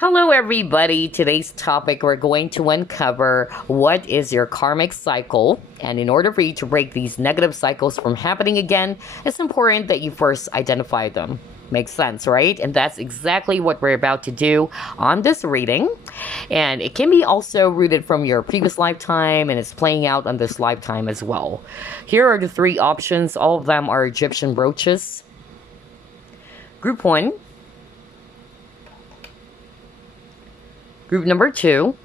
Hello, everybody. Today's topic, we're going to uncover what is your karmic cycle. And in order for you to break these negative cycles from happening again, it's important that you first identify them. Makes sense, right? And that's exactly what we're about to do on this reading. And it can be also rooted from your previous lifetime, and it's playing out on this lifetime as well. Here are the three options. All of them are Egyptian brooches. Group 1. Group number 2.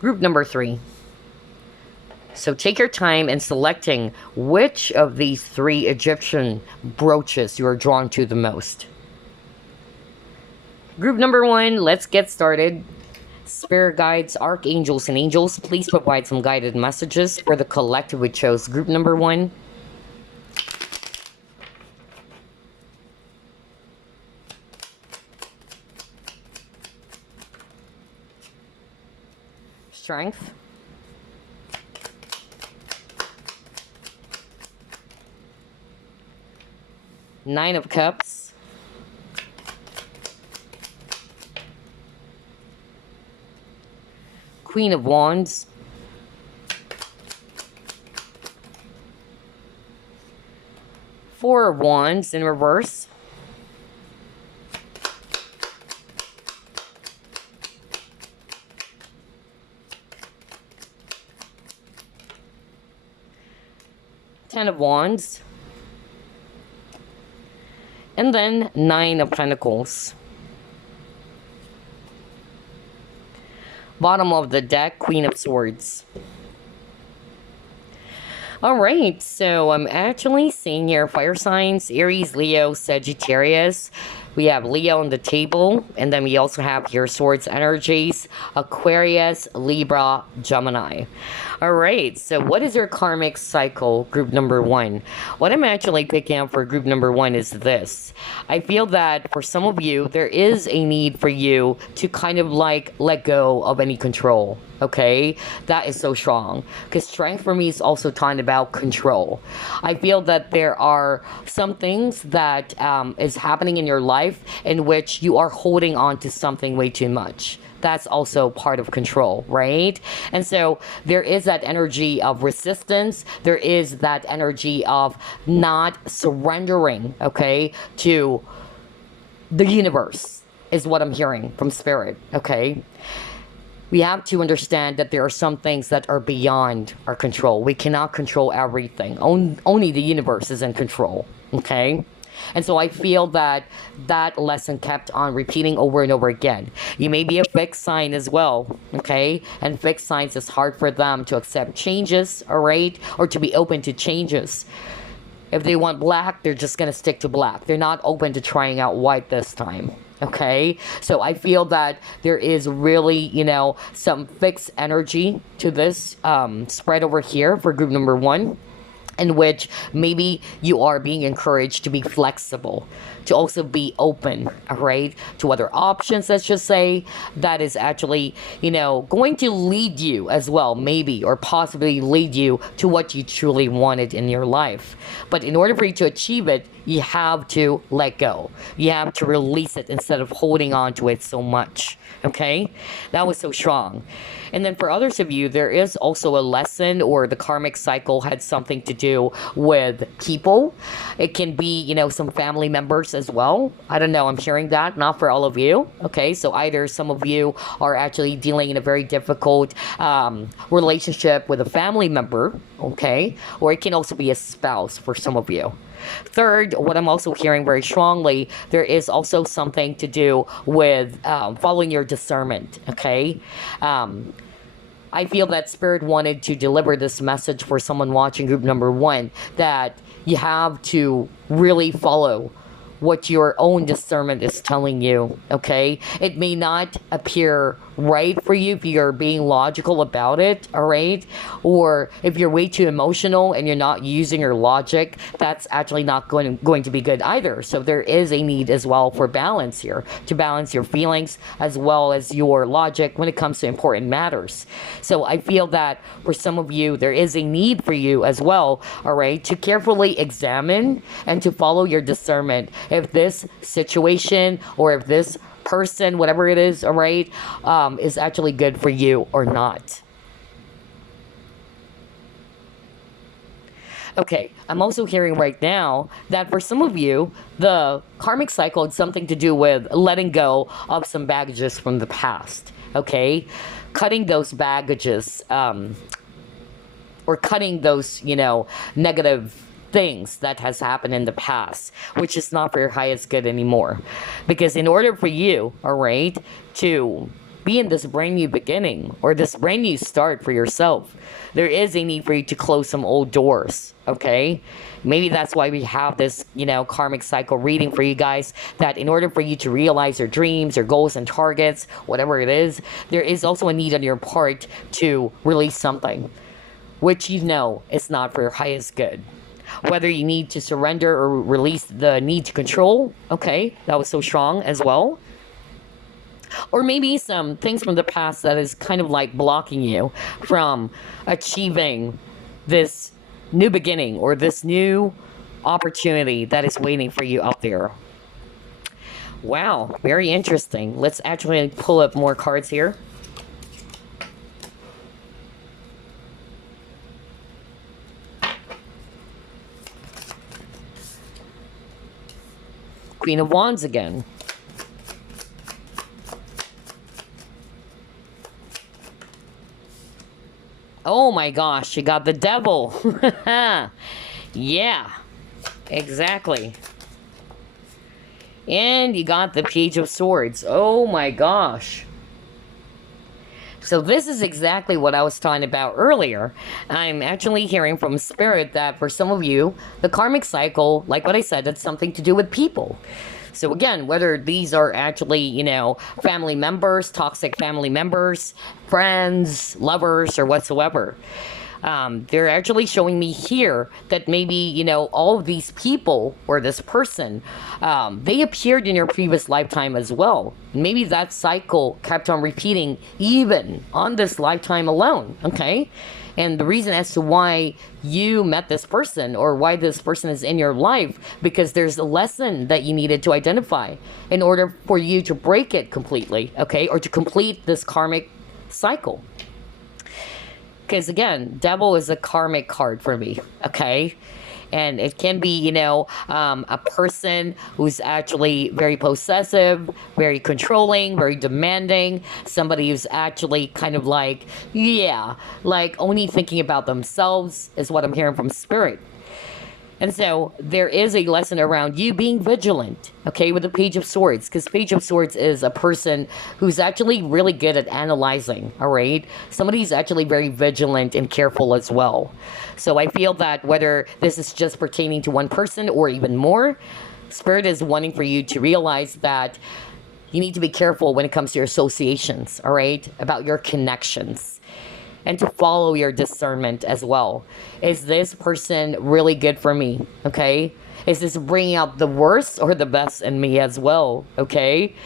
Group number 3. So take your time in selecting which of these three Egyptian brooches you are drawn to the most. Group number 1, let's get started. Spirit guides, archangels, and angels, please provide some guided messages for the collective we chose. Group number 1. Strength. Nine of Cups. Queen of Wands. Four of Wands in reverse. Ten of Wands. And then Nine of Pentacles. Bottom of the deck, Queen of Swords. Alright, so I'm actually seeing here fire signs, Aries, Leo, Sagittarius. We have Leo on the table, and then we also have here swords energies, Aquarius, Libra, Gemini. Alright, so what is your karmic cycle, group number 1? What I'm actually picking up for group number 1 is this. I feel that for some of you, there is a need for you to kind of like let go of any control. Okay, that is so strong, because strength for me is also talking about control. I feel that there are some things that is happening in your life in which you are holding on to something way too much. That's also part of control, right? And so there is that energy of resistance. There is that energy of not surrendering, okay, to the universe, is what I'm hearing from spirit, okay? We have to understand that there are some things that are beyond our control. We cannot control everything. Only the universe is in control, okay? And so I feel that that lesson kept on repeating over and over again. You may be a fixed sign as well, okay? And fixed signs, it's hard for them to accept changes, all right? Or to be open to changes. If they want black, they're just going to stick to black. They're not open to trying out white this time. Okay, so I feel that there is really, you know, some fixed energy to this spread over here for group number 1, in which maybe you are being encouraged to be flexible, to also be open, all right, to other options, let's just say, that is actually, you know, going to lead you as well, maybe, or possibly lead you to what you truly wanted in your life. But in order for you to achieve it, you have to let go. You have to release it instead of holding on to it so much. Okay? That was so strong. And then for others of you, there is also a lesson, or the karmic cycle had something to do with people. It can be, you know, some family members as well. I don't know, I'm hearing that, not for all of you. Okay? So either some of you are actually dealing in a very difficult relationship with a family member, okay? Or it can also be a spouse for some of you. Third, what I'm also hearing very strongly, there is also something to do with following your discernment, okay? I feel that Spirit wanted to deliver this message for someone watching group number 1, that you have to really follow what your own discernment is telling you, okay? It may not appear right for you if you're being logical about it, all right? Or if you're way too emotional and you're not using your logic, that's actually not going to be good either. So there is a need as well for balance here, to balance your feelings as well as your logic when it comes to important matters. So I feel that for some of you, there is a need for you as well, all right, to carefully examine and to follow your discernment if this situation or if this person, whatever it is, all right, is actually good for you or not. Okay, I'm also hearing right now that for some of you, the karmic cycle had something to do with letting go of some baggages from the past, okay? Cutting those baggages, or cutting those, negative things that has happened in the past, which is not for your highest good anymore. Because in order for you, all right, to be in this brand new beginning or this brand new start for yourself, there is a need for you to close some old doors, okay? Maybe that's why we have this, karmic cycle reading for you guys, that in order for you to realize your dreams, your goals and targets, whatever it is, there is also a need on your part to release something, which is not for your highest good. Whether you need to surrender or release the need to control, okay, that was so strong as well. Or maybe some things from the past that is kind of like blocking you from achieving this new beginning or this new opportunity that is waiting for you out there. Wow, very interesting. Let's actually pull up more cards here. Queen of Wands again. Oh my gosh, you got the Devil. Yeah, exactly. And you got the Page of Swords. Oh my gosh. So this is exactly what I was talking about earlier. I'm actually hearing from Spirit that for some of you, the karmic cycle, like what I said, it's something to do with people. So again, whether these are actually, family members, toxic family members, friends, lovers, or whatsoever, they're actually showing me here that maybe, all of these people or this person, they appeared in your previous lifetime as well. Maybe that cycle kept on repeating even on this lifetime alone, okay? And the reason as to why you met this person or why this person is in your life, because there's a lesson that you needed to identify in order for you to break it completely, okay? Or to complete this karmic cycle. Because again, Devil is a karmic card for me, okay? And it can be, a person who's actually very possessive, very controlling, very demanding. Somebody who's actually kind of like, only thinking about themselves is what I'm hearing from Spirit. And so there is a lesson around you being vigilant, okay, with the Page of Swords, because Page of Swords is a person who's actually really good at analyzing, all right? Somebody who's actually very vigilant and careful as well. So I feel that whether this is just pertaining to one person or even more, Spirit is wanting for you to realize that you need to be careful when it comes to your associations, all right, about your connections. And to follow your discernment as well. Is this person really good for me? Okay? Is this bringing out the worst or the best in me as well? Okay?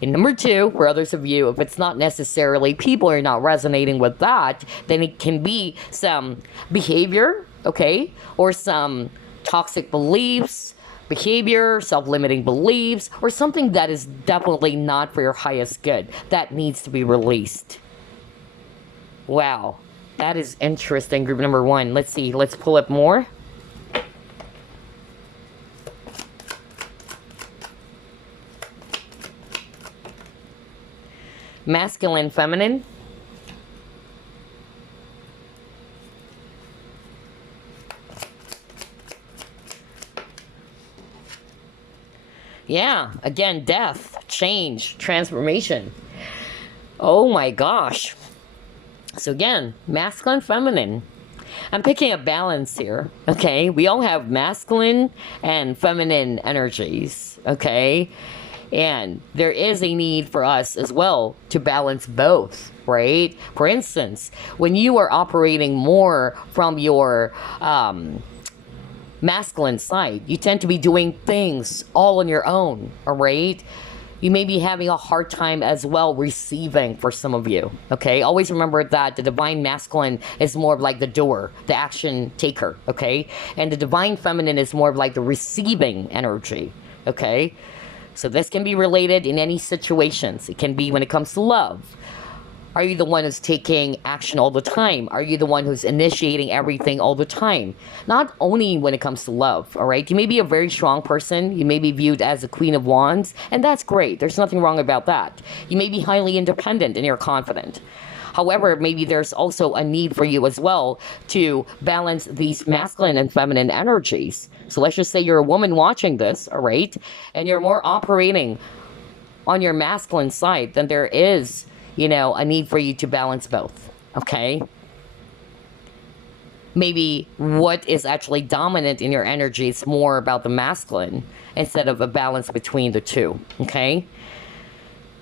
And number two, for others of you, if it's not necessarily people are not resonating with that, then it can be some behavior, okay? Or some toxic beliefs, behavior, self-limiting beliefs, or something that is definitely not for your highest good that needs to be released. Wow, that is interesting, group number one. Let's see, let's pull up more. Masculine, feminine. Yeah, again, death, change, transformation. Oh my gosh. So again, masculine, feminine. I'm picking a balance here, okay? We all have masculine and feminine energies, okay? And there is a need for us as well to balance both, right? For instance, when you are operating more from your masculine side, you tend to be doing things all on your own, all right? You may be having a hard time as well receiving for some of you, okay? Always remember that the divine masculine is more of like the doer, the action taker, okay? And the divine feminine is more of like the receiving energy, okay? So this can be related in any situations. It can be when it comes to love. Are you the one who's taking action all the time? Are you the one who's initiating everything all the time? Not only when it comes to love, all right? You may be a very strong person. You may be viewed as a Queen of Wands, and that's great. There's nothing wrong about that. You may be highly independent and you're confident. However, maybe there's also a need for you as well to balance these masculine and feminine energies. So let's just say you're a woman watching this, all right? And you're more operating on your masculine side, then there is, a need for you to balance both, okay? Maybe what is actually dominant in your energy is more about the masculine instead of a balance between the two, okay?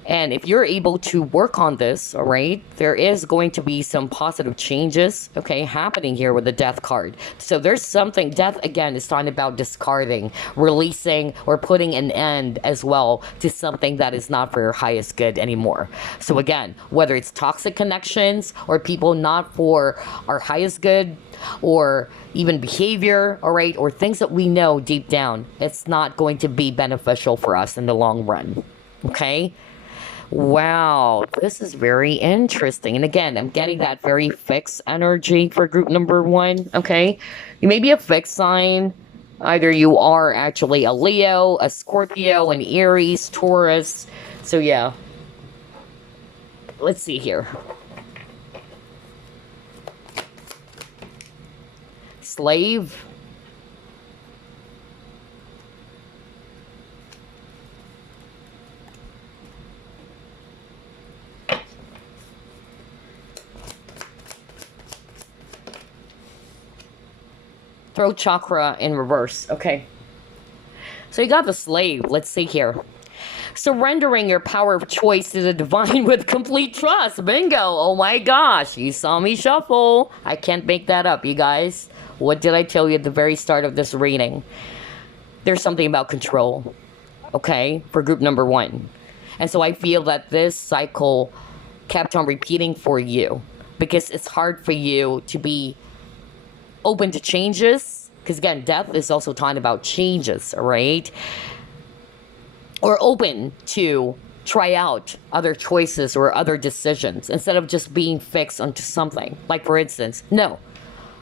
And if you're able to work on this, all right, there is going to be some positive changes, okay, happening here with the death card. So there's something, death again is talking about discarding, releasing, or putting an end as well to something that is not for your highest good anymore. So again, whether it's toxic connections or people not for our highest good, or even behavior, all right, or things that we know deep down, it's not going to be beneficial for us in the long run, okay? Wow, this is very interesting. And again, I'm getting that very fixed energy for group number 1, okay? You may be a fixed sign. Either you are actually a Leo, a Scorpio, an Aries, Taurus. So yeah. Let's see here. Slave. Throat chakra in reverse. Okay. So you got the slave. Let's see here. Surrendering your power of choice to the divine with complete trust. Bingo. Oh my gosh. You saw me shuffle. I can't make that up, you guys. What did I tell you at the very start of this reading? There's something about control. Okay. For group number 1. And so I feel that this cycle kept on repeating for you. Because it's hard for you to be open to changes, because again, death is also talking about changes, right? Or open to try out other choices or other decisions instead of just being fixed onto something. Like for instance, no,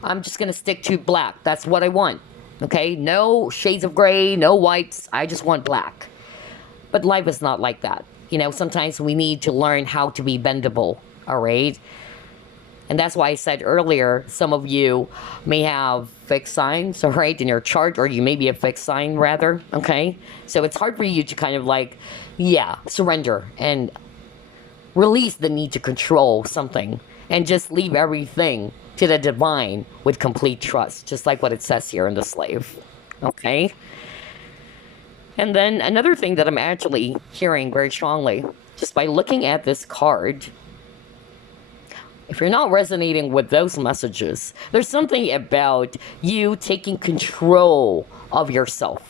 I'm just gonna stick to black. That's what I want. Okay, no shades of gray, no whites. I just want black. But life is not like that. Sometimes we need to learn how to be bendable. All right. And that's why I said earlier, some of you may have fixed signs, all right, in your chart, or you may be a fixed sign, rather, okay? So it's hard for you to kind of surrender and release the need to control something and just leave everything to the divine with complete trust, just like what it says here in the slave, okay? And then another thing that I'm actually hearing very strongly, just by looking at this card, if you're not resonating with those messages, there's something about you taking control of yourself,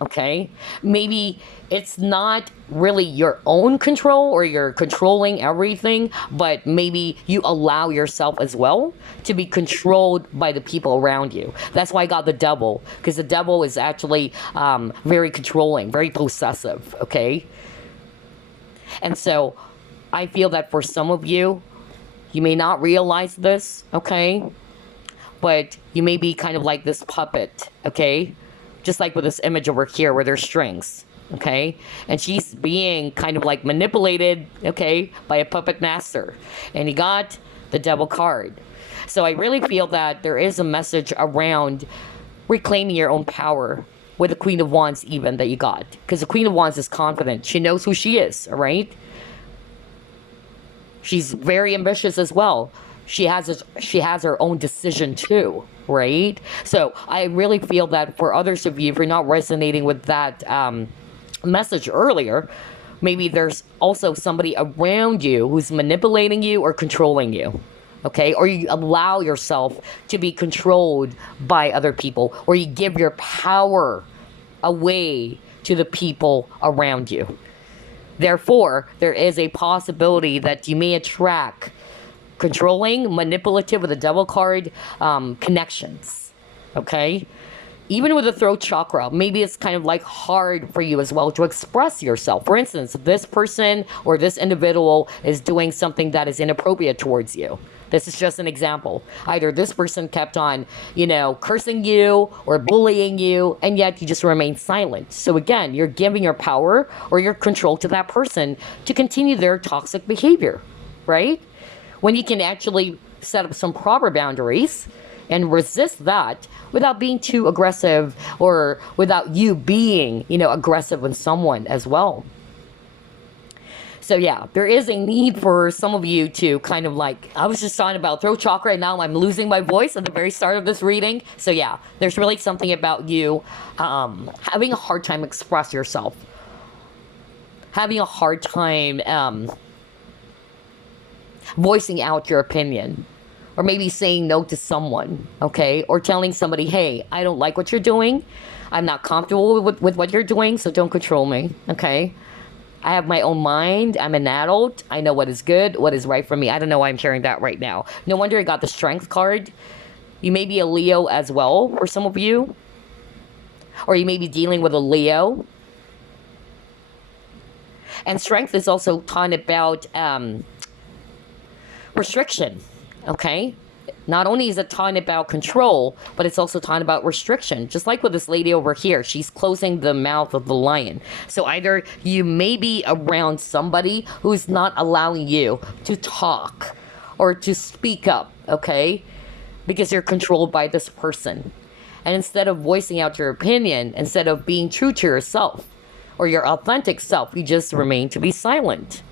okay? Maybe it's not really your own control or you're controlling everything, but maybe you allow yourself as well to be controlled by the people around you. That's why I got the devil, because the devil is actually very controlling, very possessive, okay? And so I feel that for some of you, you may not realize this, okay? But you may be kind of like this puppet, okay? Just like with this image over here where there's strings, okay? And she's being kind of like manipulated, okay, by a puppet master. And you got the devil card. So I really feel that there is a message around reclaiming your own power with the Queen of Wands even that you got. Because the Queen of Wands is confident. She knows who she is, all right? She's very ambitious as well. She has her own decision too, right? So I really feel that for others of you, if you're not resonating with that message earlier, maybe there's also somebody around you who's manipulating you or controlling you, okay? Or you allow yourself to be controlled by other people, or you give your power away to the people around you. Therefore, there is a possibility that you may attract controlling, manipulative with the devil card connections, okay? Even with the throat chakra, maybe it's kind of like hard for you as well to express yourself. For instance, this person or this individual is doing something that is inappropriate towards you. This is just an example. Either this person kept on, cursing you or bullying you, and yet you just remain silent. So again, you're giving your power or your control to that person to continue their toxic behavior, right? When you can actually set up some proper boundaries and resist that without being too aggressive, or without you being, aggressive with someone as well. So yeah, there is a need for some of you to kind of like, I was just talking about throat chakra and now I'm losing my voice at the very start of this reading. So yeah, there's really something about you having a hard time express yourself. Having a hard time voicing out your opinion. Or maybe saying no to someone, okay? Or telling somebody, hey, I don't like what you're doing. I'm not comfortable with what you're doing, so don't control me, okay? I have my own mind. I'm an adult. I know what is good, what is right for me. I don't know why I'm sharing that right now. No wonder I got the Strength card. You may be a Leo as well, for some of you. Or you may be dealing with a Leo. And Strength is also talking about restriction. Okay, not only is it talking about control, but it's also talking about restriction. Just like with this lady over here, she's closing the mouth of the lion. So either you may be around somebody who's not allowing you to talk or to speak up, okay, because you're controlled by this person. And instead of voicing out your opinion, instead of being true to yourself or your authentic self, you just remain to be silent.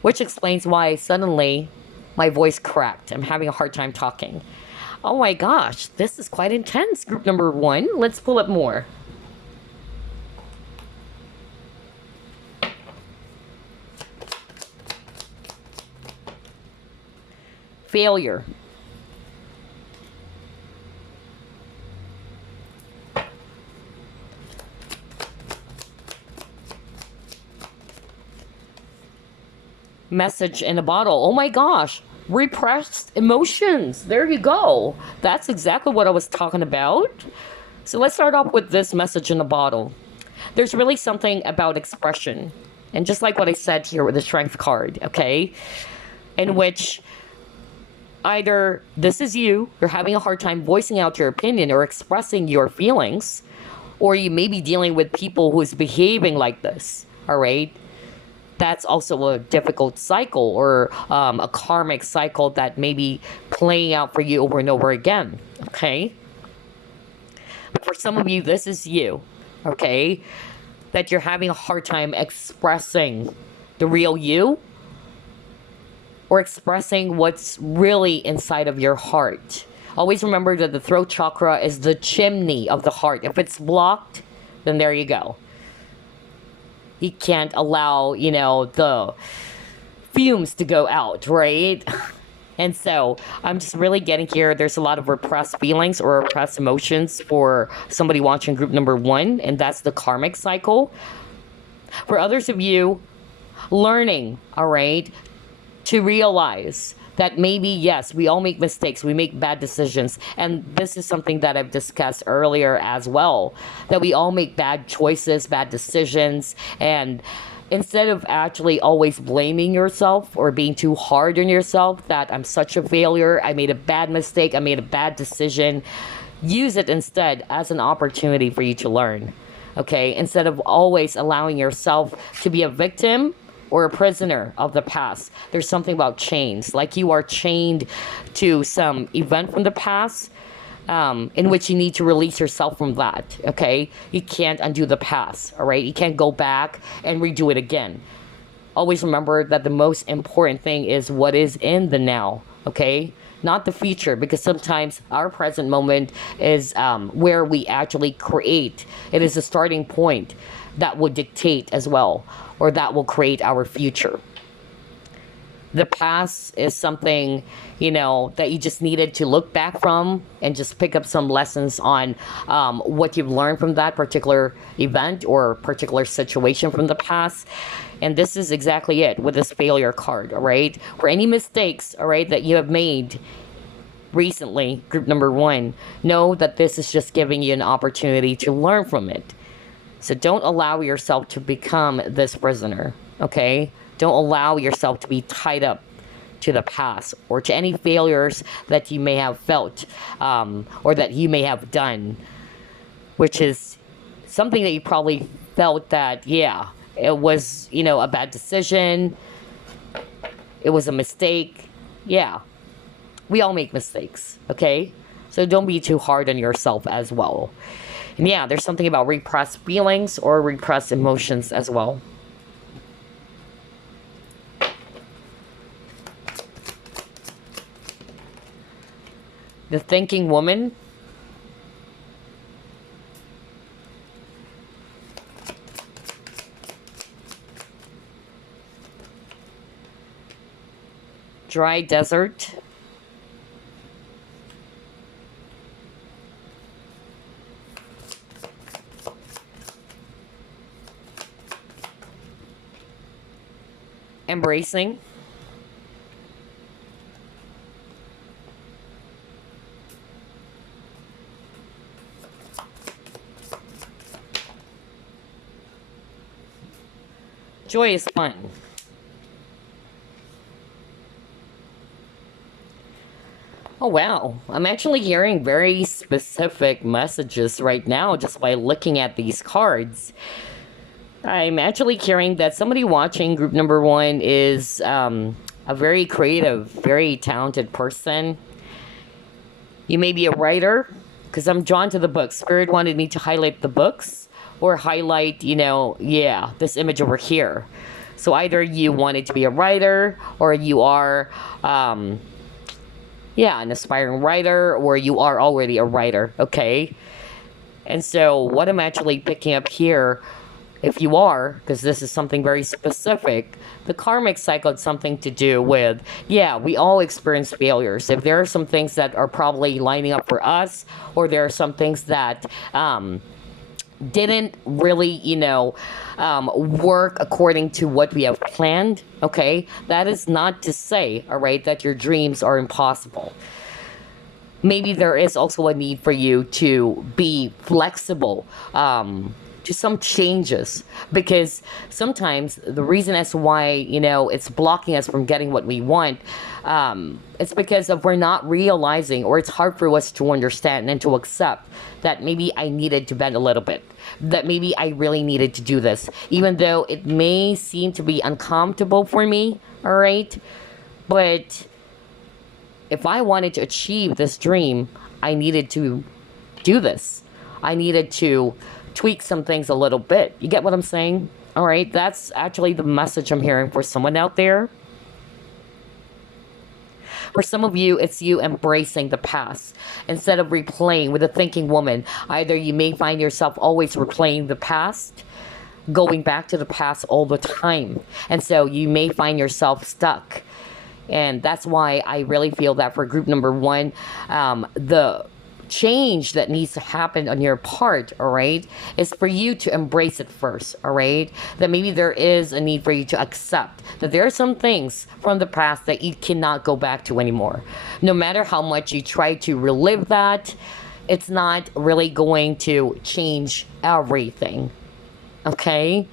Which explains why suddenly my voice cracked. I'm having a hard time talking. Oh my gosh, this is quite intense. Group number 1. Let's pull up more. Failure. Message in a bottle. Oh my gosh. Repressed emotions. There you go. That's exactly what I was talking about. So let's start off with this message in a bottle. There's really something about expression. And just like what I said here with the Strength card, okay? In which either this is you're having a hard time voicing out your opinion or expressing your feelings, or you may be dealing with people who's behaving like this, all right? That's also a difficult cycle or a karmic cycle that may be playing out for you over and over again, okay? But for some of you, this is you, okay? That you're having a hard time expressing the real you or expressing what's really inside of your heart. Always remember that the throat chakra is the chimney of the heart. If it's blocked, then there you go. You can't allow, the fumes to go out, right? And so I'm just really getting here. There's a lot of repressed feelings or repressed emotions for somebody watching group number 1, and that's the karmic cycle. For others of you, learning, all right, to realize that maybe, yes, we all make mistakes, we make bad decisions, and this is something that I've discussed earlier as well, that we all make bad choices, bad decisions, and instead of actually always blaming yourself or being too hard on yourself, that I'm such a failure, I made a bad mistake, I made a bad decision, use it instead as an opportunity for you to learn, okay? Instead of always allowing yourself to be a victim or a prisoner of the past. There's something about chains, like you are chained to some event from the past, in which you need to release yourself from that, okay? You can't undo the past, all right? You can't go back and redo it again. Always remember that the most important thing is what is in the now, okay? Not the future, because sometimes our present moment is where we actually create. It is a starting point that will dictate as well, or that will create our future. The past is something, that you just needed to look back from and just pick up some lessons on what you've learned from that particular event or particular situation from the past. And this is exactly it with this failure card, all right? For any mistakes, all right, that you have made, recently, group number 1, know that this is just giving you an opportunity to learn from it. So don't allow yourself to become this prisoner, okay? Don't allow yourself to be tied up to the past or to any failures that you may have felt or that you may have done, which is something that you probably felt that, yeah, it was, a bad decision. It was a mistake. Yeah, we all make mistakes, okay? So don't be too hard on yourself as well. And yeah, there's something about repressed feelings or repressed emotions as well. The thinking woman. Dry desert. Embracing. Joy is fun. Oh wow, I'm actually hearing very specific messages right now just by looking at these cards. I'm actually hearing that somebody watching group number 1 is a very creative, very talented person. You may be a writer, because I'm drawn to the books. Spirit wanted me to highlight the books or highlight, this image over here. So either you wanted to be a writer or you are, an aspiring writer, or you are already a writer, okay? And so what I'm actually picking up here, if you are, because this is something very specific, the karmic cycle has something to do with, we all experience failures. If there are some things that are probably lining up for us, or there are some things that didn't really, work according to what we have planned, okay? That is not to say, all right, that your dreams are impossible. Maybe there is also a need for you to be flexible, to some changes, because sometimes the reason as to why it's blocking us from getting what we want, it's because of we're not realizing, or it's hard for us to understand and to accept that maybe I needed to bend a little bit, that maybe I really needed to do this, even though it may seem to be uncomfortable for me, all right? But if I wanted to achieve this dream, I needed to do this. I needed to tweak some things a little bit. You get what I'm saying? All right, that's actually the message I'm hearing for someone out there. For some of you, it's you embracing the past instead of replaying with a thinking woman. Either you may find yourself always replaying the past, going back to the past all the time, and so you may find yourself stuck. And that's why I really feel that for group number 1, the change that needs to happen on your part, all right, is for you to embrace it first, all right? That maybe there is a need for you to accept that there are some things from the past that you cannot go back to anymore. No matter how much you try to relive that, it's not really going to change everything, okay?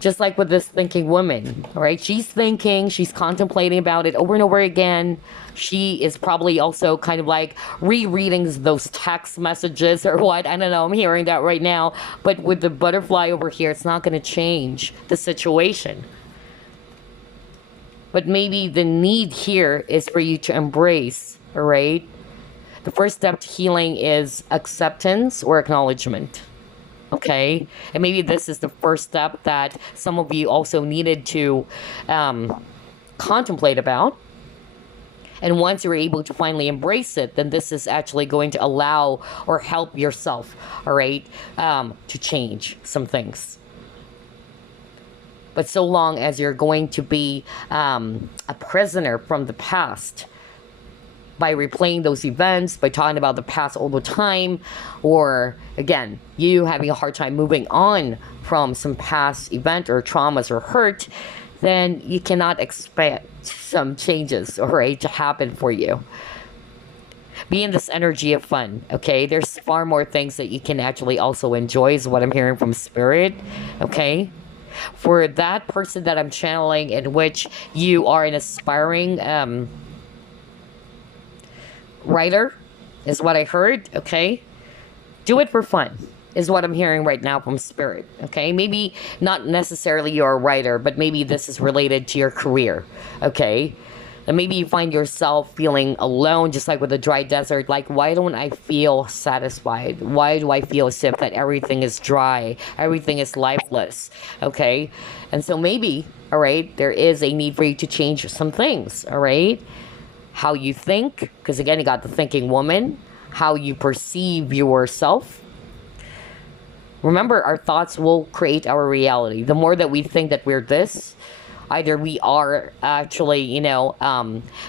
Just like with this thinking woman, all right? She's thinking, she's contemplating about it over and over again. She is probably also kind of like rereading those text messages or what. I don't know, I'm hearing that right now. But with the butterfly over here, it's not going to change the situation. But maybe the need here is for you to embrace, all right? The first step to healing is acceptance or acknowledgement. Okay, and maybe this is the first step that some of you also needed to contemplate about. And once you're able to finally embrace it, then this is actually going to allow or help yourself, all right, to change some things. But so long as you're going to be a prisoner from the past, by replaying those events, by talking about the past all the time, or again, you having a hard time moving on from some past event or traumas or hurt, then you cannot expect some changes, all right, to happen for you. Be in this energy of fun, okay? There's far more things that you can actually also enjoy, is what I'm hearing from spirit, okay? For that person that I'm channeling, in which you are an aspiring writer, is what I heard, okay? Do it for fun, is what I'm hearing right now from spirit, okay? Maybe not necessarily you're a writer, but maybe this is related to your career, okay? And maybe you find yourself feeling alone, just like with the dry desert. Like, why don't I feel satisfied? Why do I feel as if that everything is dry, everything is lifeless, okay? And so maybe, all right, there is a need for you to change some things, all right? How you think, because again, you got the thinking woman. How you perceive yourself. Remember, our thoughts will create our reality. The more that we think that we're this, either we are actually,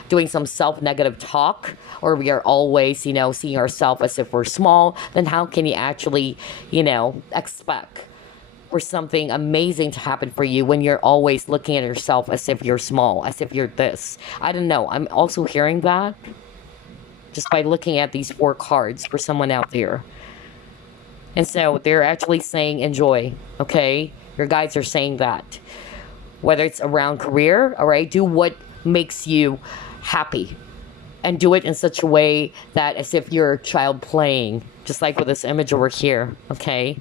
doing some self-negative talk, or we are always, seeing ourselves as if we're small, then how can you actually, expect for something amazing to happen for you when you're always looking at yourself as if you're small, as if you're this? I don't know. I'm also hearing that just by looking at these 4 cards for someone out there. And so they're actually saying enjoy, okay? Your guides are saying that. Whether it's around career, all right, do what makes you happy. And do it in such a way that as if you're a child playing, just like with this image over here, okay?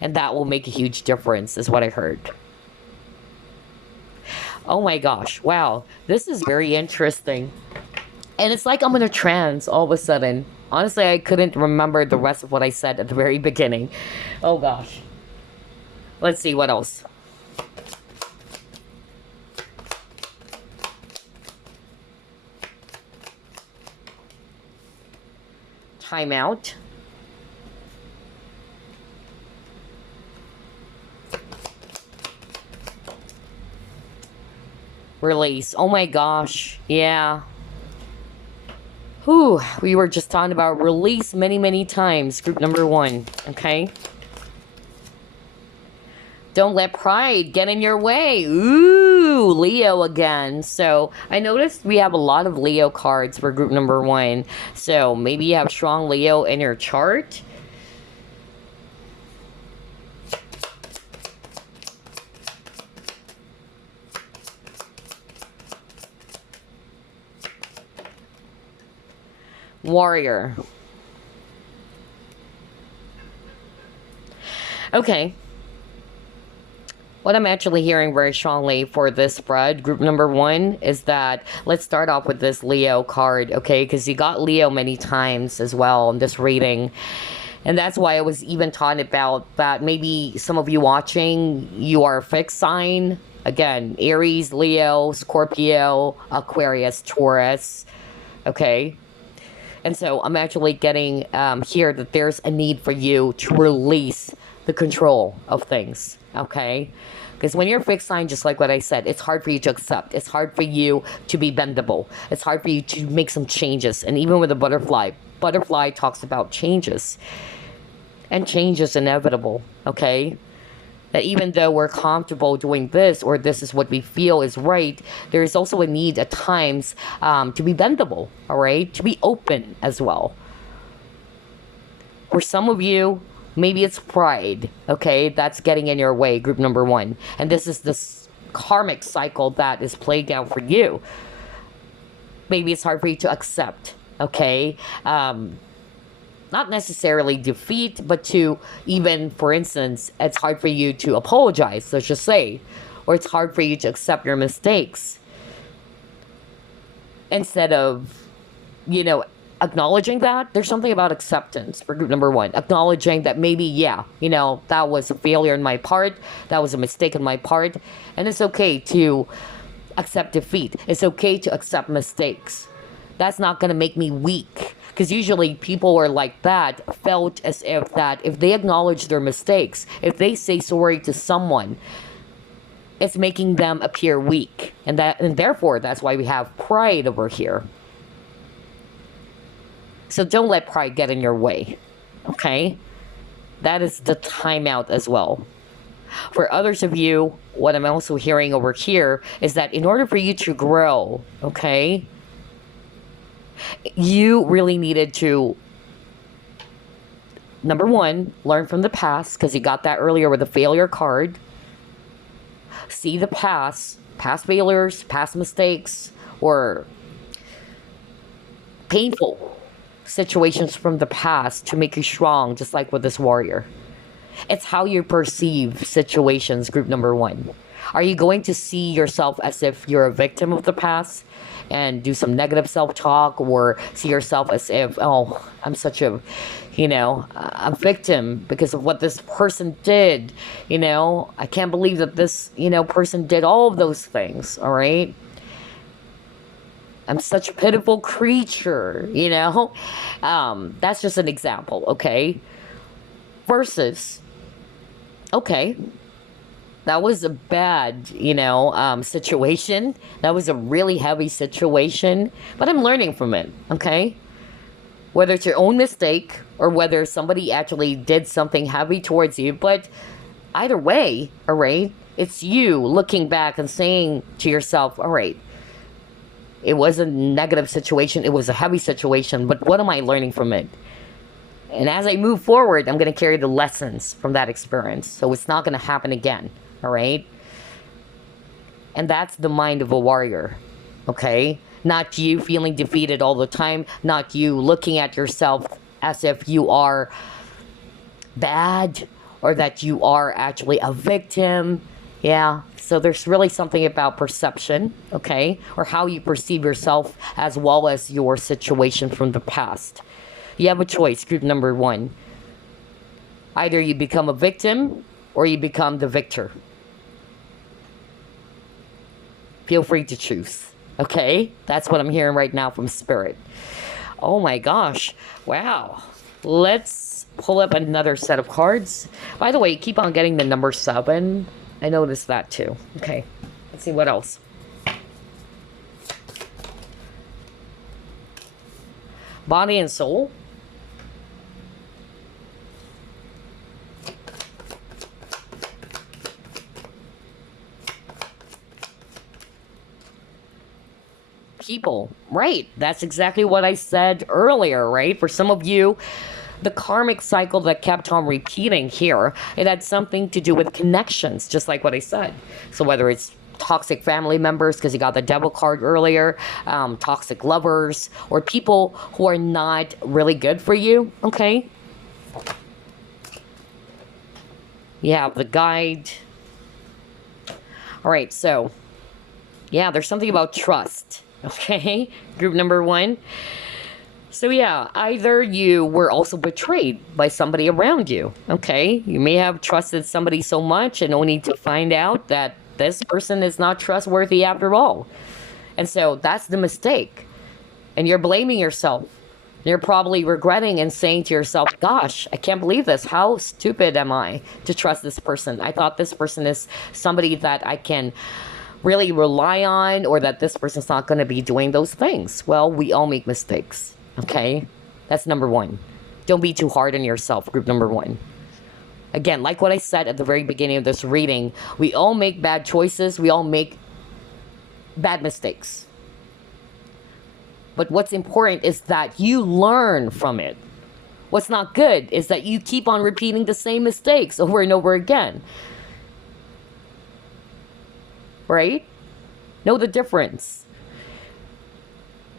And that will make a huge difference, is what I heard. Oh my gosh, wow. This is very interesting. And it's like I'm in a trance all of a sudden. Honestly, I couldn't remember the rest of what I said at the very beginning. Oh gosh. Let's see what else. Time out. Release. Oh my gosh. Yeah. Whew. We were just talking about release many times. Group number 1. Okay. Don't let pride get in your way. Ooh, Leo again. So I noticed we have a lot of Leo cards for group number 1. So maybe you have strong Leo in your chart. Warrior. Okay. What I'm actually hearing very strongly for this spread, group number 1, is that let's start off with this Leo card, okay? Because you got Leo many times as well in this reading. And that's why I was even talking about that maybe some of you watching, you are a fixed sign. Again, Aries, Leo, Scorpio, Aquarius, Taurus, okay? And so I'm actually getting here that there's a need for you to release the control of things, okay? Because when you're a fixed sign, just like what I said, it's hard for you to accept. It's hard for you to be bendable. It's hard for you to make some changes. And even with a butterfly talks about changes. And change is inevitable, okay? That even though we're comfortable doing this, or this is what we feel is right, there is also a need at times to be bendable, all right? To be open as well. For some of you, maybe it's pride, okay? That's getting in your way, group number 1. And this is this karmic cycle that is played out for you. Maybe it's hard for you to accept, okay? Not necessarily defeat, but to even, for instance, it's hard for you to apologize, let's just say. Or it's hard for you to accept your mistakes. Instead of, acknowledging that, there's something about acceptance for group number 1. Acknowledging that maybe, yeah, that was a failure on my part. That was a mistake on my part. And it's okay to accept defeat. It's okay to accept mistakes. That's not going to make me weak. Because usually people are like that, felt as if that if they acknowledge their mistakes, if they say sorry to someone, it's making them appear weak. And therefore, that's why we have pride over here. So don't let pride get in your way, okay? That is the timeout as well. For others of you, what I'm also hearing over here is that in order for you to grow, okay, you really needed to, number one, learn from the past, because you got that earlier with the failure card. See the past failures, past mistakes, or painful situations from the past to make you strong, just like with this warrior. It's how you perceive situations, group number one. Are you going to see yourself as if you're a victim of the past and do some negative self-talk, or see yourself as if, oh, I'm such a, a victim because of what this person did, I can't believe that this, person did all of those things, all right? I'm such a pitiful creature, That's just an example, okay? Versus, okay, that was a bad, situation. That was a really heavy situation, but I'm learning from it, okay? Whether it's your own mistake or whether somebody actually did something heavy towards you, but either way, all right, it's you looking back and saying to yourself, all right, it was a negative situation, it was a heavy situation, but what am I learning from it? And as I move forward, I'm going to carry the lessons from that experience, so it's not going to happen again, all right? And that's the mind of a warrior, okay? Not you feeling defeated all the time, not you looking at yourself as if you are bad or that you are actually a victim. Yeah, so there's really something about perception, okay? Or how you perceive yourself as well as your situation from the past. You have a choice, group number one. Either you become a victim or you become the victor. Feel free to choose, okay? That's what I'm hearing right now from Spirit. Oh my gosh, wow. Let's pull up another set of cards. By the way, keep on getting the number 7. I noticed that too. Okay, let's see what else. Body and soul. People, right? That's exactly what I said earlier, right? For some of you, the karmic cycle that kept on repeating here, it had something to do with connections, just like what I said. So whether it's toxic family members, because you got the devil card earlier, toxic lovers, or people who are not really good for you, okay? You have the guide. All right, so, yeah, there's something about trust, okay? Group number 1. So yeah, either you were also betrayed by somebody around you, okay? You may have trusted somebody so much and only to find out that this person is not trustworthy after all. And so that's the mistake. And you're blaming yourself. You're probably regretting and saying to yourself, gosh, I can't believe this. How stupid am I to trust this person? I thought this person is somebody that I can really rely on, or that this person's not going to be doing those things. Well, we all make mistakes. Okay, that's number 1. Don't be too hard on yourself, group number 1. Again, like what I said at the very beginning of this reading, we all make bad choices. We all make bad mistakes. But what's important is that you learn from it. What's not good is that you keep on repeating the same mistakes over and over again. Right? Know the difference.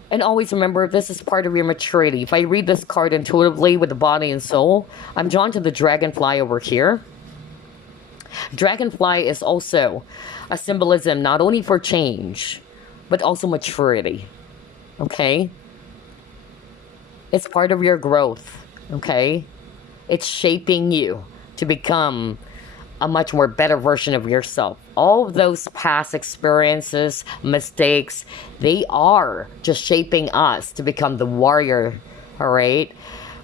And always remember, this is part of your maturity. If I read this card intuitively with the body and soul, I'm drawn to the dragonfly over here. Dragonfly is also a symbolism not only for change, but also maturity. Okay? It's part of your growth. Okay? It's shaping you to become a much more better version of yourself. All of those past experiences, mistakes, they are just shaping us to become the warrior, all right?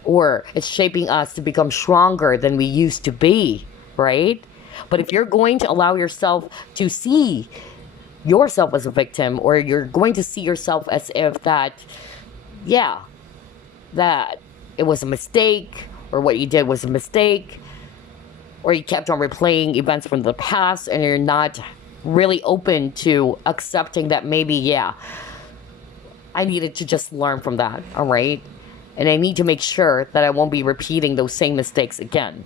Or it's shaping us to become stronger than we used to be, right? But if you're going to allow yourself to see yourself as a victim, or you're going to see yourself as if that, yeah, that it was a mistake, or what you did was a mistake, or you kept on replaying events from the past and you're not really open to accepting that maybe, yeah, I needed to just learn from that, all right? And I need to make sure that I won't be repeating those same mistakes again.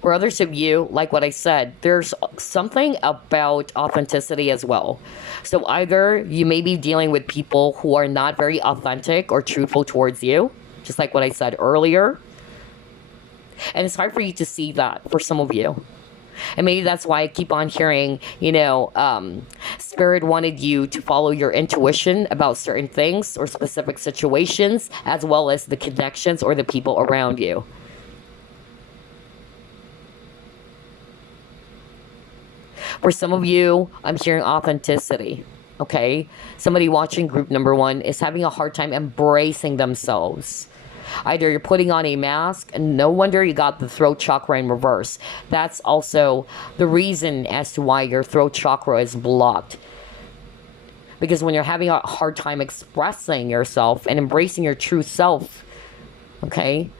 For others of you, like what I said, there's something about authenticity as well. So either you may be dealing with people who are not very authentic or truthful towards you, just like what I said earlier. And it's hard for you to see that for some of you. And maybe that's why I keep on hearing, Spirit wanted you to follow your intuition about certain things or specific situations, as well as the connections or the people around you. For some of you, I'm hearing authenticity, okay? Somebody watching group number 1 is having a hard time embracing themselves. Either you're putting on a mask, and no wonder you got the throat chakra in reverse. That's also the reason as to why your throat chakra is blocked. Because when you're having a hard time expressing yourself and embracing your true self, okay?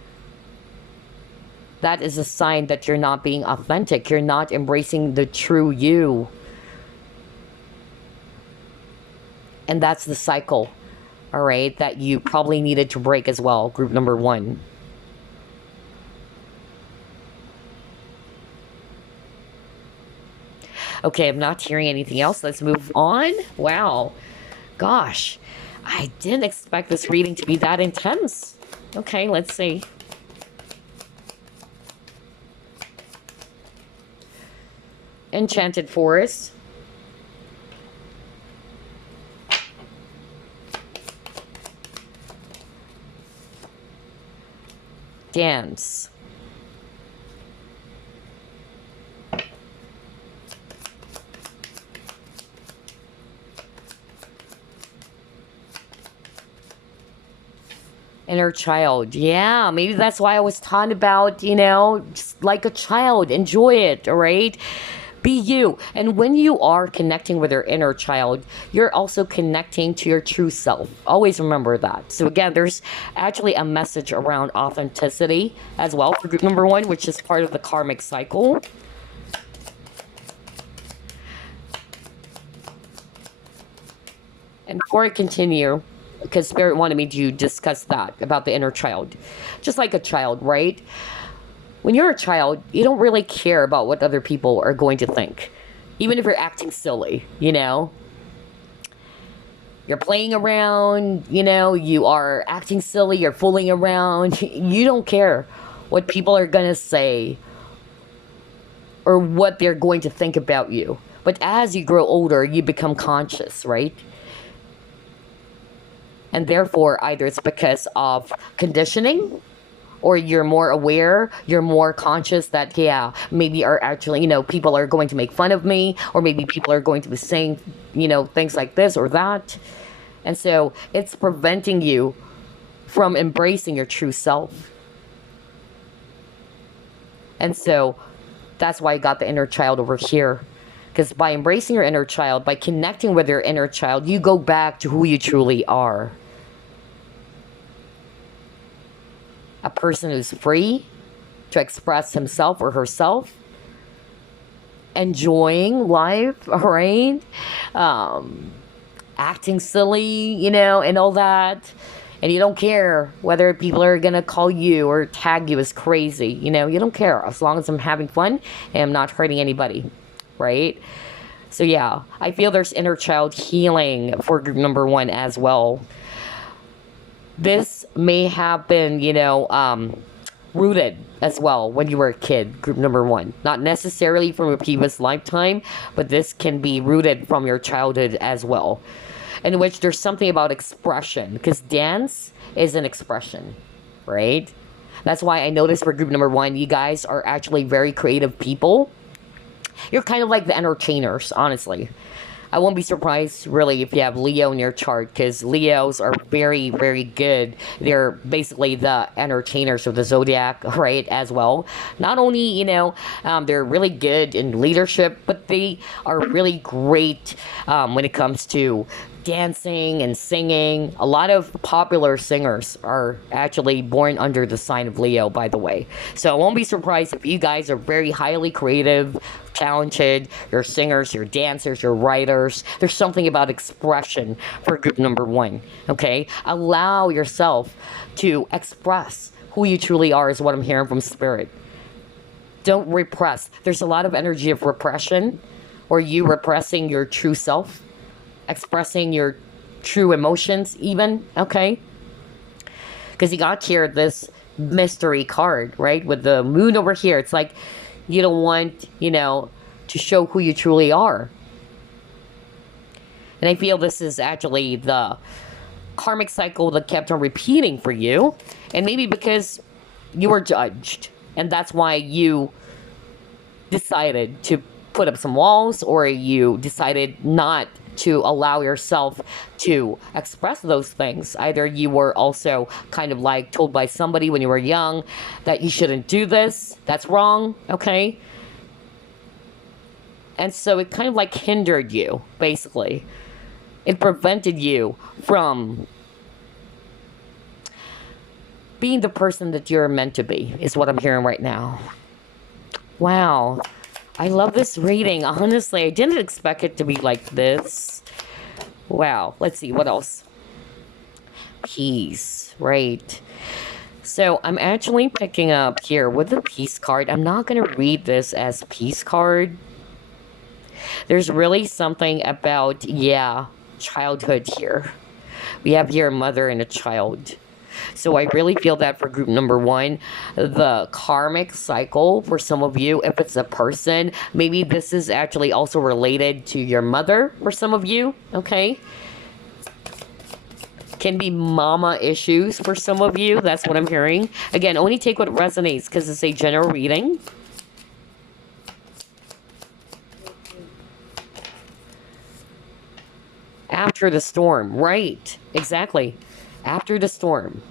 That is a sign that you're not being authentic. You're not embracing the true you. And that's the cycle, all right, that you probably needed to break as well, group number 1. Okay, I'm not hearing anything else. Let's move on. Wow. Gosh, I didn't expect this reading to be that intense. Okay, let's see. Enchanted Forest. Dance. Inner child. Yeah, maybe that's why I was taught about, just like a child. Enjoy it, all right? Be you. And when you are connecting with your inner child, you're also connecting to your true self. Always remember that. So again, there's actually a message around authenticity as well for group number 1, which is part of the karmic cycle. And before I continue, because Spirit wanted me to discuss that about the inner child. Just like a child, right? When you're a child, you don't really care about what other people are going to think. Even if you're acting silly, You're playing around, you are acting silly, you're fooling around. You don't care what people are going to say or what they're going to think about you. But as you grow older, you become conscious, right? And therefore, either it's because of conditioning, or you're more aware, you're more conscious that, yeah, maybe are actually, people are going to make fun of me, or maybe people are going to be saying, things like this or that. And so it's preventing you from embracing your true self. And so that's why I got the inner child over here. Because by embracing your inner child, by connecting with your inner child, you go back to who you truly are. A person who's free to express himself or herself, enjoying life, all right? Acting silly, and all that. And you don't care whether people are going to call you or tag you as crazy. You don't care as long as I'm having fun and I'm not hurting anybody, right? So yeah, I feel there's inner child healing for group number 1 as well. This may have been, rooted as well when you were a kid, group number 1. Not necessarily from a previous lifetime, but this can be rooted from your childhood as well. In which there's something about expression, because dance is an expression, right? That's why I noticed for group number 1, you guys are actually very creative people. You're kind of like the entertainers, honestly. I won't be surprised, really, if you have Leo in your chart, because Leos are very, very good. They're basically the entertainers of the zodiac, right, as well. Not only, they're really good in leadership, but they are really great when it comes to dancing and singing. A lot of popular singers are actually born under the sign of Leo, by the way. So I won't be surprised if you guys are very highly creative, talented. You're singers, you're dancers, you're writers. There's something about expression for group number 1, okay? Allow yourself to express who you truly are is what I'm hearing from Spirit. Don't repress. There's a lot of energy of repression, or you repressing your true self, expressing your true emotions even, okay? Because you got here this mystery card, right? With the moon over here. It's like you don't want, to show who you truly are. And I feel this is actually the karmic cycle that kept on repeating for you. And maybe because you were judged. And that's why you decided to put up some walls, or you decided not to allow yourself to express those things. Either you were also kind of like told by somebody when you were young that you shouldn't do this, that's wrong, okay? And so it kind of like hindered you, basically. It prevented you from being the person that you're meant to be, is what I'm hearing right now. Wow. I love this reading. Honestly, I didn't expect it to be like this. Wow. Let's see. What else? Peace. Right. So I'm actually picking up here with the peace card. I'm not going to read this as peace card. There's really something about, childhood here. We have here a mother and a child. So I really feel that for group number 1, the karmic cycle for some of you, if it's a person, maybe this is actually also related to your mother for some of you, okay? Can be mama issues for some of you. That's what I'm hearing. Again, only take what resonates because it's a general reading. After the storm, right? Exactly. After the storm.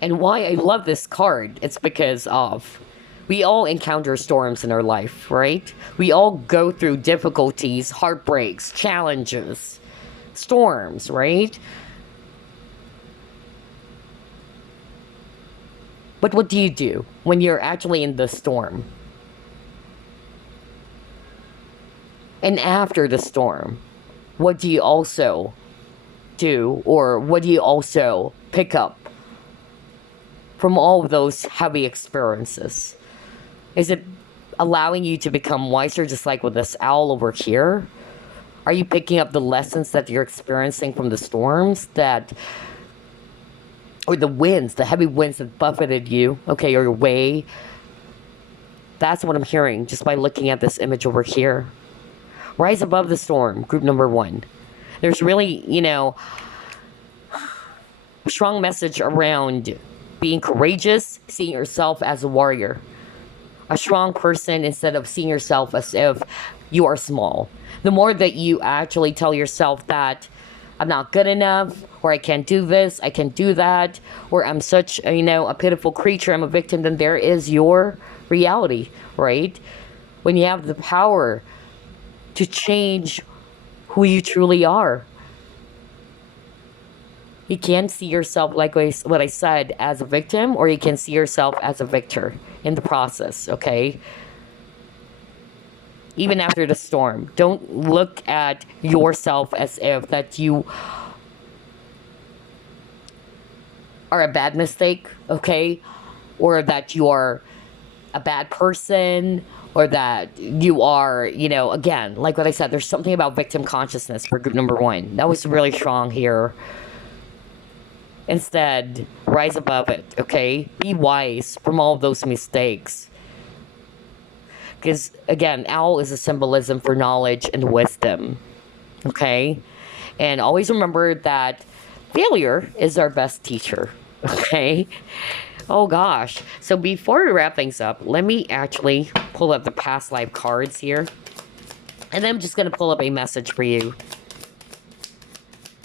And why I love this card, it's because of we all encounter storms in our life, right? We all go through difficulties, heartbreaks, challenges, storms, right? But what do you do when you're actually in the storm? And after the storm, what do you also do, or what do you also pick up from all of those heavy experiences? Is it allowing you to become wiser, just like with this owl over here? Are you picking up the lessons that you're experiencing from the storms or the winds, the heavy winds that buffeted you, okay, or your way? That's what I'm hearing just by looking at this image over here. Rise above the storm, group number 1. There's really, a strong message around being courageous, seeing yourself as a warrior. A strong person instead of seeing yourself as if you are small. The more that you actually tell yourself that I'm not good enough, or I can't do this, I can't do that, or I'm such, a pitiful creature, I'm a victim, then there is your reality, right? When you have the power to change who you truly are. You can see yourself, like what I said, as a victim, or you can see yourself as a victor in the process, okay? Even after the storm, don't look at yourself as if that you are a bad mistake, okay? Or that you are a bad person, or that you are, again, like what I said, there's something about victim consciousness for group number 1. That was really strong here. Instead, rise above it, okay? Be wise from all of those mistakes. Because, again, owl is a symbolism for knowledge and wisdom, okay? And always remember that failure is our best teacher, okay? Oh gosh. So before we wrap things up, let me actually pull up the past life cards here. And then I'm just going to pull up a message for you.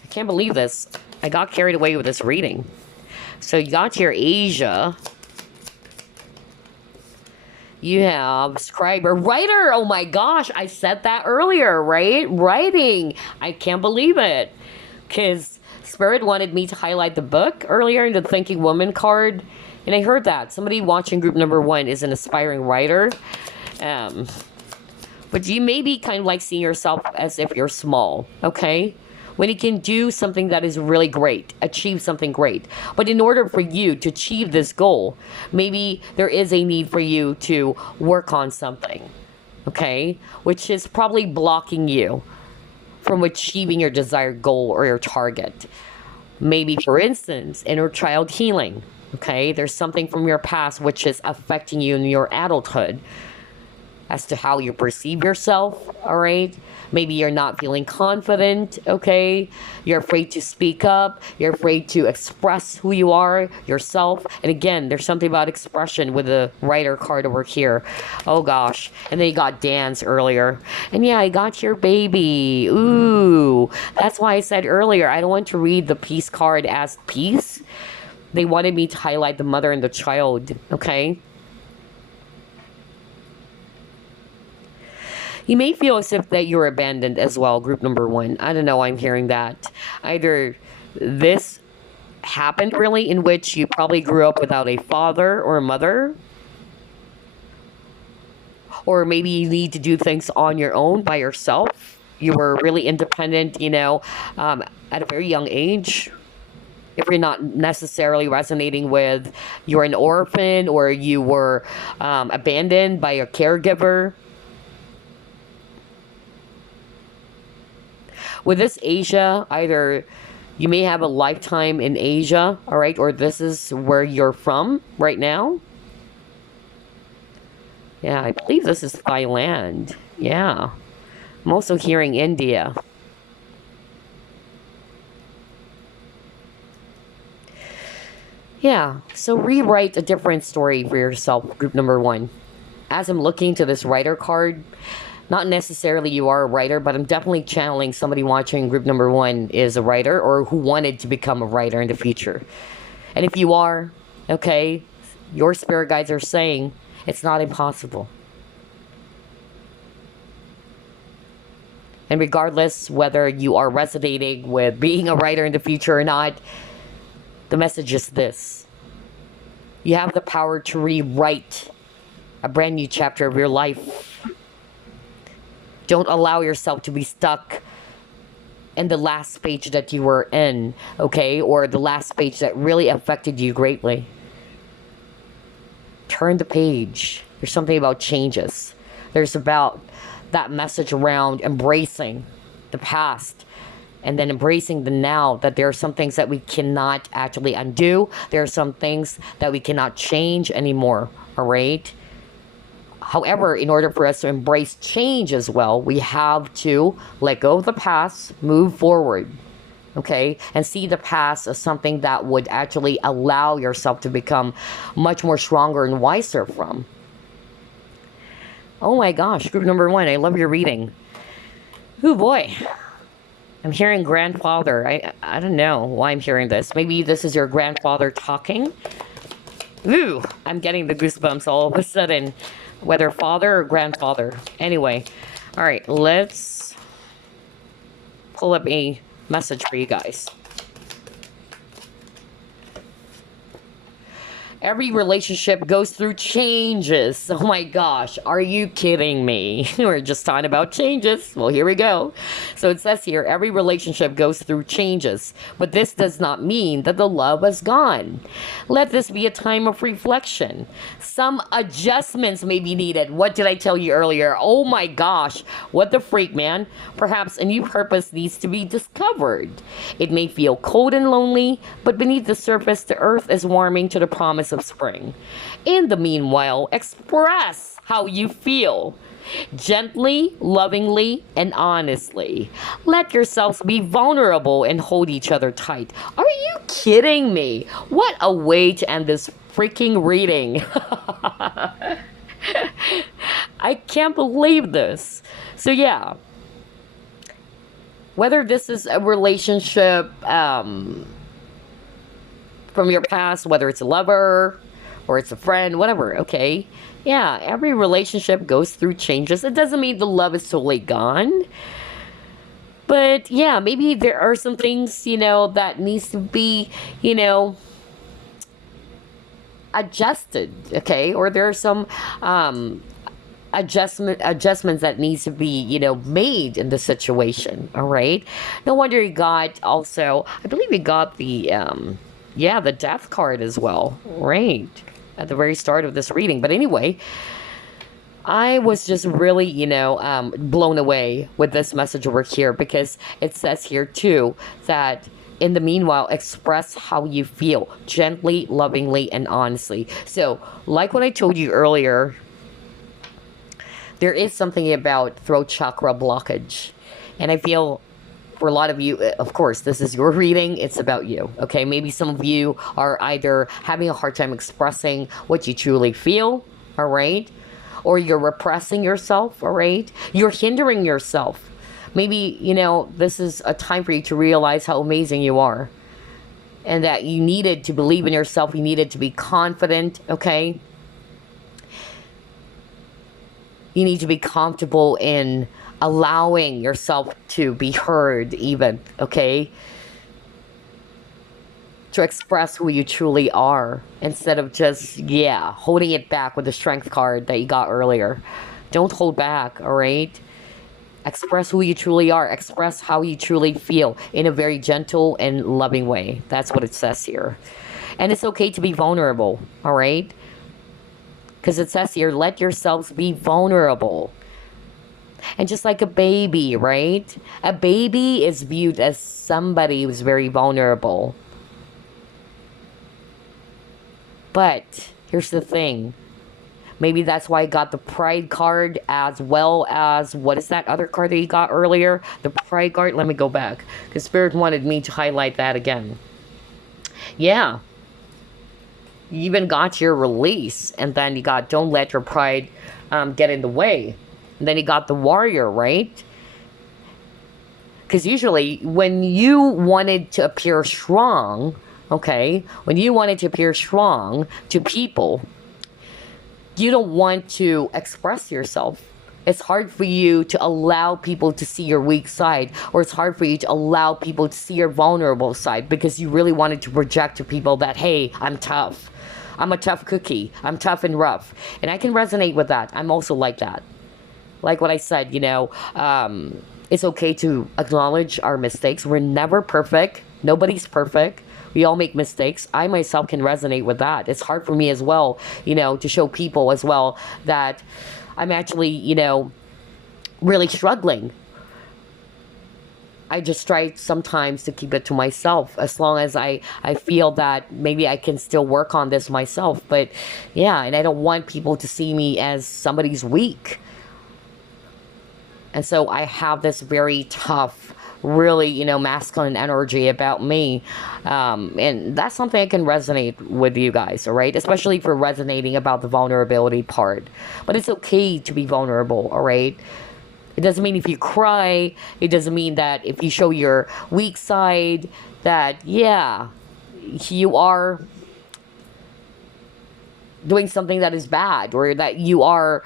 I can't believe this. I got carried away with this reading. So you got here Asia. You have scribe or writer. Oh my gosh, I said that earlier, right? Writing. I can't believe it. Because Spirit wanted me to highlight the book earlier in the Thinking Woman card. And I heard that. Somebody watching group number 1 is an aspiring writer. Um, but you may be kind of like seeing yourself as if you're small, okay? When you can do something that is really great, achieve something great. But in order for you to achieve this goal, maybe there is a need for you to work on something, okay? Which is probably blocking you from achieving your desired goal or your target. Maybe, for instance, inner child healing, okay? There's something from your past which is affecting you in your adulthood as to how you perceive yourself, all right? Maybe you're not feeling confident, okay? You're afraid to speak up. You're afraid to express who you are, yourself. And again, there's something about expression with the writer card over here. Oh gosh. And then you got dance earlier. And yeah, I got your baby. Ooh. That's why I said earlier, I don't want to read the peace card as peace. They wanted me to highlight the mother and the child, okay? You may feel as if that you're abandoned as well, group number 1. I don't know, I'm hearing that. Either this happened really in which you probably grew up without a father or a mother. Or maybe you need to do things on your own by yourself. You were really independent, at a very young age. If you're not necessarily resonating with you're an orphan or you were abandoned by a caregiver. With this Asia, either you may have a lifetime in Asia, all right, or this is where you're from right now. Yeah, I believe this is Thailand. Yeah. I'm also hearing India. Yeah, so rewrite a different story for yourself, group number 1. As I'm looking to this writer card, not necessarily you are a writer, but I'm definitely channeling somebody watching group number 1 is a writer or who wanted to become a writer in the future. And if you are, okay, your spirit guides are saying it's not impossible. And regardless whether you are resonating with being a writer in the future or not, the message is this. You have the power to rewrite a brand new chapter of your life. Don't allow yourself to be stuck in the last page that you were in, okay? Or the last page that really affected you greatly. Turn the page. There's something about changes. There's about that message around embracing the past and then embracing the now, that there are some things that we cannot actually undo. There are some things that we cannot change anymore, all right? However, in order for us to embrace change as well, we have to let go of the past, move forward, okay? And see the past as something that would actually allow yourself to become much more stronger and wiser from. Oh my gosh, group number 1, I love your reading. Oh boy. I'm hearing grandfather. I don't know why I'm hearing this. Maybe this is your grandfather talking. Ooh, I'm getting the goosebumps all of a sudden. Whether father or grandfather. Anyway, all right, let's pull up a message for you guys. Every relationship goes through changes. Oh my gosh, are you kidding me? We're just talking about changes. Well, here we go. So it says here, every relationship goes through changes, but this does not mean that the love is gone. Let this be a time of reflection. Some adjustments may be needed. What did I tell you earlier? Oh my gosh, what the freak, man. Perhaps a new purpose needs to be discovered. It may feel cold and lonely, but beneath the surface, the earth is warming to the promise of spring. In the meanwhile, express how you feel. Gently, lovingly, and honestly. Let yourselves be vulnerable and hold each other tight. Are you kidding me? What a way to end this freaking reading. I can't believe this. So yeah. Whether this is a relationship from your past, whether it's a lover or it's a friend, whatever, okay? Yeah, every relationship goes through changes. It doesn't mean the love is totally gone. But yeah, maybe there are some things, that needs to be, you know, adjusted, okay? Or there are some adjustments that needs to be, made in the situation, all right? No wonder you got also, I believe you got the death card as well, right? At the very start of this reading. But anyway, I was just really, blown away with this message over here, because it says here too that in the meanwhile, express how you feel gently, lovingly, and honestly. So, like what I told you earlier, there is something about throat chakra blockage. And I feel for a lot of you, of course, this is your reading, it's about you, okay? Maybe some of you are either having a hard time expressing what you truly feel, all right? Or you're repressing yourself, all right? You're hindering yourself. Maybe, this is a time for you to realize how amazing you are. And that you needed to believe in yourself. You needed to be confident, okay? You need to be comfortable in allowing yourself to be heard even, okay? To express who you truly are, instead of just, holding it back with the strength card that you got earlier. Don't hold back, all right? Express who you truly are. Express how you truly feel in a very gentle and loving way. That's what it says here. And it's okay to be vulnerable, all right? Because it says here, let yourselves be vulnerable. And just like a baby, right? A baby is viewed as somebody who's very vulnerable. But here's the thing. Maybe that's why I got the Pride card, as well as, what is that other card that you got earlier? The Pride card. Let me go back, because Spirit wanted me to highlight that again. Yeah. You even got your release. And then you got don't let your pride get in the way. And then you got the Warrior, right? Because usually when you wanted to appear strong, okay, when you wanted to appear strong to people, you don't want to express yourself. It's hard for you to allow people to see your weak side, or it's hard for you to allow people to see your vulnerable side, because you really wanted to project to people that, hey, I'm tough. I'm a tough cookie. I'm tough and rough. And I can resonate with that. I'm also like that. Like what I said, it's okay to acknowledge our mistakes. We're never perfect. Nobody's perfect. We all make mistakes. I myself can resonate with that. It's hard for me as well, to show people as well that I'm actually, really struggling. I just try sometimes to keep it to myself, as long as I feel that maybe I can still work on this myself. But yeah, and I don't want people to see me as somebody's weak. And so I have this very tough, really, masculine energy about me. And that's something I can resonate with you guys, all right? Especially for resonating about the vulnerability part. But it's okay to be vulnerable, all right? It doesn't mean if you cry, it doesn't mean that if you show your weak side, that, you are doing something that is bad, or that you are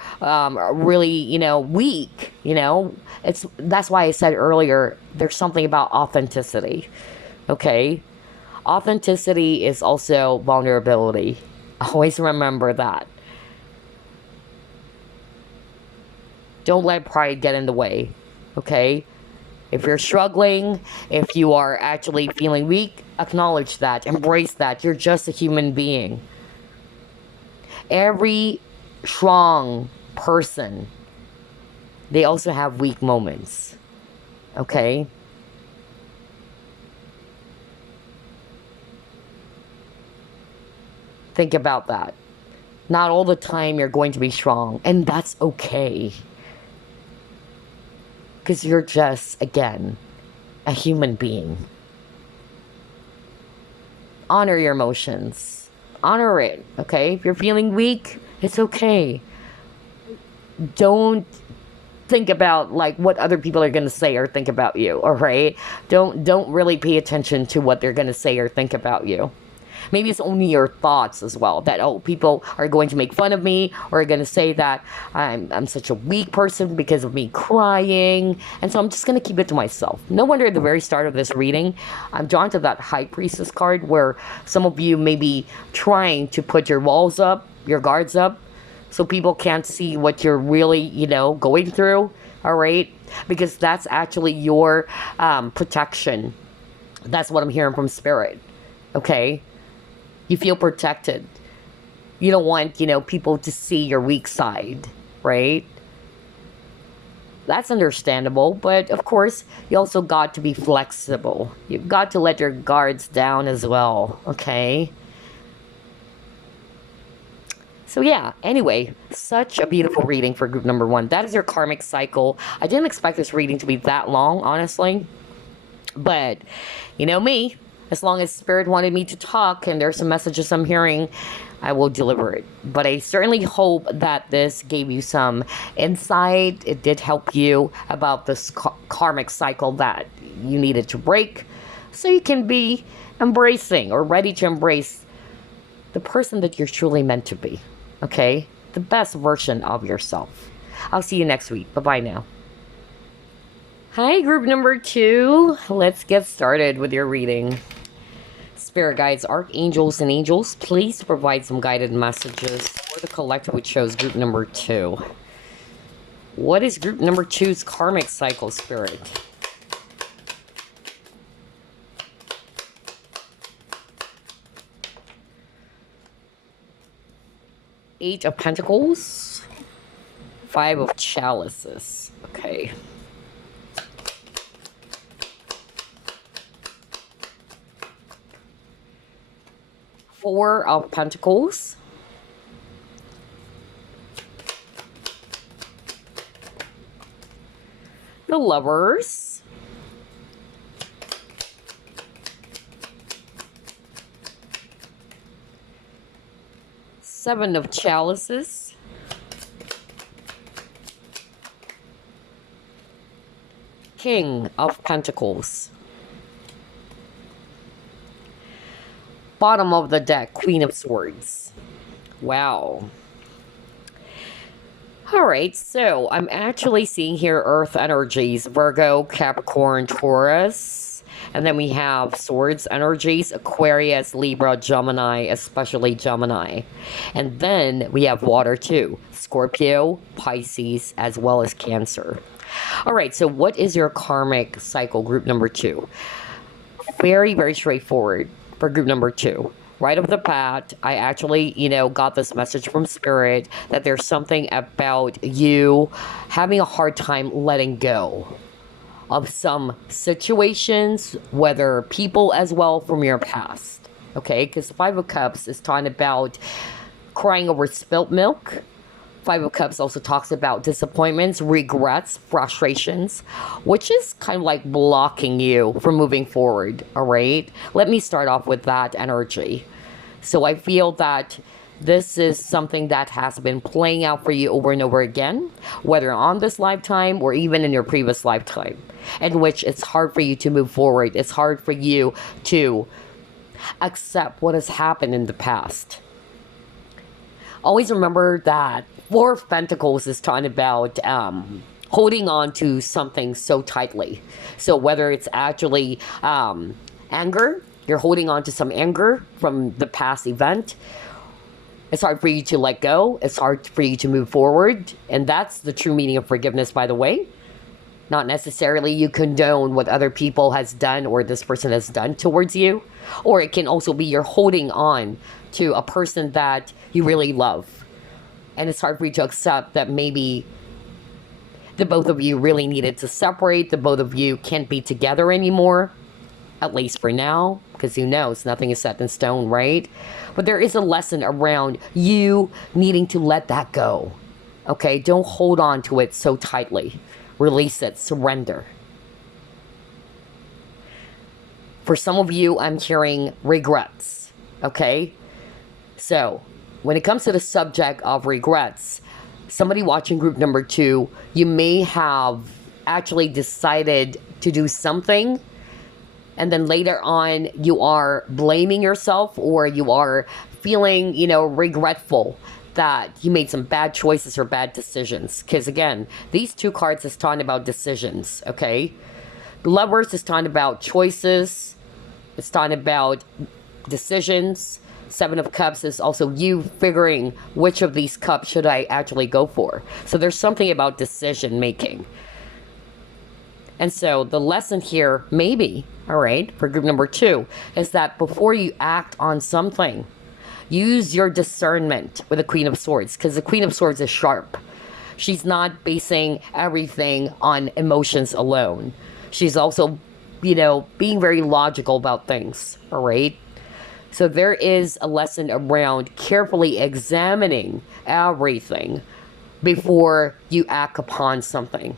really, weak, That's why I said earlier, there's something about authenticity, okay? Authenticity is also vulnerability. Always remember that. Don't let pride get in the way, okay? If you're struggling, if you are actually feeling weak, acknowledge that, embrace that. You're just a human being. Every strong person, they also have weak moments, okay? Think about that. Not all the time you're going to be strong, and that's okay. Because you're just, again, a human being. Honor your emotions. Honor it, okay? If you're feeling weak, it's okay. Don't think about like what other people are going to say or think about you, all right? Don't really pay attention to what they're going to say or think about you. Maybe it's only your thoughts as well, that, oh, people are going to make fun of me, or are going to say that I'm such a weak person because of me crying, and so I'm just going to keep it to myself. No wonder at the very start of this reading, I'm drawn to that High Priestess card, where some of you may be trying to put your walls up, your guards up, so people can't see what you're really, going through, all right? Because that's actually your protection. That's what I'm hearing from Spirit, okay? You feel protected. You don't want, people to see your weak side, right? That's understandable, but of course, you also got to be flexible. You've got to let your guards down as well, okay? So yeah, anyway, such a beautiful reading for group number 1. That is your karmic cycle. I didn't expect this reading to be that long, honestly. But, you know me, as long as Spirit wanted me to talk and there's some messages I'm hearing, I will deliver it. But I certainly hope that this gave you some insight. It did help you about this karmic cycle that you needed to break, so you can be embracing or ready to embrace the person that you're truly meant to be. Okay? The best version of yourself. I'll see you next week. Bye-bye now. Hi, group number 2. Let's get started with your reading. Spirit guides, archangels, and angels, please provide some guided messages for the collective, which shows group number 2. What is group number 2's karmic cycle, Spirit? Eight of Pentacles, 5 of Chalices. Okay. Four of Pentacles, the Lovers, Seven of Chalices, King of Pentacles. Bottom of the deck, Queen of Swords. Wow. Alright, so I'm actually seeing here Earth energies, Virgo, Capricorn, Taurus. And then we have Swords energies, Aquarius, Libra, Gemini, especially Gemini. And then we have water too, Scorpio, Pisces, as well as Cancer. Alright, so what is your karmic cycle, group number 2? Very, very straightforward for group number 2. Right off the bat, I actually, got this message from Spirit that there's something about you having a hard time letting go of some situations, whether people as well from your past. Okay, because 5 of Cups is talking about crying over spilt milk. 5 of Cups also talks about disappointments, regrets, frustrations, which is kind of like blocking you from moving forward, all right? Let me start off with that energy. So I feel that this is something that has been playing out for you over and over again, whether on this lifetime or even in your previous lifetime, in which it's hard for you to move forward. It's hard for you to accept what has happened in the past. Always remember that 4 of Pentacles is talking about holding on to something so tightly. So whether it's actually anger, you're holding on to some anger from the past event. It's hard for you to let go. It's hard for you to move forward. And that's the true meaning of forgiveness, by the way. Not necessarily you condone what other people has done or this person has done towards you. Or it can also be you're holding on to a person that you really love. And it's hard for you to accept that maybe the both of you really needed to separate. The both of you can't be together anymore. At least for now. Because who knows? Nothing is set in stone, right? But there is a lesson around you needing to let that go. Okay? Don't hold on to it so tightly. Release it. Surrender. For some of you, I'm hearing regrets. Okay? So, when it comes to the subject of regrets, somebody watching group number 2, you may have actually decided to do something and then later on you are blaming yourself, or you are feeling, regretful that you made some bad choices or bad decisions. Because again, these two cards is talking about decisions, okay? Lovers is talking about choices. It's talking about decisions. Seven of Cups is also you figuring which of these cups should I actually go for. So there's something about decision making. And so the lesson here, maybe, all right, for group number 2, is that before you act on something, use your discernment with the Queen of Swords, because the Queen of Swords is sharp. She's not basing everything on emotions alone. She's also, being very logical about things, all right? So there is a lesson around carefully examining everything before you act upon something.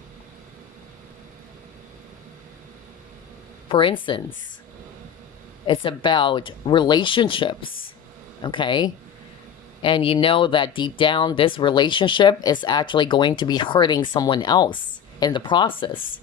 For instance, it's about relationships, okay? And you know that deep down, this relationship is actually going to be hurting someone else in the process,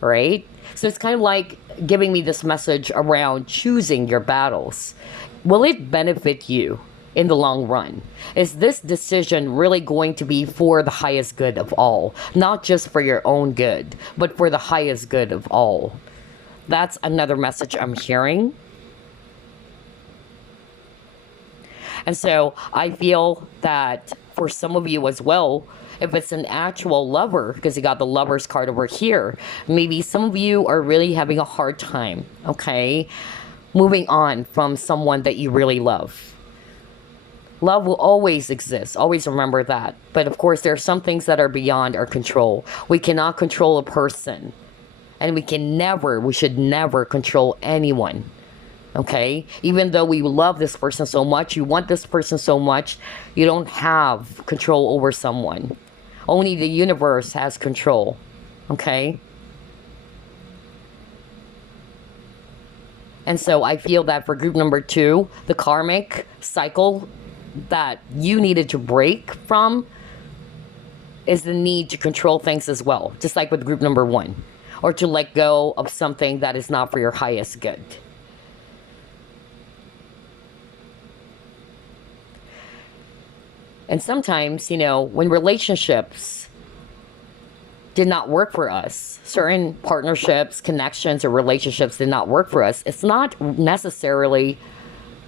right? So it's kind of like giving me this message around choosing your battles. Will it benefit you in the long run? Is this decision really going to be for the highest good of all? Not just for your own good, but for the highest good of all. That's another message I'm hearing. And so I feel that for some of you as well, if it's an actual lover, because you got the Lover's card over here, maybe some of you are really having a hard time, okay, moving on from someone that you really love. Love will always exist. Always remember that. But of course, there are some things that are beyond our control. We cannot control a person. And we should never control anyone. Okay? Even though we love this person so much, you want this person so much, you don't have control over someone. Only the universe has control. Okay? And so I feel that for group number 2, the karmic cycle that you needed to break from is the need to control things as well. Just like with group number 1. Or to let go of something that is not for your highest good. And sometimes, when relationships did not work for us, certain partnerships, connections, or relationships did not work for us, it's not necessarily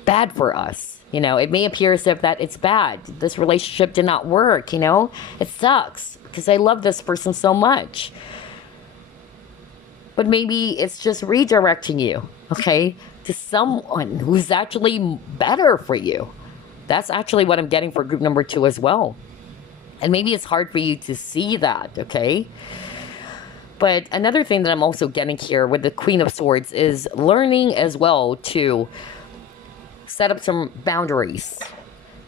bad for us. It may appear as if that it's bad. This relationship did not work, It sucks because I love this person so much. But maybe it's just redirecting you, okay, to someone who's actually better for you. That's actually what I'm getting for group number 2 as well. And maybe it's hard for you to see that, okay? But another thing that I'm also getting here with the Queen of Swords is learning as well to set up some boundaries.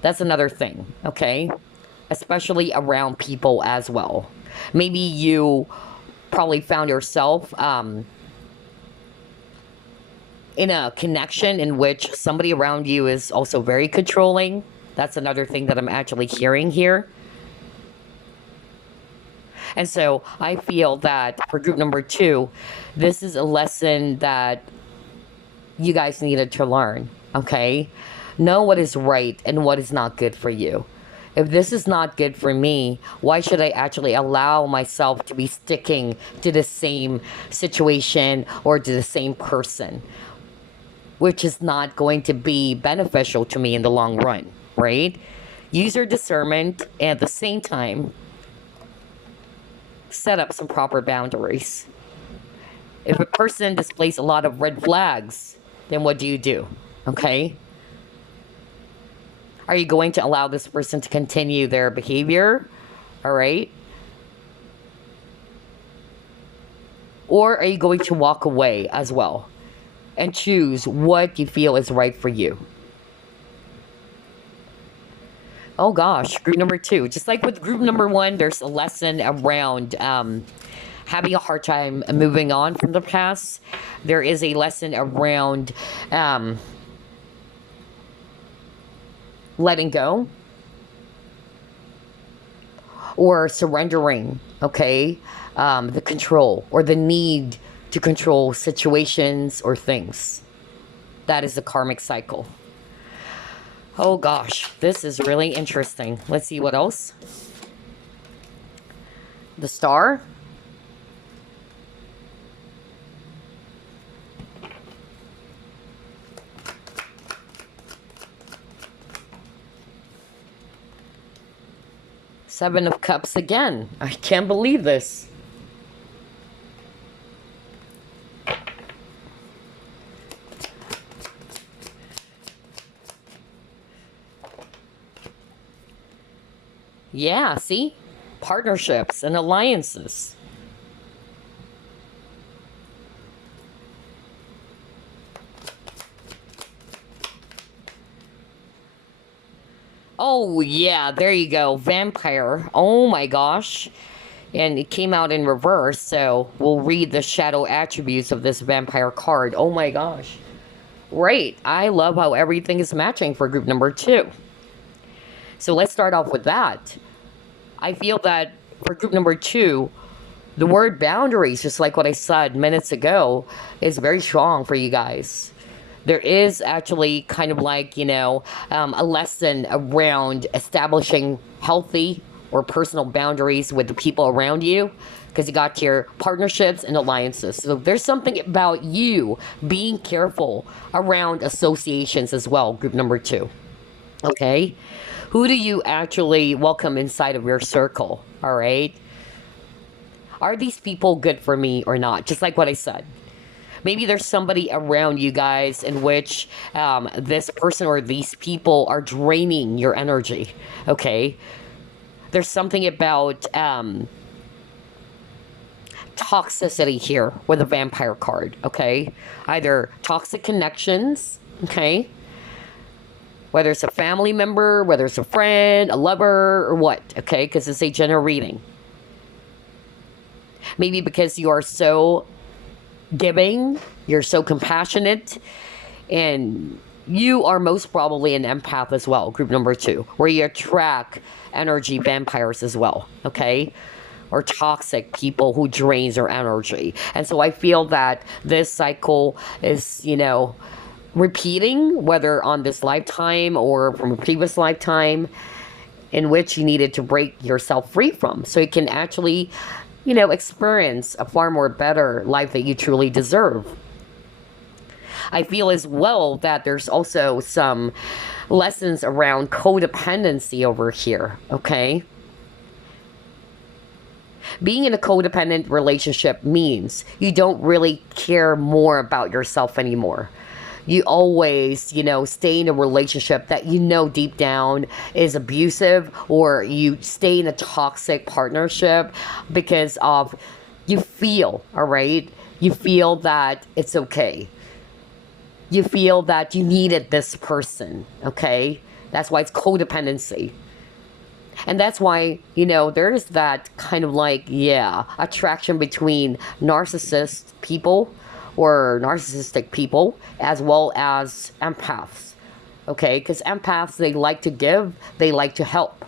That's another thing, okay? Especially around people as well. Maybe you probably found yourself in a connection in which somebody around you is also very controlling. That's another thing that I'm actually hearing here. And so I feel that for group number 2, this is a lesson that you guys needed to learn, okay? Know what is right and what is not good for you. If this is not good for me, why should I actually allow myself to be sticking to the same situation or to the same person, which is not going to be beneficial to me in the long run, right? Use your discernment and at the same time, set up some proper boundaries. If a person displays a lot of red flags, then what do? Okay? Are you going to allow this person to continue their behavior? All right? Or are you going to walk away as well and choose what you feel is right for you? Oh gosh, group number 2. Just like with group number 1, there's a lesson around having a hard time moving on from the past. There is a lesson around letting go or surrendering, okay? The control or the need to control situations or things. That is the karmic cycle. Oh gosh, this is really interesting. Let's see what else. The Star. Seven of Cups again. I can't believe this. Yeah, see? Partnerships and alliances. Oh, yeah, there you go. Vampire. Oh my gosh. And it came out in reverse, so we'll read the shadow attributes of this vampire card. Oh my gosh. Great. I love how everything is matching for group number 2. So let's start off with that. I feel that for group number 2, the word boundaries, just like what I said minutes ago, is very strong for you guys. There is actually kind of like, you know, a lesson around establishing healthy or personal boundaries with the people around you, because you got your partnerships and alliances. So there's something about you being careful around associations as well, group number 2. Okay? Who do you actually welcome inside of your circle? All right? Are these people good for me or not? Just like what I said. Maybe there's somebody around you guys in which this person or these people are draining your energy. Okay? There's something about toxicity here with a vampire card. Okay? Either toxic connections. Okay? Whether it's a family member, whether it's a friend, a lover, or what, okay? Because it's a general reading. Maybe because you are so giving, you're so compassionate, and you are most probably an empath as well, group number 2, where you attract energy vampires as well, okay? Or toxic people who drains your energy. And so I feel that this cycle is, you know, repeating, whether on this lifetime or from a previous lifetime, in which you needed to break yourself free from, so you can actually, you know, experience a far more better life that you truly deserve. I feel as well that there's also some lessons around codependency over here, okay? Being in a codependent relationship means you don't really care more about yourself anymore. You always, you know, stay in a relationship that you know deep down is abusive, or you stay in a toxic partnership because of, you feel, all right? You feel that it's okay. You feel that you needed this person, okay? That's why it's codependency. And that's why, you know, there's that kind of like, yeah, attraction between narcissist people or narcissistic people, as well as empaths, okay? Because empaths, they like to give, they like to help.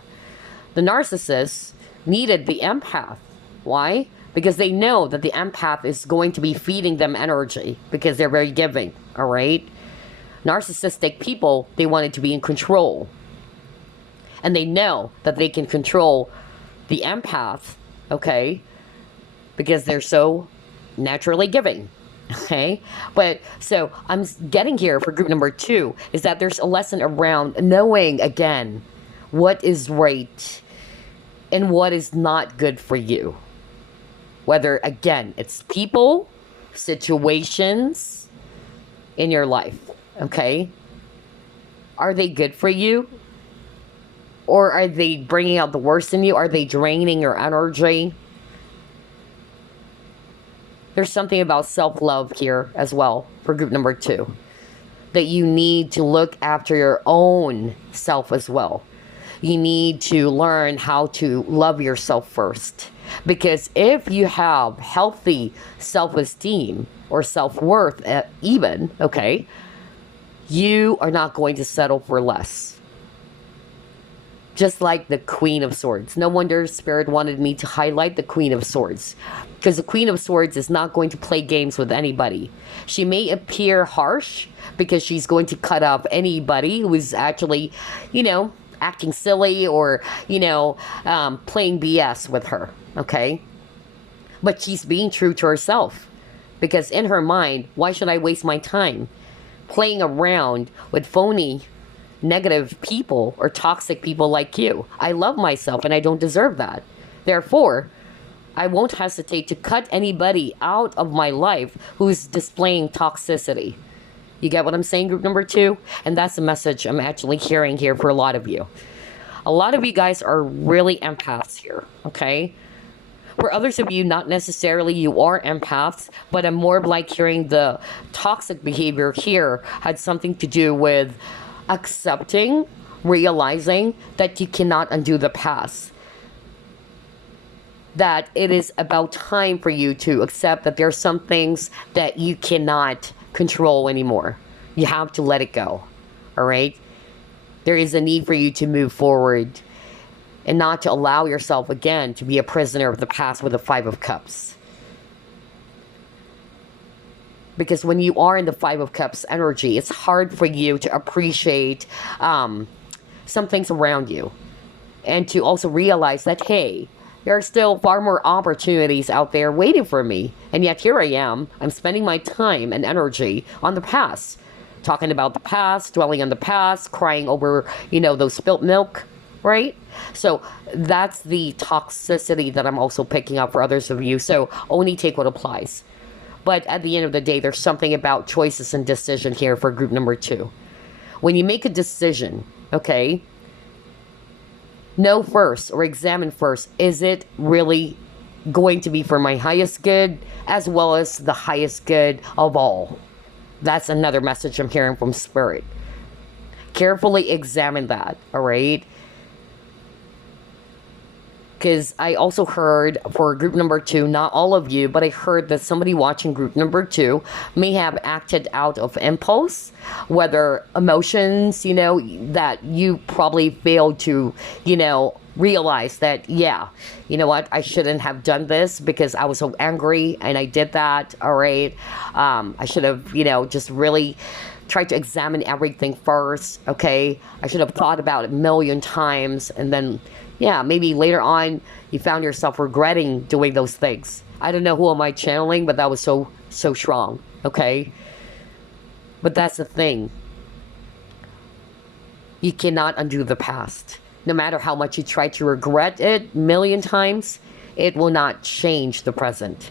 The narcissists needed the empath. Why? Because they know that the empath is going to be feeding them energy, because they're very giving, all right? Narcissistic people, they wanted to be in control. And they know that they can control the empath, okay? Because they're so naturally giving. Okay, but so I'm getting here for group number 2 is that there's a lesson around knowing again what is right and what is not good for you. Whether again it's people, situations in your life, okay? Are they good for you? Or are they bringing out the worst in you? Are they draining your energy? There's something about self-love here as well for group number 2. That you need to look after your own self as well. You need to learn how to love yourself first. Because if you have healthy self-esteem or self-worth even, okay, you are not going to settle for less. Just like the Queen of Swords. No wonder Spirit wanted me to highlight the Queen of Swords. Because the Queen of Swords is not going to play games with anybody. She may appear harsh because she's going to cut off anybody who is actually, you know, acting silly or, you know, playing BS with her. Okay? But she's being true to herself. Because in her mind, why should I waste my time playing around with phony, negative people or toxic people like you? I love myself and I don't deserve that. Therefore, I won't hesitate to cut anybody out of my life who's displaying toxicity. You get what I'm saying, group number 2? And that's the message I'm actually hearing here for a lot of you. A lot of you guys are really empaths here, okay? For others of you, not necessarily you are empaths, but I'm more like hearing the toxic behavior here had something to do with accepting, realizing that you cannot undo the past. That it is about time for you to accept that there are some things that you cannot control anymore. You have to let it go. All right? There is a need for you to move forward and not to allow yourself again to be a prisoner of the past with the 5 of Cups. Because when you are in the 5 of Cups energy, it's hard for you to appreciate some things around you. And to also realize that, hey, there are still far more opportunities out there waiting for me. And yet here I am. I'm spending my time and energy on the past. Talking about the past, dwelling on the past, crying over, you know, those spilt milk, right? So that's the toxicity that I'm also picking up for others of you. So only take what applies. But at the end of the day, there's something about choices and decision here for group number 2. When you make a decision, okay, know first or examine first, is it really going to be for my highest good as well as the highest good of all? That's another message I'm hearing from Spirit. Carefully examine that, all right? Because I also heard for group number 2, not all of you, but I heard that somebody watching group number 2 may have acted out of impulse, whether emotions, you know, that you probably failed to, you know, realize that, yeah, you know what, I shouldn't have done this because I was so angry and I did that, all right? I should have, you know, just really tried to examine everything first, okay? I should have thought about it a million times and then, yeah, maybe later on you found yourself regretting doing those things. I don't know who am I channeling, but that was so strong, okay? But that's the thing. You cannot undo the past. No matter how much you try to regret it a million times, it will not change the present.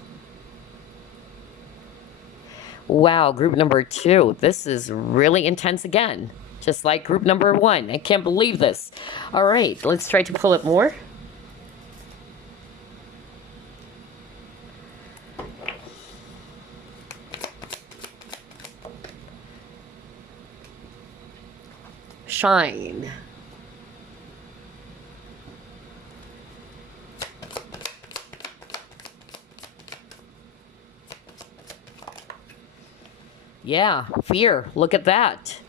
Wow, group number 2. This is really intense again. Just like group number 1. I can't believe this. All right, let's try to pull it more. Shine. Yeah, fear. Look at that.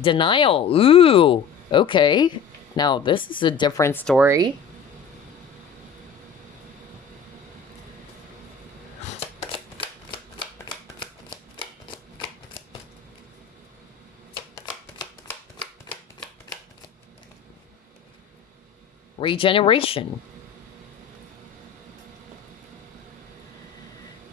Denial. Ooh, okay. Now, this is a different story. Regeneration.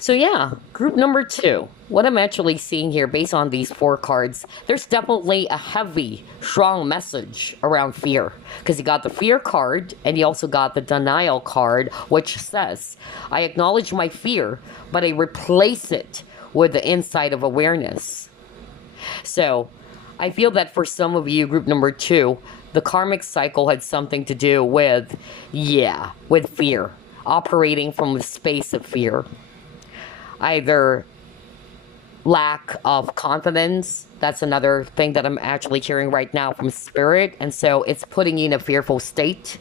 So yeah, group number 2. What I'm actually seeing here based on these 4 cards, there's definitely a heavy, strong message around fear. Because you got the fear card and you also got the denial card, which says, I acknowledge my fear, but I replace it with the insight of awareness. So I feel that for some of you, group number 2, the karmic cycle had something to do with, yeah, with fear. Operating from the space of fear. Either lack of confidence, that's another thing that I'm actually hearing right now from Spirit, and so it's putting you in a fearful state.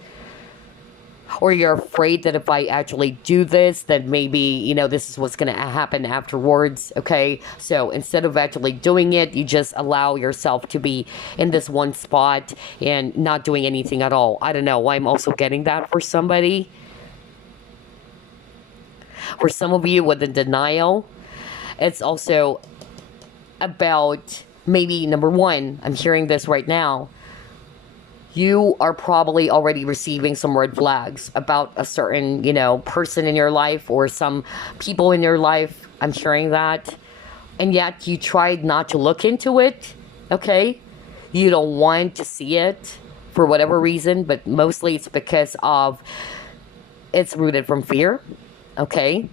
Or you're afraid that if I actually do this, then maybe, you know, this is what's going to happen afterwards, okay? So instead of actually doing it, you just allow yourself to be in this one spot and not doing anything at all. I don't know. I'm also getting that for somebody. For some of you with the denial, it's also about maybe, number one, I'm hearing this right now, you are probably already receiving some red flags about a certain, you know, person in your life or some people in your life. I'm hearing that. And yet you tried not to look into it, okay? You don't want to see it for whatever reason, but mostly it's because of, it's rooted from fear, okay?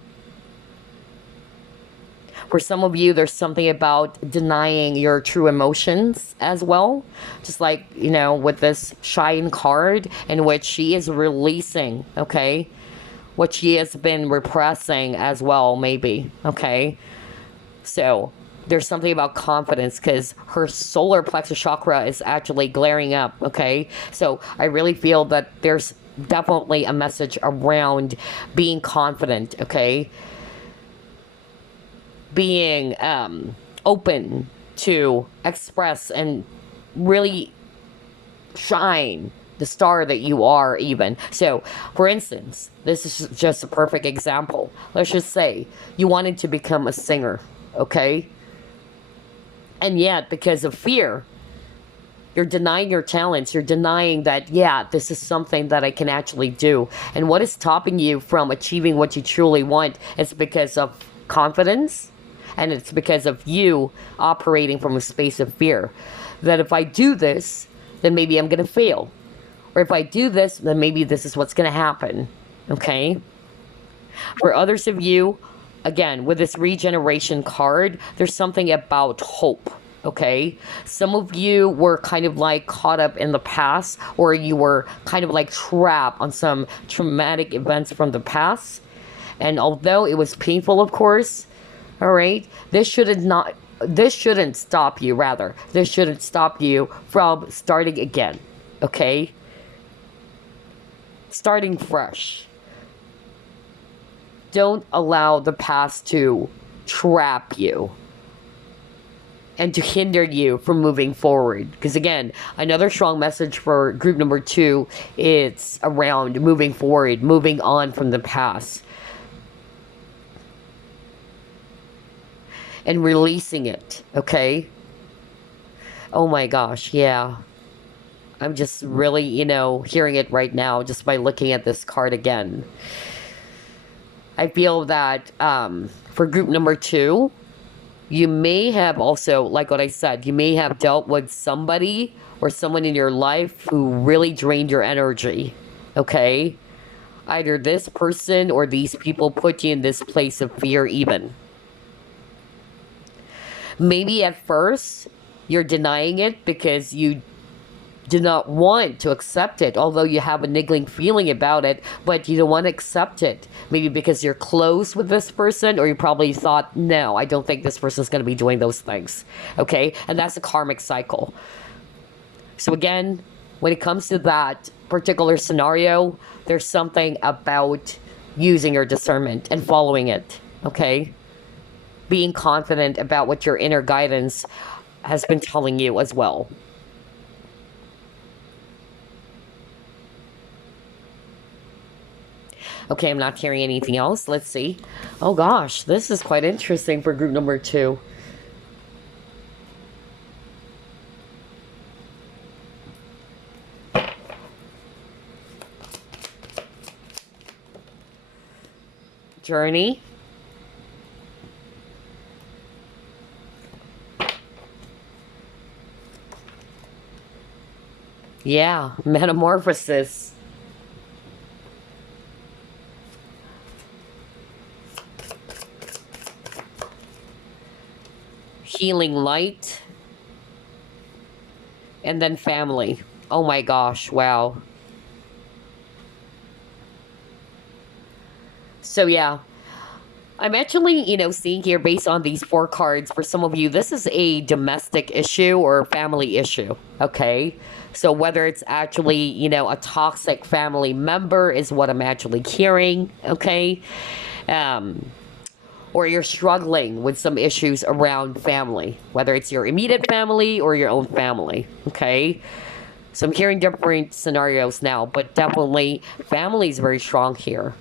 For some of you, there's something about denying your true emotions as well. Just like, you know, with this Shine card, in which she is releasing, okay, what she has been repressing as well, maybe, okay? So there's something about confidence because her solar plexus chakra is actually glaring up, okay? So I really feel that there's definitely a message around being confident, okay? Being open to express and really shine the star that you are even. So, for instance, this is just a perfect example. Let's just say you wanted to become a singer, okay? And yet, because of fear, you're denying your talents. You're denying that, yeah, this is something that I can actually do. And what is stopping you from achieving what you truly want is because of confidence. And it's because of you operating from a space of fear. That if I do this, then maybe I'm going to fail. Or if I do this, then maybe this is what's going to happen. Okay? For others of you, again, with this regeneration card, there's something about hope. Okay? Some of you were kind of like caught up in the past, or you were kind of like trapped on some traumatic events from the past. And although it was painful, of course, all right, this shouldn't stop you, rather. This shouldn't stop you from starting again, okay? Starting fresh. Don't allow the past to trap you and to hinder you from moving forward. Because again, another strong message for group number 2, it's around moving forward, moving on from the past. And releasing it, okay? Oh my gosh, yeah. I'm just really, you know, hearing it right now just by looking at this card again. I feel that for group number 2, you may have also, like what I said, you may have dealt with somebody or someone in your life who really drained your energy, okay? Either this person or these people put you in this place of fear even. Maybe at first, you're denying it because you do not want to accept it, although you have a niggling feeling about it, but you don't want to accept it. Maybe because you're close with this person, or you probably thought, no, I don't think this person's going to be doing those things. Okay? And that's a karmic cycle. So again, when it comes to that particular scenario, there's something about using your discernment and following it. Okay? Being confident about what your inner guidance has been telling you as well. Okay, I'm not hearing anything else. Let's see. Oh gosh, this is quite interesting for group number 2. Journey. Yeah, metamorphosis. Healing light. And then family. Oh my gosh, wow. So yeah, I'm actually, seeing here based on these four cards, for some of you, this is a domestic issue or a family issue, okay? So whether it's actually, a toxic family member is what I'm actually hearing, okay? Um, or you're struggling with some issues around family, whether it's your immediate family or your own family, okay? So I'm hearing different scenarios now, but definitely family is very strong here.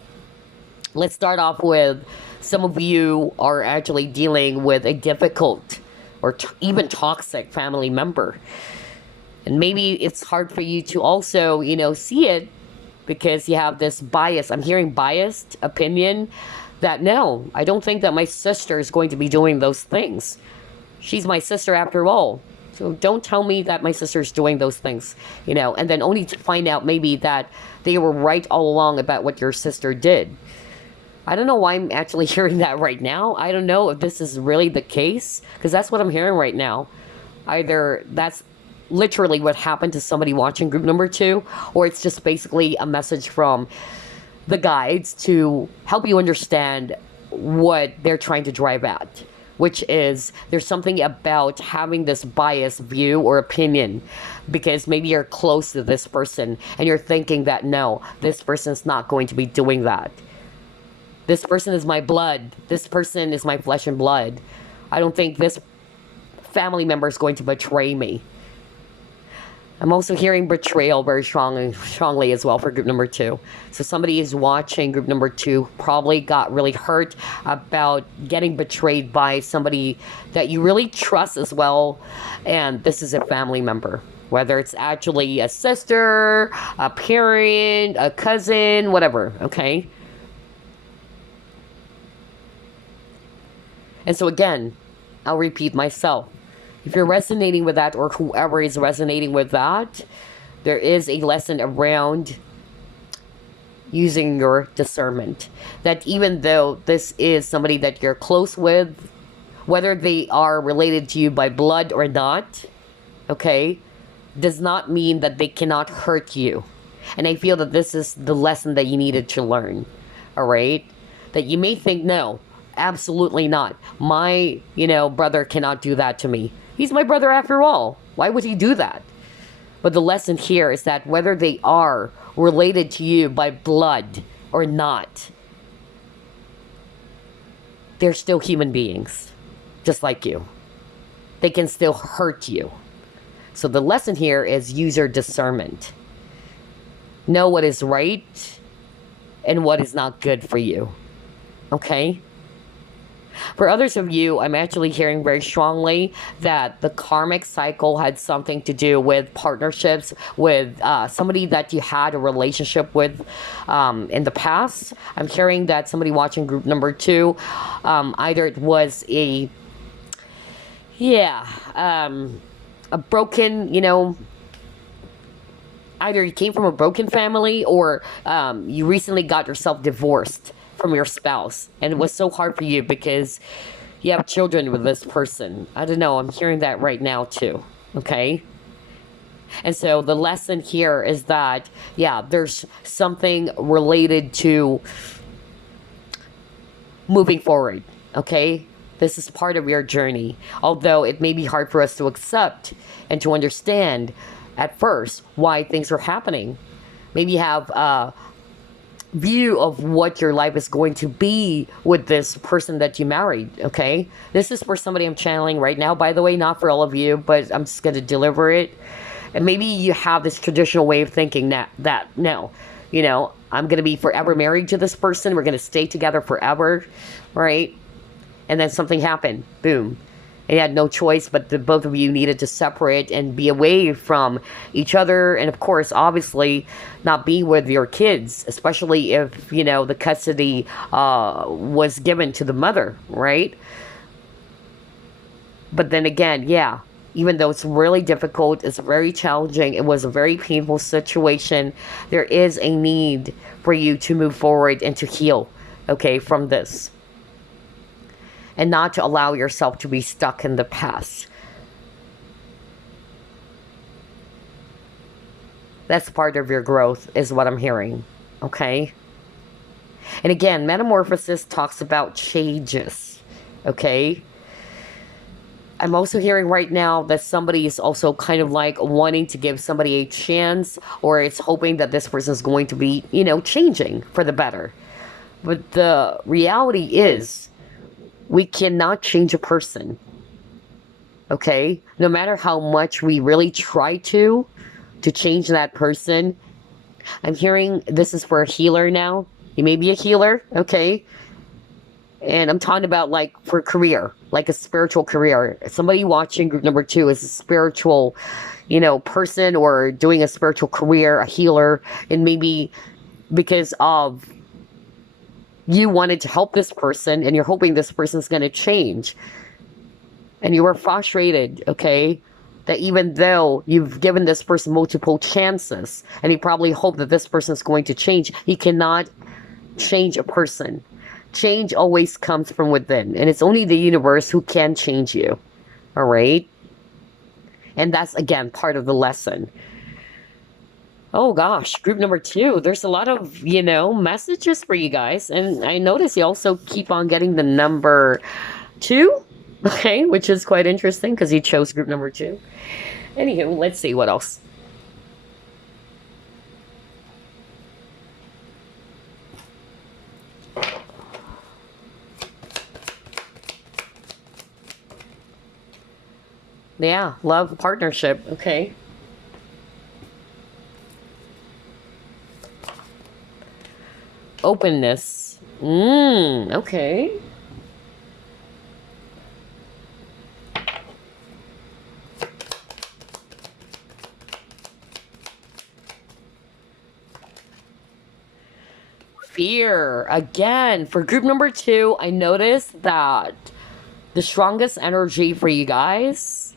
Let's start off with some of you are actually dealing with a difficult or even toxic family member. And maybe it's hard for you to also, see it because you have this bias. I'm hearing biased opinion that no, I don't think that my sister is going to be doing those things. She's my sister after all. So don't tell me that my sister's doing those things, and then only to find out maybe that they were right all along about what your sister did. I don't know why I'm actually hearing that right now. I don't know if this is really the case, because that's what I'm hearing right now. Either that's literally what happened to somebody watching group number 2, or it's just basically a message from the guides to help you understand what they're trying to drive at, which is there's something about having this biased view or opinion because maybe you're close to this person and you're thinking that no, this person's not going to be doing that. This person is my blood. This person is my flesh and blood. I don't think this family member is going to betray me. I'm also hearing betrayal very strongly as well for group number 2. So somebody is watching group number 2 probably got really hurt about getting betrayed by somebody that you really trust as well. And this is a family member. Whether it's actually a sister, a parent, a cousin, whatever, okay? And so again, I'll repeat myself. If you're resonating with that or whoever is resonating with that, there is a lesson around using your discernment. That even though this is somebody that you're close with, whether they are related to you by blood or not, okay, does not mean that they cannot hurt you. And I feel that this is the lesson that you needed to learn, all right? That you may think, no, absolutely not. My, brother cannot do that to me. He's my brother after all. Why would he do that? But the lesson here is that whether they are related to you by blood or not, they're still human beings, just like you. They can still hurt you. So the lesson here is use your discernment. Know what is right and what is not good for you. Okay? For others of you, I'm actually hearing very strongly that the karmic cycle had something to do with partnerships with somebody that you had a relationship with in the past. I'm hearing that somebody watching group number 2, either it was a broken, either you came from a broken family or you recently got yourself divorced from your spouse, and it was so hard for you because you have children with this person. I don't know, I'm hearing that right now too, okay? And so the lesson here is that, there's something related to moving forward, okay? This is part of your journey, although it may be hard for us to accept and to understand at first why things are happening. Maybe you have view of what your life is going to be with this person that you married, okay? This is for somebody I'm channeling right now, by the way, not for all of you, but I'm just going to deliver it. And maybe you have this traditional way of thinking that no, I'm going to be forever married to this person. We're going to stay together forever, right? And then something happened. Boom. And you had no choice, but the both of you needed to separate and be away from each other. And of course, obviously, not be with your kids, especially if, the custody was given to the mother, right? But then again, even though it's really difficult, it's very challenging, it was a very painful situation, there is a need for you to move forward and to heal, okay, from this. And not to allow yourself to be stuck in the past. That's part of your growth, is what I'm hearing, okay? And again, metamorphosis talks about changes, okay? I'm also hearing right now that somebody is also kind of like wanting to give somebody a chance, or it's hoping that this person is going to be, changing for the better. But the reality is, we cannot change a person, okay? No matter how much we really try to change that person. I'm hearing this is for a healer now. You may be a healer, okay? And I'm talking about like for career, like a spiritual career. Somebody watching group number 2 is a spiritual, person, or doing a spiritual career, a healer, and maybe because of you wanted to help this person and you're hoping this person's going to change. And you were frustrated, okay? That even though you've given this person multiple chances and you probably hope that this person is going to change, you cannot change a person. Change always comes from within, and it's only the universe who can change you. All right? And that's, again, part of the lesson. Oh gosh, group number 2, there's a lot of, messages for you guys. And I notice you also keep on getting the number 2, okay, which is quite interesting because you chose group number 2. Anywho, let's see what else. Yeah, love, partnership, okay. Openness. Okay. Fear. Again, for group number 2, I noticed that the strongest energy for you guys,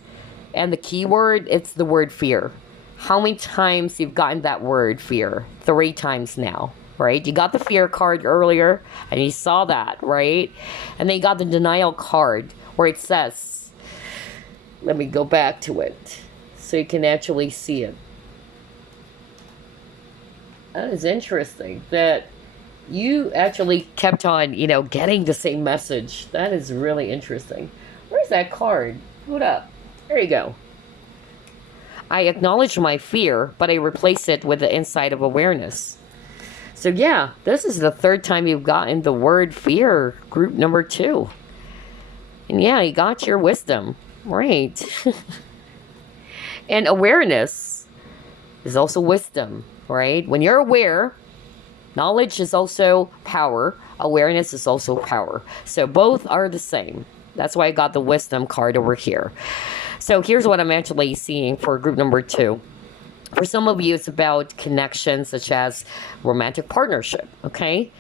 and the keyword, it's the word fear. How many times you've gotten that word fear? 3 times now, right? You got the fear card earlier, and you saw that, right? And then you got the denial card, where it says, let me go back to it, so you can actually see it. That is interesting, that you actually kept on, getting the same message. That is really interesting. Where's that card? Hold up. There you go. I acknowledge my fear, but I replace it with the insight of awareness. So yeah, this is the 3rd time you've gotten the word fear, group number 2. And yeah, you got your wisdom. Right. And awareness is also wisdom, right? When you're aware, knowledge is also power. Awareness is also power. So both are the same. That's why I got the wisdom card over here. So here's what I'm actually seeing for group number 2. For some of you, it's about connections such as romantic partnership, okay?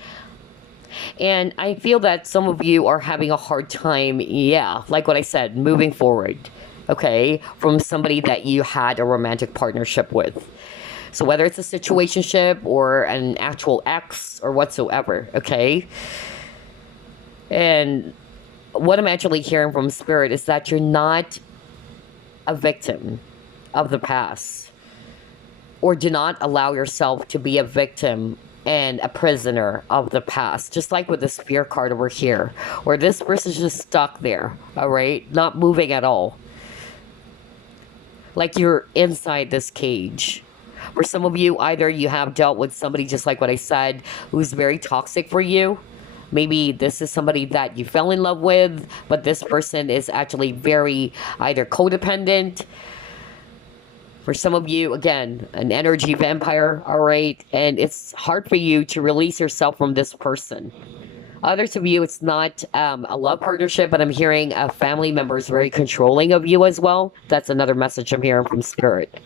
And I feel that some of you are having a hard time, like what I said, moving forward, okay, from somebody that you had a romantic partnership with. So whether it's a situationship or an actual ex or whatsoever, okay? And what I'm actually hearing from Spirit is that you're not a victim of the past, or do not allow yourself to be a victim and a prisoner of the past. Just like with this fear card over here, where this person's just stuck there, all right, not moving at all, like you're inside this cage. For some of you, either you have dealt with somebody, just like what I said, who's very toxic for you. Maybe this is somebody that you fell in love with, but this person is actually very either codependent. For some of you, again, an energy vampire, all right? And it's hard for you to release yourself from this person. Others of you, it's not a love partnership, but I'm hearing a family member is very controlling of you as well. That's another message I'm hearing from Spirit.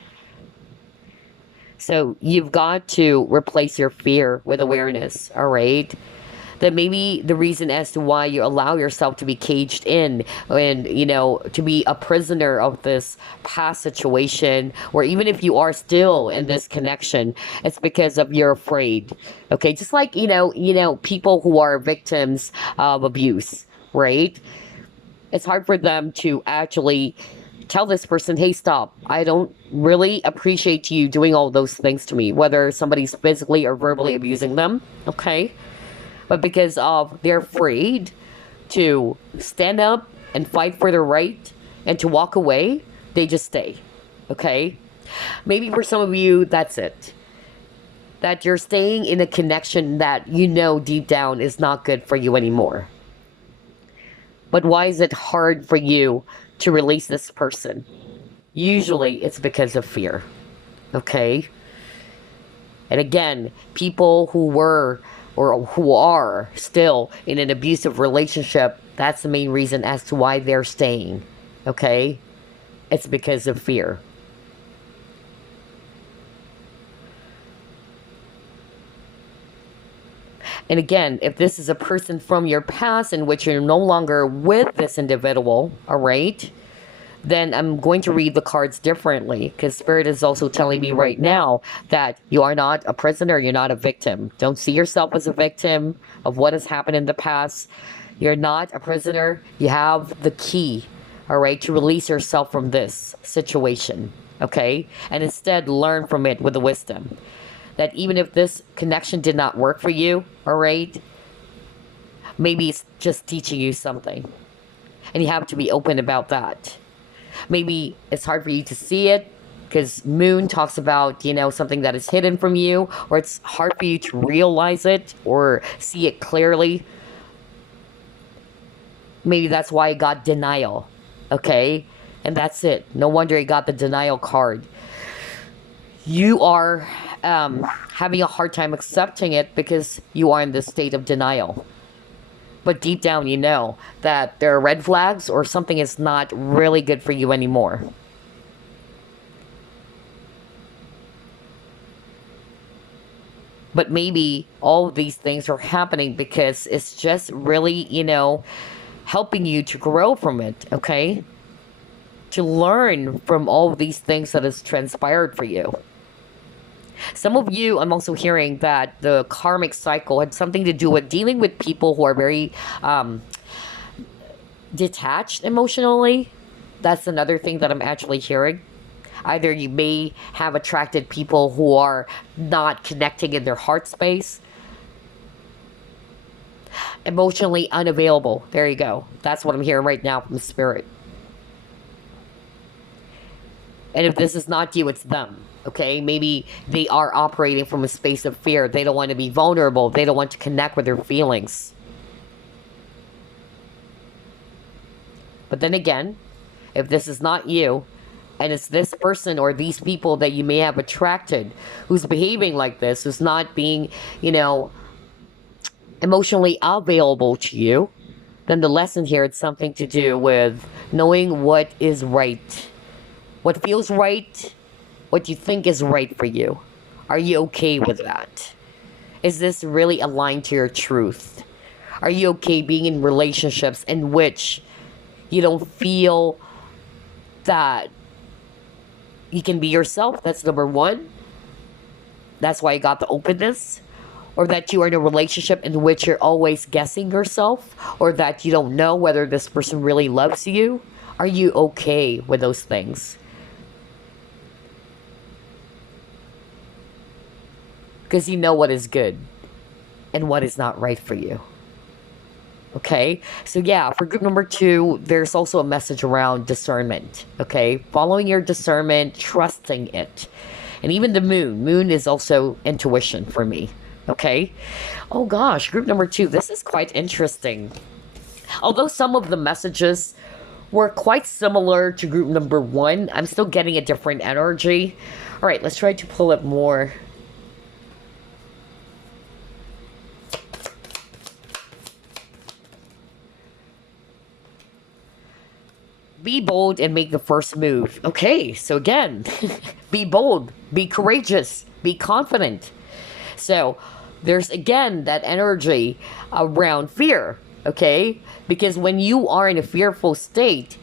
So you've got to replace your fear with awareness, all right? That maybe the reason as to why you allow yourself to be caged in and, to be a prisoner of this past situation, or even if you are still in this connection, it's because of you're afraid. Okay, just like, people who are victims of abuse, right? It's hard for them to actually tell this person, hey, stop. I don't really appreciate you doing all those things to me, whether somebody's physically or verbally abusing them, okay? But because of they're afraid to stand up and fight for their right and to walk away, they just stay. Okay? Maybe for some of you, that's it. That you're staying in a connection that you know deep down is not good for you anymore. But why is it hard for you to release this person? Usually it's because of fear. Okay? And again, people who were or who are still in an abusive relationship, that's the main reason as to why they're staying. Okay? It's because of fear. And again, if this is a person from your past in which you're no longer with this individual, all right, then I'm going to read the cards differently, because Spirit is also telling me right now that you are not a prisoner, you're not a victim. Don't see yourself as a victim of what has happened in the past. You're not a prisoner. You have the key, all right, to release yourself from this situation, okay? And instead learn from it with the wisdom that even if this connection did not work for you, all right, maybe it's just teaching you something. And you have to be open about that. Maybe it's hard for you to see it because Moon talks about, you know, something that is hidden from you, or it's hard for you to realize it or see it clearly. Maybe that's why I got denial, okay? And that's it. No wonder I got the denial card. You are having a hard time accepting it because you are in this state of denial. But deep down, you know that there are red flags or something is not really good for you anymore. But maybe all of these things are happening because it's just really, you know, helping you to grow from it, okay? To learn from all of these things that has transpired for you. Some of you, I'm also hearing that the karmic cycle had something to do with dealing with people who are very detached emotionally. That's another thing that I'm actually hearing. Either you may have attracted people who are not connecting in their heart space. Emotionally unavailable. There you go. That's what I'm hearing right now from Spirit. And if this is not you, it's them. Okay, maybe they are operating from a space of fear. They don't want to be vulnerable. They don't want to connect with their feelings. But then again, if this is not you, and it's this person or these people that you may have attracted who's behaving like this, who's not being, you know, emotionally available to you, then the lesson here is something to do with knowing what is right. What feels right, what you think is right for you. Are you okay with that? Is this really aligned to your truth? Are you okay being in relationships in which you don't feel that you can be yourself? That's number one. That's why you got the openness. Or that you are in a relationship in which you're always guessing yourself, or that you don't know whether this person really loves you. Are you okay with those things? Because you know what is good and what is not right for you. Okay? So yeah, for group number 2, there's also a message around discernment. Okay? Following your discernment, trusting it. And even the moon. Moon is also intuition for me. Okay? Oh gosh, group number 2. This is quite interesting. Although some of the messages were quite similar to group number 1, I'm still getting a different energy. Alright, let's try to pull it more. Be bold and make the first move. Okay, so again, be bold, be courageous, be confident. So there's again that energy around fear, okay? Because when you are in a fearful state,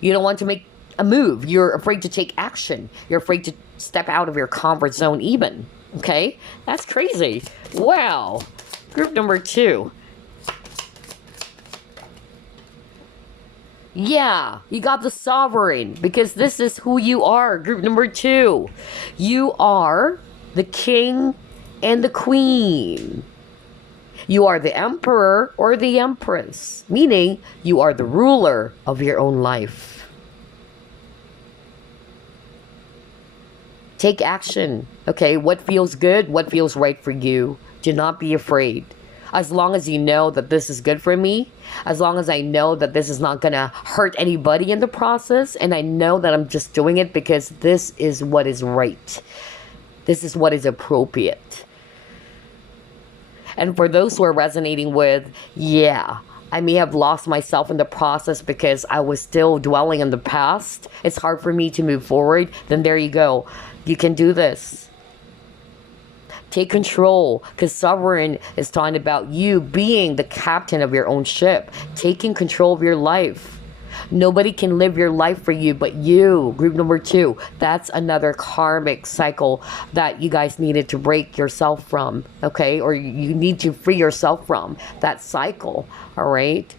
you don't want to make a move. You're afraid to take action. You're afraid to step out of your comfort zone even, okay? That's crazy. Wow. Group number 2. Yeah, you got the sovereign, because this is who you are. Group number 2. You are the king and the queen. You are the emperor or the empress, meaning you are the ruler of your own life. Take action, okay? What feels good, what feels right for you. Do not be afraid. As long as you know that this is good for me, as long as I know that this is not gonna hurt anybody in the process, and I know that I'm just doing it because this is what is right. This is what is appropriate. And for those who are resonating with, yeah, I may have lost myself in the process because I was still dwelling in the past. It's hard for me to move forward. Then there you go. You can do this. Take control, because sovereign is talking about you being the captain of your own ship, taking control of your life. Nobody can live your life for you but you. Group number 2, that's another karmic cycle that you guys needed to break yourself from, okay? Or you need to free yourself from that cycle, all right?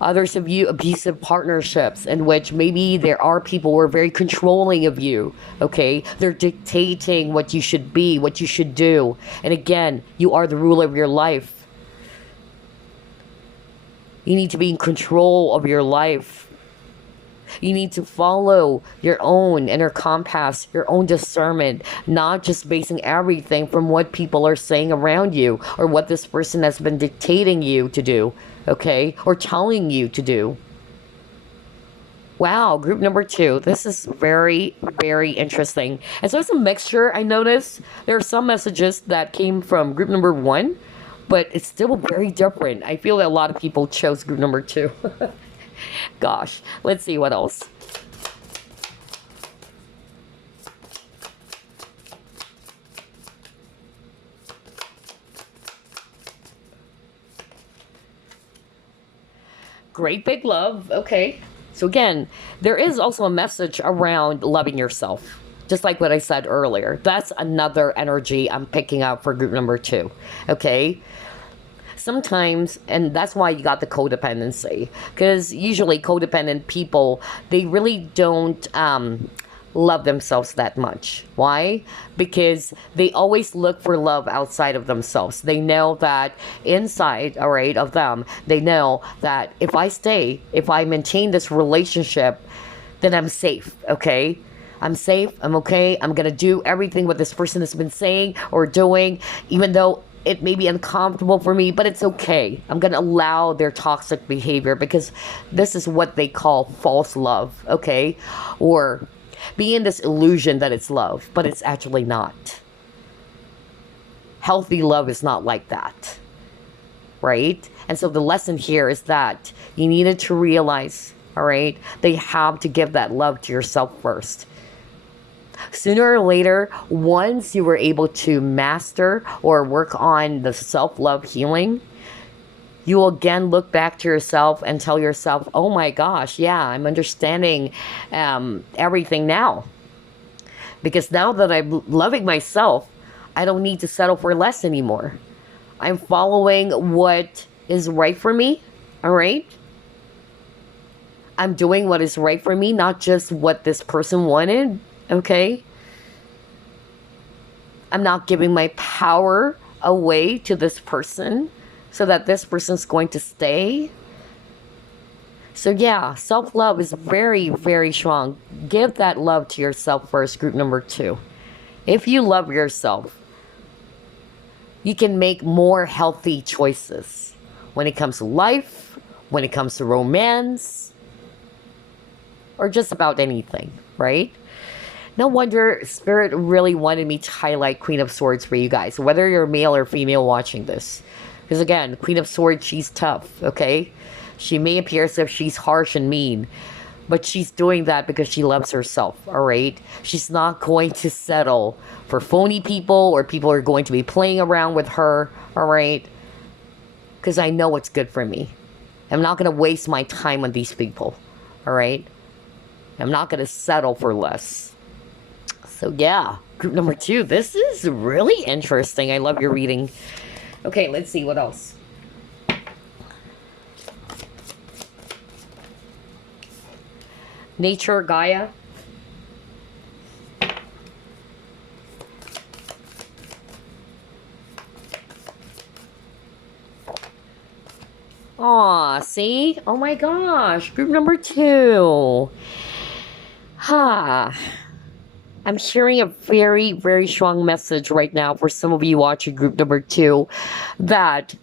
Others of you, abusive partnerships in which maybe there are people who are very controlling of you, okay? They're dictating what you should be, what you should do. And again, you are the ruler of your life. You need to be in control of your life. You need to follow your own inner compass, your own discernment, not just basing everything from what people are saying around you or what this person has been dictating you to do, okay? Or telling you to do. Wow, group number 2. This is very, very interesting. And so it's a mixture, I noticed. There are some messages that came from group number 1, but it's still very different. I feel that a lot of people chose group number 2. Gosh, let's see what else. Great big love. Okay. So again, there is also a message around loving yourself. Just like what I said earlier. That's another energy I'm picking up for group number 2. Okay. Sometimes, and that's why you got the codependency, because usually codependent people, they really don't love themselves that much. Why? Because they always look for love outside of themselves. They know that inside, all right, of them, they know that if I maintain this relationship, then I'm safe, okay? I'm safe, I'm okay, I'm gonna do everything what this person has been saying or doing, even though it may be uncomfortable for me, but it's okay. I'm gonna allow their toxic behavior because this is what they call false love, okay? Or be in this illusion that it's love, but it's actually not. Healthy love is not like that, right? And so the lesson here is that you needed to realize, all right, that you have to give that love to yourself first. Sooner or later, once you were able to master or work on the self-love healing, you will again look back to yourself and tell yourself, oh my gosh, yeah, I'm understanding everything now. Because now that I'm loving myself, I don't need to settle for less anymore. I'm following what is right for me, all right? I'm doing what is right for me, not just what this person wanted, okay? I'm not giving my power away to this person so that this person's going to stay. So yeah, self-love is very, very strong. Give that love to yourself first, group number 2. If you love yourself, you can make more healthy choices when it comes to life, when it comes to romance, or just about anything, right? No wonder Spirit really wanted me to highlight Queen of Swords for you guys, whether you're male or female watching this. Because again, Queen of Swords, she's tough, okay? She may appear as if she's harsh and mean, but she's doing that because she loves herself, all right? She's not going to settle for phony people or people who are going to be playing around with her, all right? Because I know what's good for me. I'm not going to waste my time on these people, all right? I'm not going to settle for less. So yeah, group number 2, this is really interesting. I love your reading. Okay, let's see what else. Nature, Gaia. Aw, see? Oh my gosh. Group number 2. I'm hearing a very, very strong message right now for some of you watching group number 2 that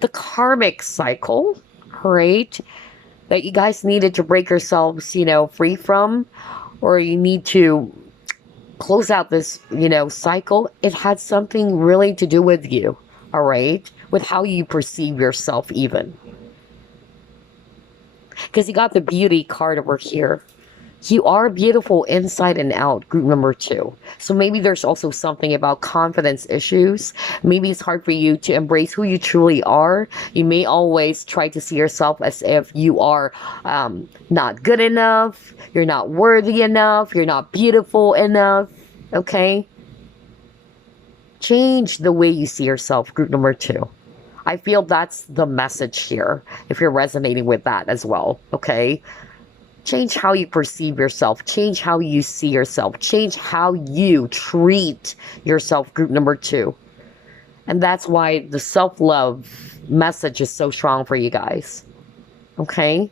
the karmic cycle, right, that you guys needed to break yourselves, free from, or you need to close out this, cycle, it had something really to do with you, all right, with how you perceive yourself even. Because you got the beauty card over here. You are beautiful inside and out, group number 2. So maybe there's also something about confidence issues. Maybe it's hard for you to embrace who you truly are. You may always try to see yourself as if you are not good enough, you're not worthy enough, you're not beautiful enough, okay? Change the way you see yourself, group number 2. I feel that's the message here, if you're resonating with that as well, okay? Change how you perceive yourself. Change how you see yourself. Change how you treat yourself, group number 2. And that's why the self-love message is so strong for you guys. Okay?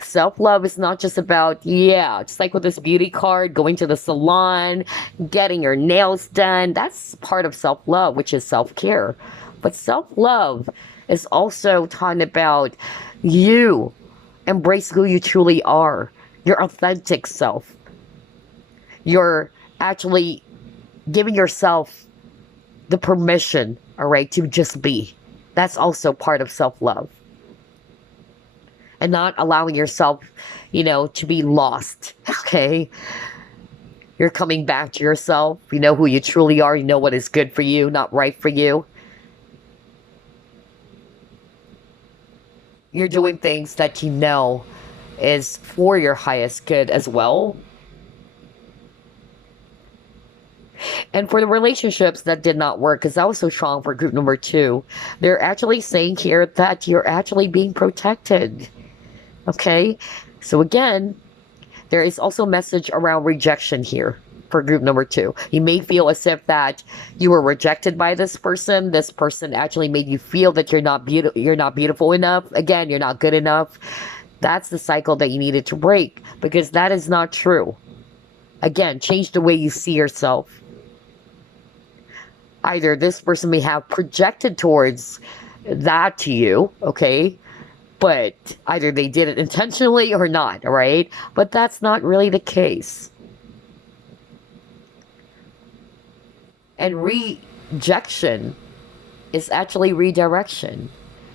Self-love is not just about, just like with this beauty card, going to the salon, getting your nails done. That's part of self-love, which is self-care. But self-love is also talking about you. Embrace who you truly are, your authentic self. You're actually giving yourself the permission, all right, to just be. That's also part of self-love. And not allowing yourself, to be lost, okay? You're coming back to yourself. You know who you truly are. You know what is good for you, not right for you. You're doing things that you know is for your highest good as well. And for the relationships that did not work, because that was so strong for group number 2, they're actually saying here that you're actually being protected. Okay? So again, there is also a message around rejection here for group number 2. You may feel as if that you were rejected by this person. This person actually made you feel that you're not beautiful enough. Again, you're not good enough. That's the cycle that you needed to break, because that is not true. Again, change the way you see yourself. Either this person may have projected towards that to you, okay? But either they did it intentionally or not, all right? But that's not really the case. And rejection is actually redirection.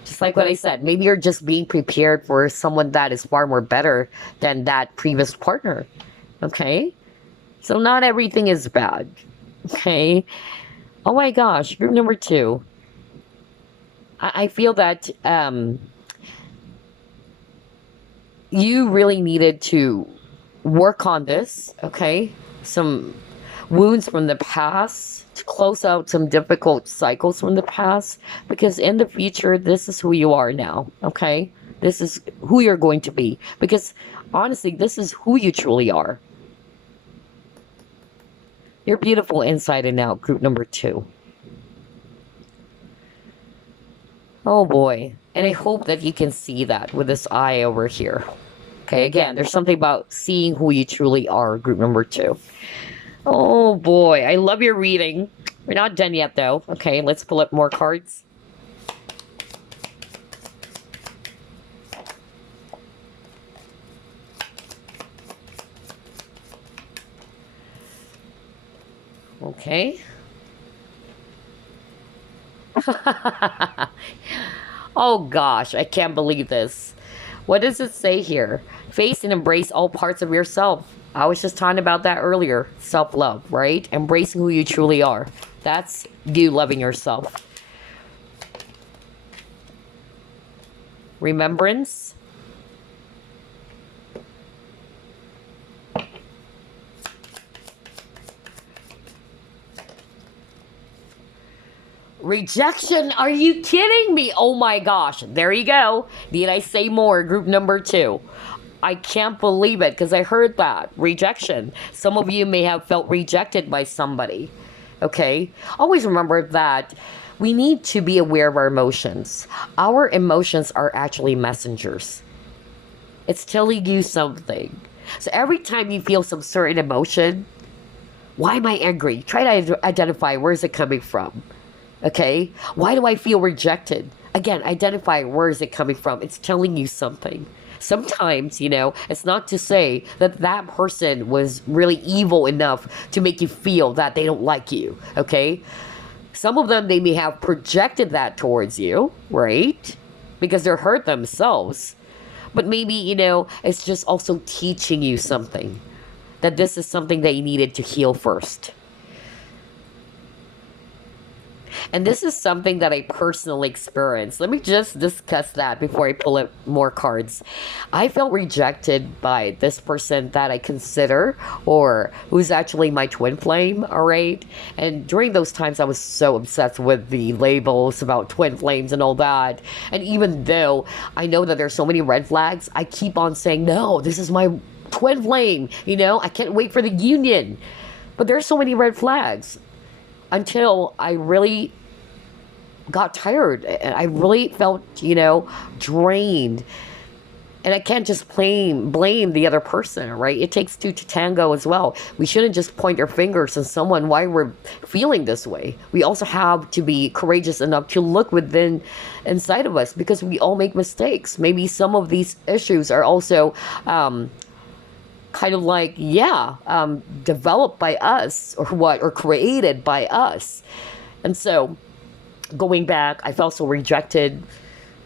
Just like what I said, maybe you're just being prepared for someone that is far more better than that previous partner. Okay? So not everything is bad. Okay? Oh my gosh, group number 2. I feel that you really needed to work on this. Okay? Some wounds from the past, to close out some difficult cycles from the past, because in the future, this is who you are now, okay? This is who you're going to be, because honestly, this is who you truly are. You're beautiful inside and out, group number 2. Oh boy, and I hope that you can see that with this eye over here. Okay, again, there's something about seeing who you truly are, group number 2. Oh boy, I love your reading. We're not done yet though. Okay, let's pull up more cards. Okay. Oh gosh, I can't believe this. What does it say here? Face and embrace all parts of yourself. I was just talking about that earlier. Self-love, right? Embracing who you truly are. That's you loving yourself. Remembrance. Rejection? Are you kidding me? Oh my gosh. There you go. Need I say more? Group number 2. I can't believe it, because I heard that. Rejection. Some of you may have felt rejected by somebody. Okay? Always remember that we need to be aware of our emotions. Our emotions are actually messengers. It's telling you something. So every time you feel some certain emotion, why am I angry? Try to identify, where is it coming from? Okay? Why do I feel rejected? Again, identify, where is it coming from? It's telling you something. Sometimes, it's not to say that that person was really evil enough to make you feel that they don't like you, okay? Some of them, they may have projected that towards you, right? Because they're hurt themselves. But maybe, it's just also teaching you something. That this is something that you needed to heal first. And this is something that I personally experienced. Let me just discuss that before I pull up more cards. I felt rejected by this person that I consider, or who's actually my twin flame, all right? And during those times, I was so obsessed with the labels about twin flames and all that. And even though I know that there's so many red flags, I keep on saying, no, this is my twin flame. I can't wait for the union. But there's so many red flags. Until I really got tired and I really felt, drained. And I can't just blame the other person, right? It takes two to tango as well. We shouldn't just point our fingers at someone why we're feeling this way. We also have to be courageous enough to look within inside of us, because we all make mistakes. Maybe some of these issues are also kind of like, developed by us or created by us. And so going back, I felt so rejected.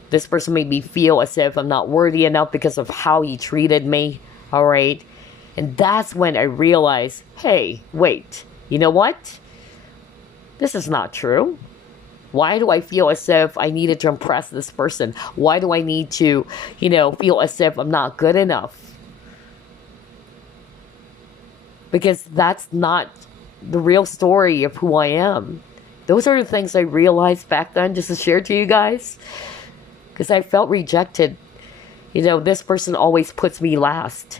This person made me feel as if I'm not worthy enough because of how he treated me. All right. And that's when I realized, hey, wait, you know what? This is not true. Why do I feel as if I needed to impress this person? Why do I need to, feel as if I'm not good enough? Because that's not the real story of who I am. Those are the things I realized back then, just to share to you guys. Because I felt rejected. This person always puts me last.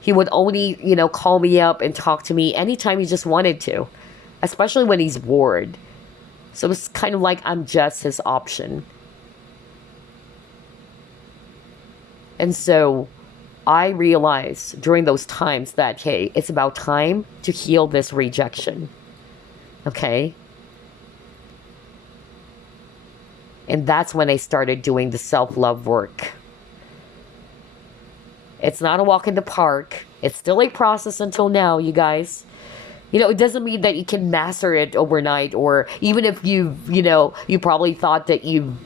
He would only, call me up and talk to me anytime he just wanted to. Especially when he's bored. So it's kind of like I'm just his option. And so I realized during those times that, hey, it's about time to heal this rejection. Okay? And that's when I started doing the self-love work. It's not a walk in the park. It's still a process until now, you guys. It doesn't mean that you can master it overnight, or even if you probably thought that you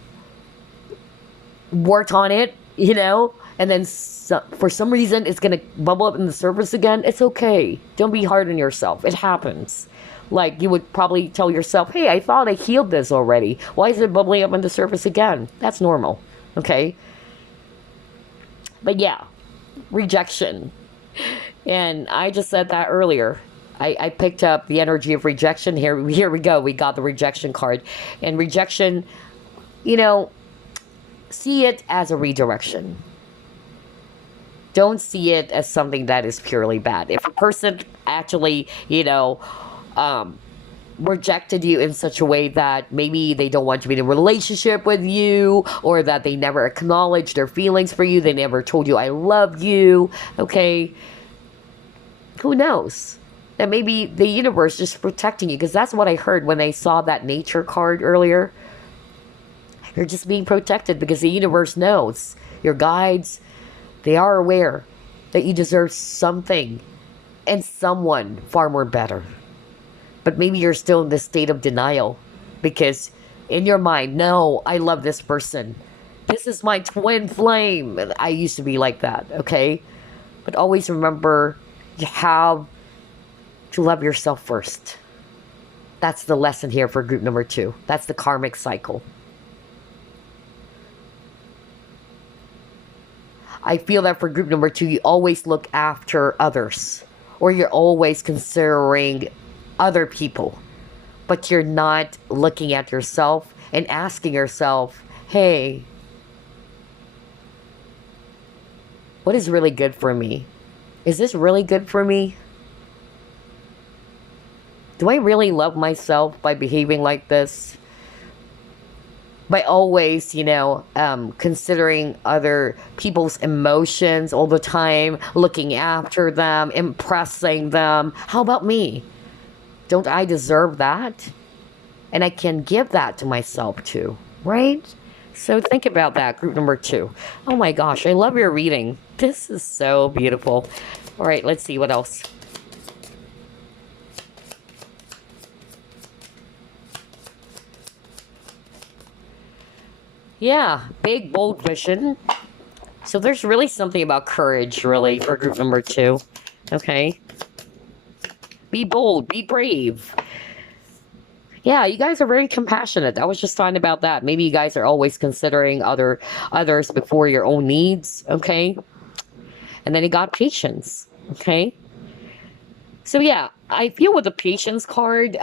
worked on it, and then for some reason it's going to bubble up in the surface again. It's okay. Don't be hard on yourself. It happens. Like, you would probably tell yourself, hey, I thought I healed this already. Why is it bubbling up on the surface again? That's normal. Okay? But yeah, rejection. And I just said that earlier. I picked up the energy of rejection. Here we go. We got the rejection card. And rejection, see it as a redirection. Don't see it as something that is purely bad. If a person actually, rejected you in such a way that maybe they don't want to be in a relationship with you, or that they never acknowledged their feelings for you, they never told you I love you, okay? Who knows? That maybe the universe just protecting you, because that's what I heard when I saw that nature card earlier. You're just being protected because the universe knows. Your guides, they are aware that you deserve something and someone far more better. But maybe you're still in this state of denial because in your mind, no, I love this person. This is my twin flame. And I used to be like that, okay? But always remember, you have to love yourself first. That's the lesson here for group number 2. That's the karmic cycle. I feel that for group number 2, you always look after others, or you're always considering other people, but you're not looking at yourself and asking yourself, hey, what is really good for me? Is this really good for me? Do I really love myself by behaving like this? by always, considering other people's emotions all the time, looking after them, impressing them. How about me? Don't I deserve that? And I can give that to myself too, right? So think about that, group number 2. Oh my gosh, I love your reading. This is so beautiful. All right, let's see what else. Yeah, big, bold vision. So there's really something about courage, really, for group number 2. Okay? Be bold, be brave. Yeah, you guys are very compassionate. I was just talking about that. Maybe you guys are always considering others before your own needs, okay? And then you got patience, okay? So yeah, I feel with the patience card,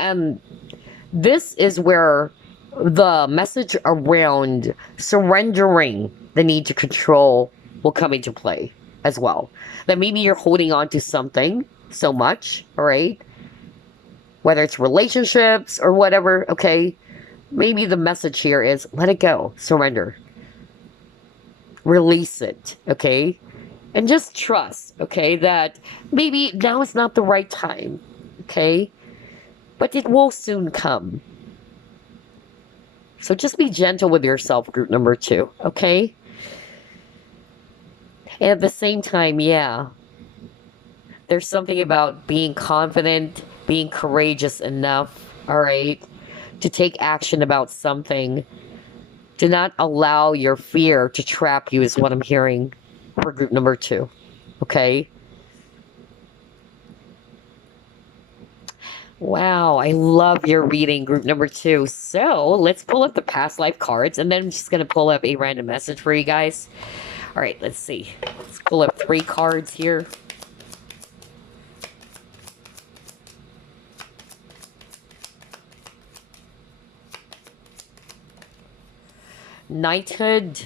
this is where the message around surrendering the need to control will come into play as well. That maybe you're holding on to something so much, all right? Whether it's relationships or whatever, okay? Maybe the message here is let it go, surrender. Release it, okay? And just trust, okay, that maybe now is not the right time, okay? But it will soon come. So just be gentle with yourself, group number 2, okay? And at the same time, yeah, there's something about being confident, being courageous enough, all right, to take action about something. Do not allow your fear to trap you is what I'm hearing for group number 2, okay? Wow, I love your reading, group number 2. So let's pull up the past life cards, and then I'm just going to pull up a random message for you guys. All right, let's see. Let's pull up 3 cards here. Knighthood.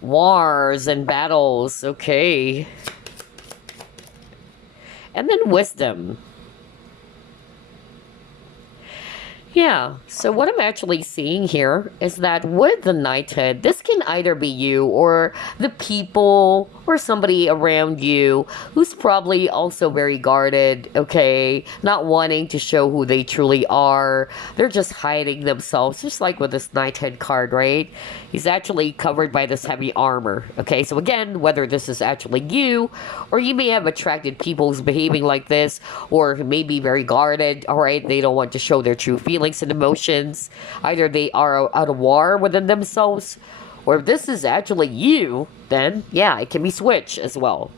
Wars and battles, okay. And then wisdom. Yeah, so what I'm actually seeing here is that with the knighthood, this can either be you or the people or somebody around you who's probably also very guarded, okay? Not wanting to show who they truly are. They're just hiding themselves, just like with this knighthood card, right? He's actually covered by this heavy armor, okay? So again, whether this is actually you or you may have attracted people who's behaving like this or who may be very guarded, all right? They don't want to show their true feelings and emotions. Either they are at a war within themselves, or if this is actually you, then yeah, it can be switched as well.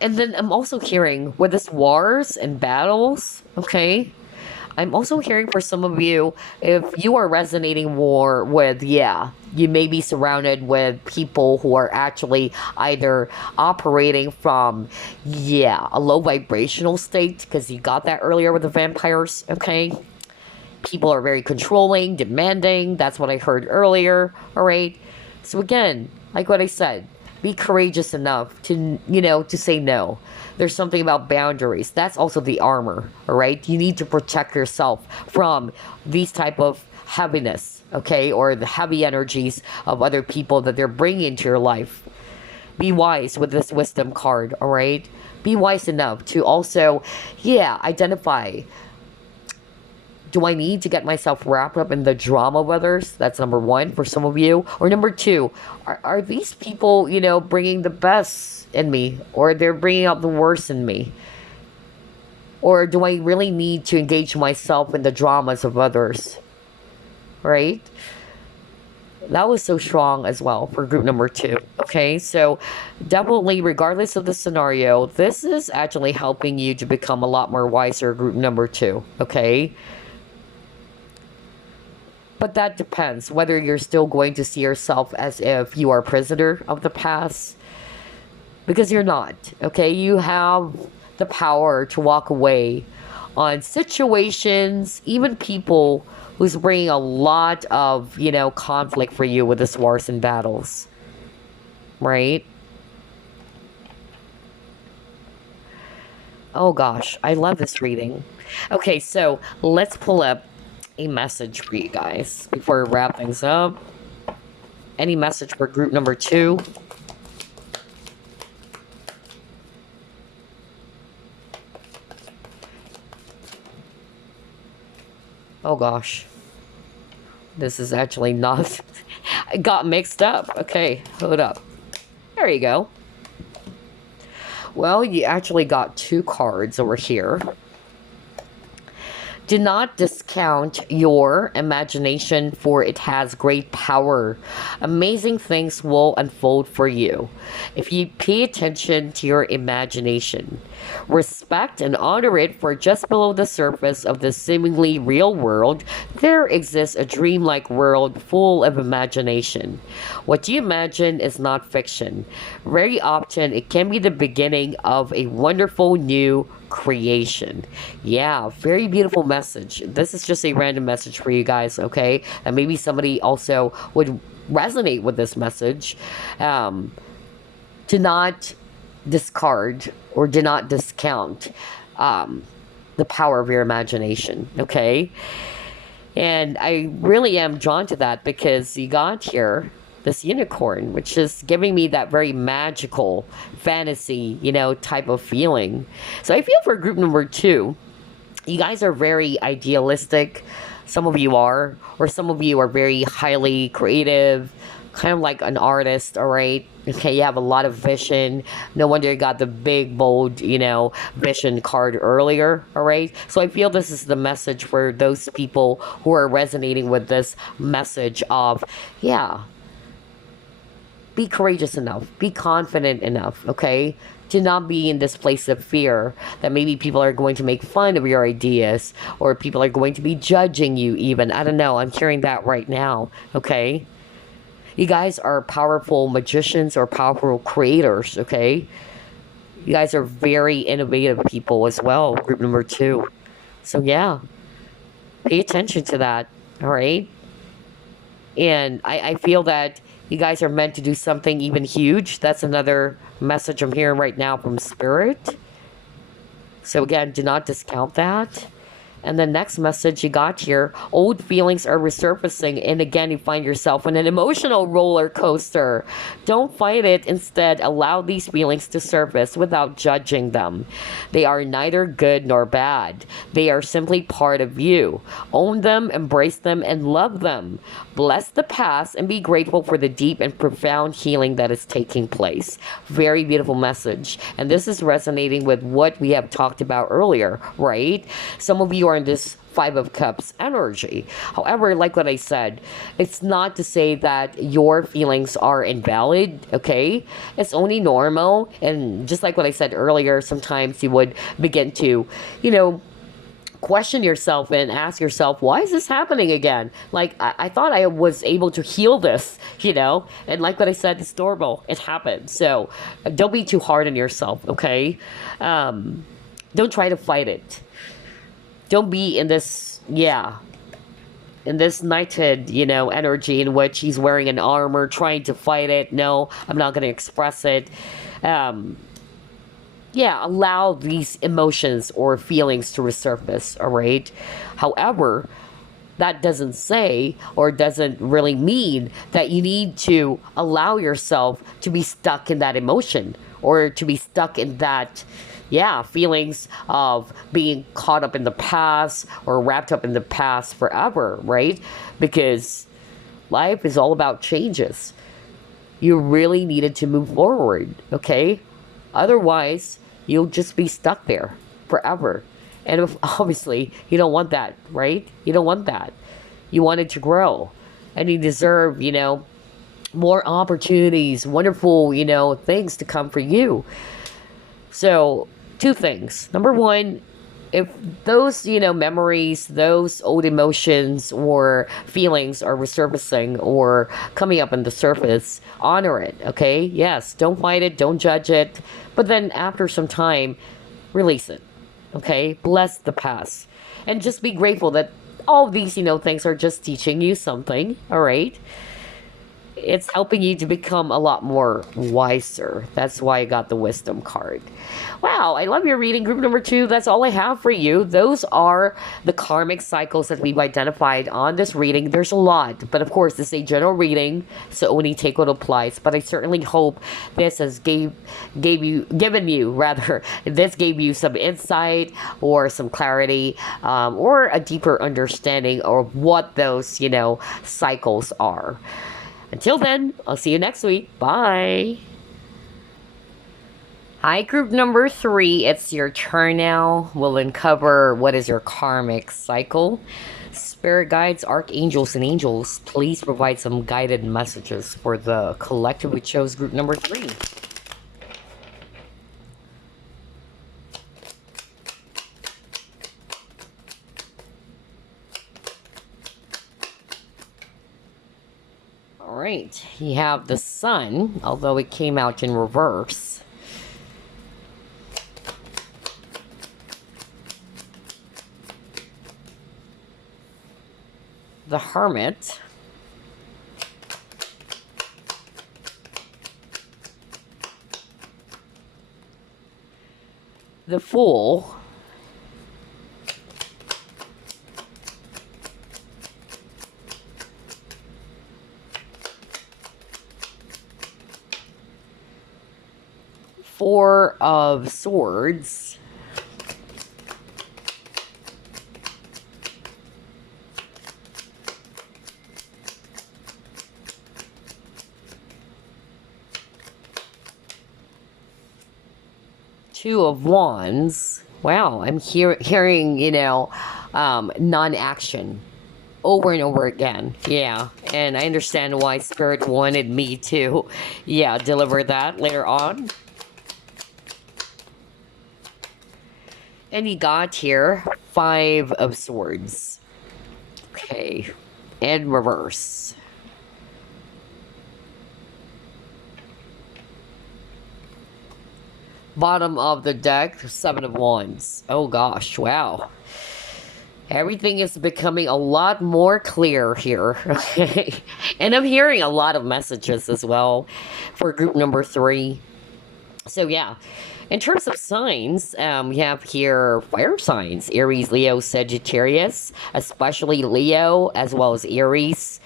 And then I'm also hearing with this wars and battles, okay? I'm also hearing for some of you, if you are resonating more with, yeah, you may be surrounded with people who are actually either operating from, yeah, a low vibrational state, because you got that earlier with the vampires, okay? People are very controlling, demanding. That's what I heard earlier, all right? So again, like what I said, be courageous enough to, to say no. There's something about boundaries. That's also the armor, all right? You need to protect yourself from these type of heaviness, okay? Or the heavy energies of other people that they're bringing into your life. Be wise with this wisdom card, all right? Be wise enough to also, yeah, identify, do I need to get myself wrapped up in the drama of others? That's number 1 for some of you. Or number 2, are these people, bringing the best in me? Or they're bringing out the worst in me? Or do I really need to engage myself in the dramas of others? Right? That was so strong as well for group number 2. Okay, so definitely, regardless of the scenario, this is actually helping you to become a lot more wiser, group number 2. Okay? But that depends whether you're still going to see yourself as if you are a prisoner of the past. Because you're not, okay? You have the power to walk away on situations, even people who's bringing a lot of, conflict for you with this wars and battles. Right? Oh gosh, I love this reading. Okay, so let's pull up a message for you guys before we wrap things up. Any message for group number 2? Oh gosh. This is actually not... I got mixed up. Okay, hold up. There you go. Well, you actually got 2 cards over here. Do not discount your imagination, for it has great power. Amazing things will unfold for you if you pay attention to your imagination. Respect and honor it, for just below the surface of the seemingly real world, there exists a dreamlike world full of imagination. What you imagine is not fiction. Very often, it can be the beginning of a wonderful new creation. Yeah, very beautiful message. This is just a random message for you guys, okay? And maybe somebody also would resonate with this message. Do not discard or do not discount the power of your imagination, okay? And I really am drawn to that because you got here this unicorn, which is giving me that very magical fantasy, type of feeling. So I feel for group number 2, you guys are very idealistic. Some of you are, or some of you are very highly creative, kind of like an artist, all right? Okay, you have a lot of vision. No wonder you got the big, bold, vision card earlier, all right? So I feel this is the message for those people who are resonating with this message of, yeah, be courageous enough, be confident enough, okay? To not be in this place of fear that maybe people are going to make fun of your ideas or people are going to be judging you even. I don't know, I'm hearing that right now, okay? You guys are powerful magicians or powerful creators, okay? You guys are very innovative people as well, group number 2. So yeah, pay attention to that, all right? And I feel that you guys are meant to do something even huge. That's another message I'm hearing right now from Spirit. So again, do not discount that. And the next message you got here, old feelings are resurfacing, and again you find yourself in an emotional roller coaster. Don't fight it. Instead, allow these feelings to surface without judging them. They are neither good nor bad. They are simply part of you. Own them, embrace them, and love them. Bless the past and be grateful for the deep and profound healing that is taking place. Very beautiful message. And this is resonating with what we have talked about earlier, right? Some of you are in this 5 of Cups energy. However, like what I said, it's not to say that your feelings are invalid, okay? It's only normal. And just like what I said earlier, sometimes you would begin to, question yourself and ask yourself, why is this happening again? Like, I thought I was able to heal this, And like what I said, it's normal. It happened. So don't be too hard on yourself, okay? Don't try to fight it. Don't be in this, in this knighted, energy in which he's wearing an armor, trying to fight it. No, I'm not going to express it. Allow these emotions or feelings to resurface, all right? However, that doesn't say or doesn't really mean that you need to allow yourself to be stuck in that emotion or to be stuck in that feelings of being caught up in the past or wrapped up in the past forever, right? Because life is all about changes. You really needed to move forward, okay? Otherwise, you'll just be stuck there forever. And obviously, you don't want that, right? You don't want that. You want it to grow. And you deserve, more opportunities, wonderful, things to come for you. So, 2 things. Number 1, if those, memories, those old emotions or feelings are resurfacing or coming up on the surface, honor it, okay? Yes, don't fight it, don't judge it. But then after some time, release it, okay? Bless the past. And just be grateful that all of these, things are just teaching you something, all right? It's helping you to become a lot more wiser. That's why I got the wisdom card. Wow, I love your reading, group number 2. That's all I have for you. Those are the karmic cycles that we've identified on this reading. There's a lot, but of course, this is a general reading, so only take what applies. But I certainly hope this has given you this gave you some insight or some clarity, or a deeper understanding of what those cycles are. Until then, I'll see you next week. Bye. Hi, group number 3. It's your turn now. We'll uncover what is your karmic cycle. Spirit guides, archangels, and angels, please provide some guided messages for the collective who chose group number 3. Alright, you have the sun, although it came out in reverse. The Hermit. The Fool. Four of Swords. Two of Wands. Wow, I'm hearing, non-action over and over again. Yeah, and I understand why Spirit wanted me to, deliver that later on. And you got here 5 of Swords. Okay, and reverse. Bottom of the deck, 7 of Wands. Oh gosh, wow. Everything is becoming a lot more clear here. Okay. And I'm hearing a lot of messages as well for group number 3. So yeah, in terms of signs, we have here fire signs: Aries, Leo, Sagittarius, especially Leo, as well as Aries.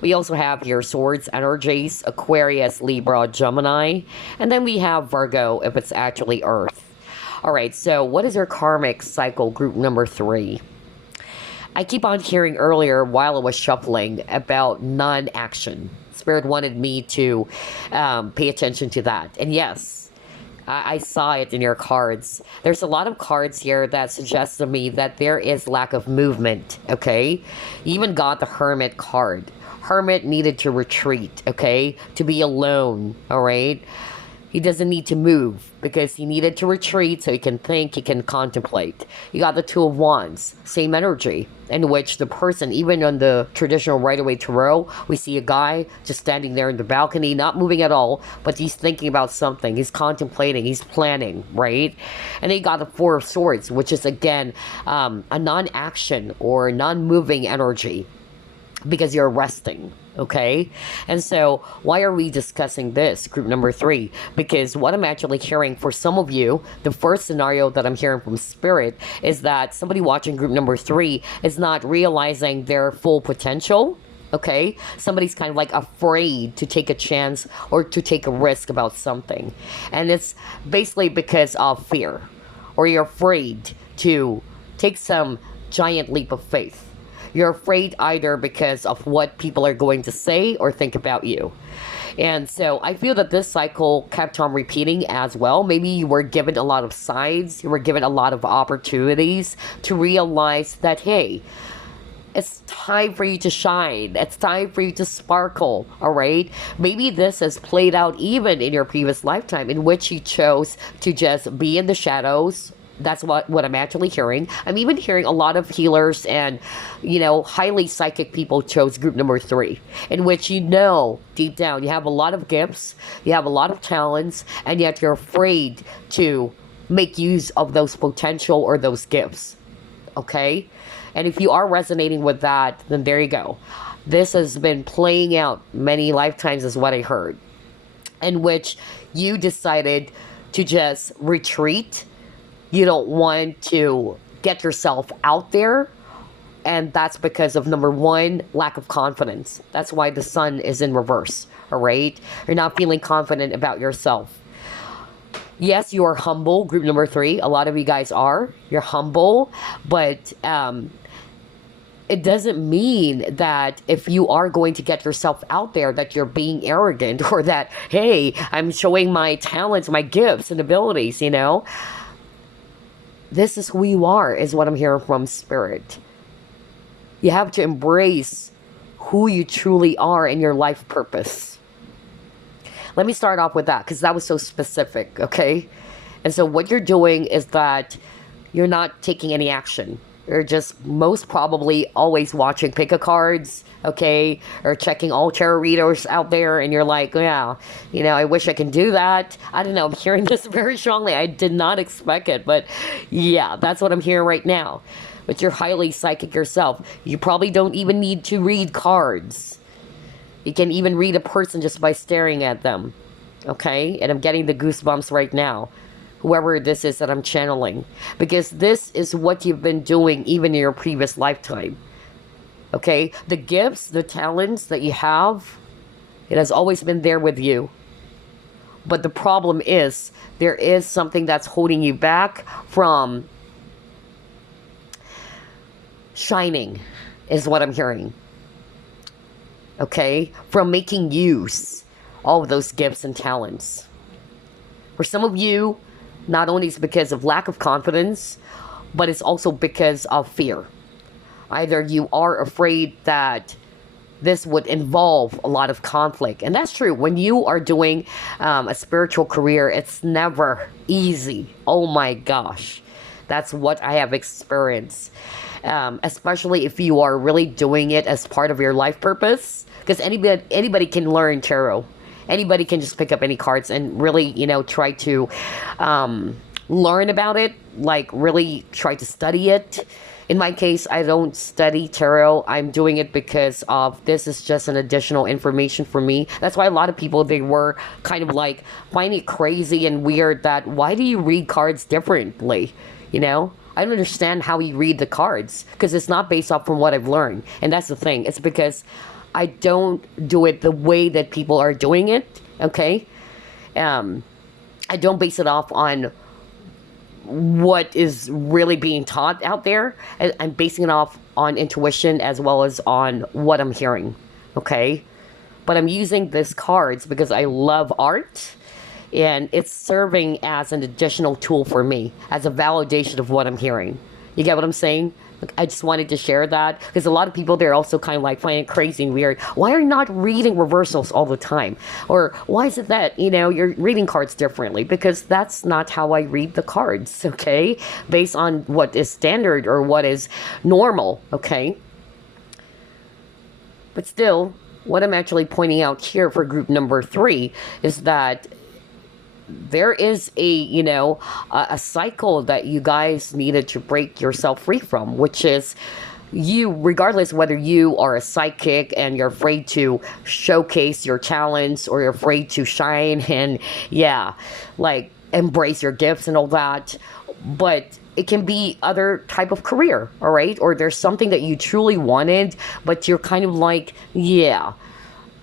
We also have here Swords energies: Aquarius, Libra, Gemini. And then we have Virgo, if it's actually Earth. Alright, so what is your karmic cycle, group number 3? I keep on hearing earlier while I was shuffling about non-action. Spirit wanted me to pay attention to that. And yes, I saw it in your cards. There's a lot of cards here that suggest to me that there is lack of movement, okay? You even got the Hermit card. Hermit needed to retreat, okay? To be alone, all right? He doesn't need to move because he needed to retreat so he can think, he can contemplate. You got the Two of Wands, same energy, in which the person, even on the traditional Rider-Waite Tarot, we see a guy just standing there in the balcony, not moving at all, but he's thinking about something, he's contemplating, he's planning, right? And then you got the Four of Swords, which is, again, a non-action or non-moving energy, because you're resting, okay? And so why are we discussing this, group number 3? Because what I'm actually hearing for some of you, the first scenario that I'm hearing from Spirit is that somebody watching group number 3 is not realizing their full potential, okay? Somebody's kind of like afraid to take a chance or to take a risk about something. And it's basically because of fear, or you're afraid to take some giant leap of faith. You're afraid either because of what people are going to say or think about you. And so I feel that this cycle kept on repeating as well. Maybe you were given a lot of signs, you were given a lot of opportunities to realize that, hey, it's time for you to shine. It's time for you to sparkle, all right? Maybe this has played out even in your previous lifetime, in which you chose to just be in the shadows. That's what I'm actually hearing. I'm even hearing a lot of healers and, highly psychic people chose group number 3, in which deep down, you have a lot of gifts, you have a lot of talents, and yet you're afraid to make use of those potential or those gifts, okay? And if you are resonating with that, then there you go. This has been playing out many lifetimes, is what I heard, in which you decided to just retreat. You don't want to get yourself out there. And that's because of, number one, lack of confidence. That's why the sun is in reverse, all right? You're not feeling confident about yourself. Yes, you are humble, group number 3. A lot of you guys are. You're humble, but it doesn't mean that if you are going to get yourself out there that you're being arrogant, or that, hey, I'm showing my talents, my gifts and abilities, you know? This is who you are, is what I'm hearing from Spirit. You have to embrace who you truly are and your life purpose. Let me start off with that, because that was so specific, okay? And so what you're doing is that you're not taking any action. You're just most probably always watching pick-a cards, okay? Or checking all tarot readers out there, and you're like, yeah, you know, I wish I can do that. I don't know, I'm hearing this very strongly. I did not expect it, but yeah, that's what I'm hearing right now. But you're highly psychic yourself. You probably don't even need to read cards. You can even read a person just by staring at them, okay? And I'm getting the goosebumps right now. Whoever this is that I'm channeling. Because this is what you've been doing even in your previous lifetime. Okay? The gifts, the talents that you have, it has always been there with you. But the problem is, there is something that's holding you back from shining, is what I'm hearing. Okay? From making use all of those gifts and talents. For some of you, not only is it because of lack of confidence, but it's also because of fear. Either you are afraid that this would involve a lot of conflict. And that's true. When you are doing a spiritual career, it's never easy. Oh my gosh. That's what I have experienced. Especially if you are really doing it as part of your life purpose. Because anybody can learn tarot. Anybody can just pick up any cards and really, you know, try to learn about it. Like, really try to study it. In my case, I don't study tarot. I'm doing it because of this is just an additional information for me. That's why a lot of people, they were kind of like finding it crazy and weird that, why do you read cards differently? You know? I don't understand how you read the cards, because it's not based off from what I've learned. And that's the thing. It's because I don't do it the way that people are doing it, okay? I don't base it off on what is really being taught out there. I'm basing it off on intuition as well as on what I'm hearing, okay? But I'm using these cards because I love art, and it's serving as an additional tool for me, as a validation of what I'm hearing. You get what I'm saying? I just wanted to share that, because a lot of people, they're also kind of like finding it crazy and weird. Why are you not reading reversals all the time? Or why is it that, you know, you're reading cards differently? Because that's not how I read the cards, okay? Based on what is standard or what is normal, okay? But still, what I'm actually pointing out here for group number 3 is that there is a, you know, a cycle that you guys needed to break yourself free from, which is you, regardless whether you are a psychic and you're afraid to showcase your talents, or you're afraid to shine and, yeah, like embrace your gifts and all that, but it can be other type of career, all right? Or there's something that you truly wanted, but you're kind of like, yeah,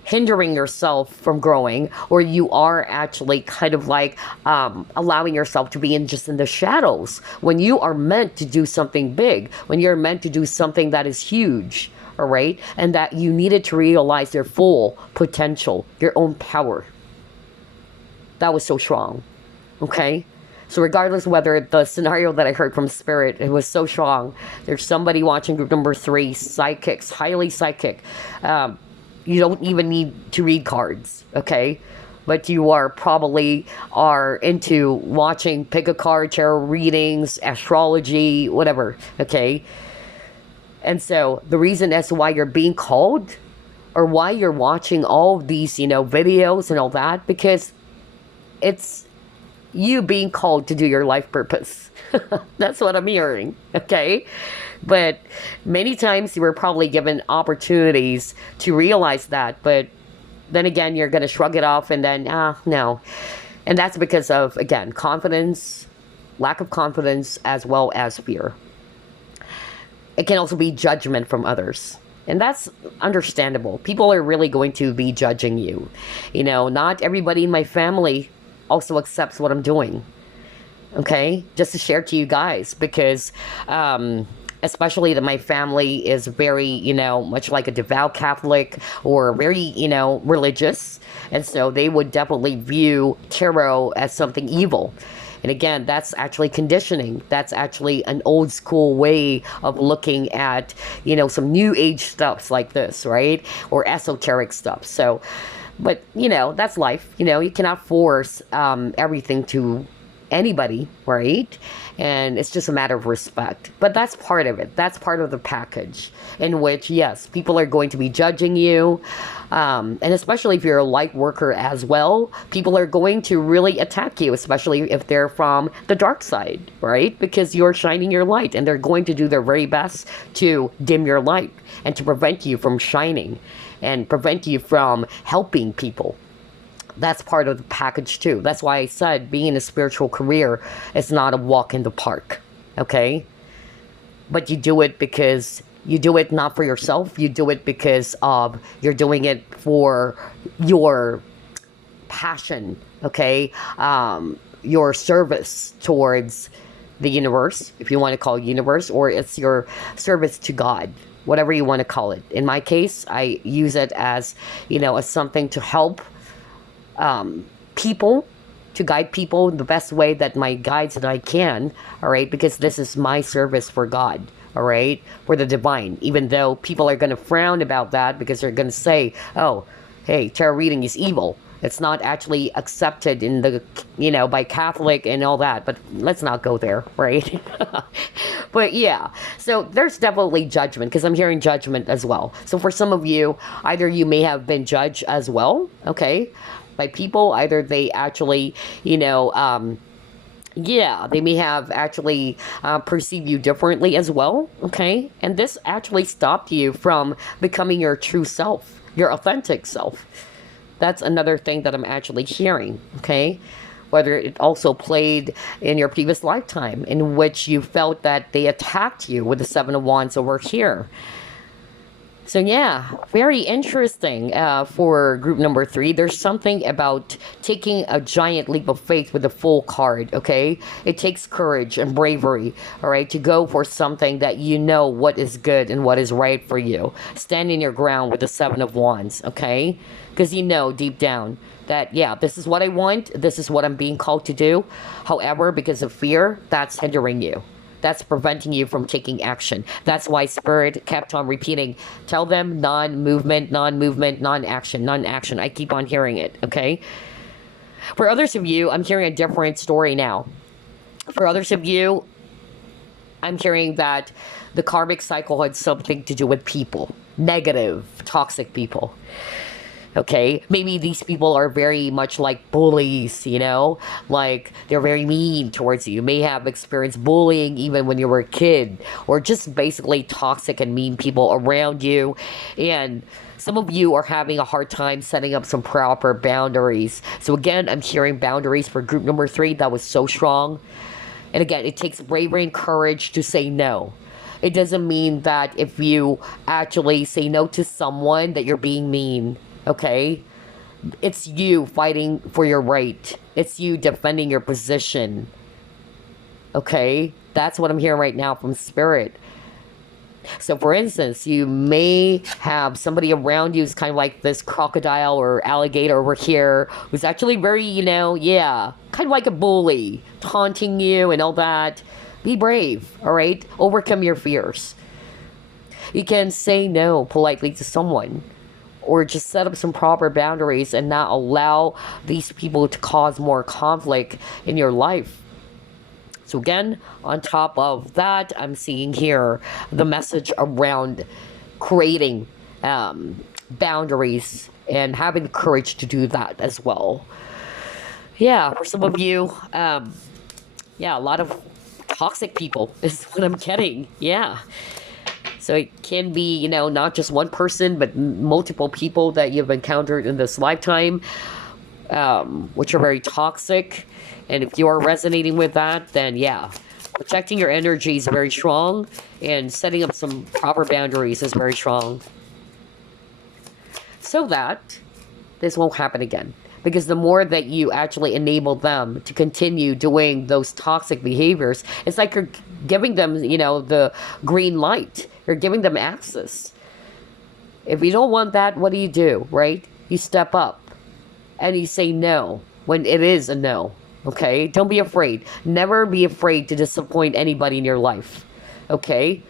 hindering yourself from growing, or you are actually kind of like allowing yourself to be just in the shadows, when you are meant to do something big, when you're meant to do something that is huge, all right? And that you needed to realize your full potential, your own power. That was so strong, okay? So regardless whether the scenario that I heard from Spirit, it was so strong. There's somebody watching group number 3, psychics, highly psychic. You don't even need to read cards, okay? But you are probably into watching pick-a-card, tarot readings, astrology, whatever, okay? And so the reason as to why you're being called, or why you're watching all of these, you know, videos and all that, because it's you being called to do your life purpose. That's what I'm hearing, okay? But many times you were probably given opportunities to realize that, but then again, you're going to shrug it off and then, no. And that's because of, again, confidence, lack of confidence, as well as fear. It can also be judgment from others. And that's understandable. People are really going to be judging you. You know, not everybody in my family also accepts what I'm doing. Okay? Just to share to you guys, because especially that my family is very, you know, much like a devout Catholic or very, you know, religious. And so they would definitely view tarot as something evil. And again, that's actually conditioning. That's actually an old school way of looking at, you know, some new age stuffs like this, right? Or esoteric stuff. So, but, you know, that's life. You know, you cannot force everything to anybody, right? And it's just a matter of respect. But that's part of it. That's part of the package in which, yes, people are going to be judging you. And especially if you're a light worker as well, people are going to really attack you, especially if they're from the dark side, right? Because you're shining your light, and they're going to do their very best to dim your light and to prevent you from shining and prevent you from helping people. That's part of the package too. That's why I said being in a spiritual career is not a walk in the park, okay? But you do it because you do it not for yourself. You do it because of you're doing it for your passion, okay? Your service towards the universe, if you want to call it universe, or it's your service to God, whatever you want to call it. In my case, I use it as, you know, as something to help people, to guide people in the best way that my guides and I can, all right, because this is my service for God, all right, for the divine, even though people are going to frown about that because they're going to say, oh, hey, tarot reading is evil. It's not actually accepted in the, you know, by Catholic and all that, but let's not go there, right? But yeah, so there's definitely judgment, because I'm hearing judgment as well. So for some of you, either you may have been judged as well, okay, by people. Either they actually, you know, yeah, they may have actually perceived you differently as well, okay? And this actually stopped you from becoming your true self, your authentic self. That's another thing that I'm actually hearing, okay? Whether it also played in your previous lifetime in which you felt that they attacked you with the Seven of Wands over here. So yeah, very interesting for group number 3. There's something about taking a giant leap of faith with a full card, okay? It takes courage and bravery, all right, to go for something that you know what is good and what is right for you. Standing your ground with the Seven of Wands, okay? Because you know deep down that, yeah, this is what I want. This is what I'm being called to do. However, because of fear, that's hindering you. That's preventing you from taking action. That's why Spirit kept on repeating, tell them non-movement, non-movement, non-action, non-action. I keep on hearing it, okay? For others of you, I'm hearing a different story now. For others of you, I'm hearing that the karmic cycle had something to do with people. Negative, toxic people. Okay, maybe these people are very much like bullies, you know, like they're very mean towards you. You may have experienced bullying even when you were a kid, or just basically toxic and mean people around you. And some of you are having a hard time setting up some proper boundaries. So again, I'm hearing boundaries for group number 3. That was so strong. And again, it takes bravery and courage to say no. It doesn't mean that if you actually say no to someone that you're being mean. Okay? It's you fighting for your right. It's you defending your position. Okay? That's what I'm hearing right now from Spirit. So for instance, you may have somebody around you who's kind of like this crocodile or alligator over here, who's actually very, you know, yeah, kind of like a bully, taunting you and all that. Be brave, all right? Overcome your fears. You can say no politely to someone, or just set up some proper boundaries and not allow these people to cause more conflict in your life. So again, on top of that, I'm seeing here the message around creating boundaries and having the courage to do that as well. Yeah, for some of you, yeah, a lot of toxic people is what I'm getting. Yeah. So it can be, not just one person, but multiple people that you've encountered in this lifetime, which are very toxic. And if you are resonating with that, then yeah, protecting your energy is very strong, and setting up some proper boundaries is very strong, so that this won't happen again. Because the more that you actually enable them to continue doing those toxic behaviors, it's like you're giving them, the green light. You're giving them access. If you don't want that, what do? Right? You step up and you say no when it is a no. Okay? Don't be afraid. Never be afraid to disappoint anybody in your life. Okay?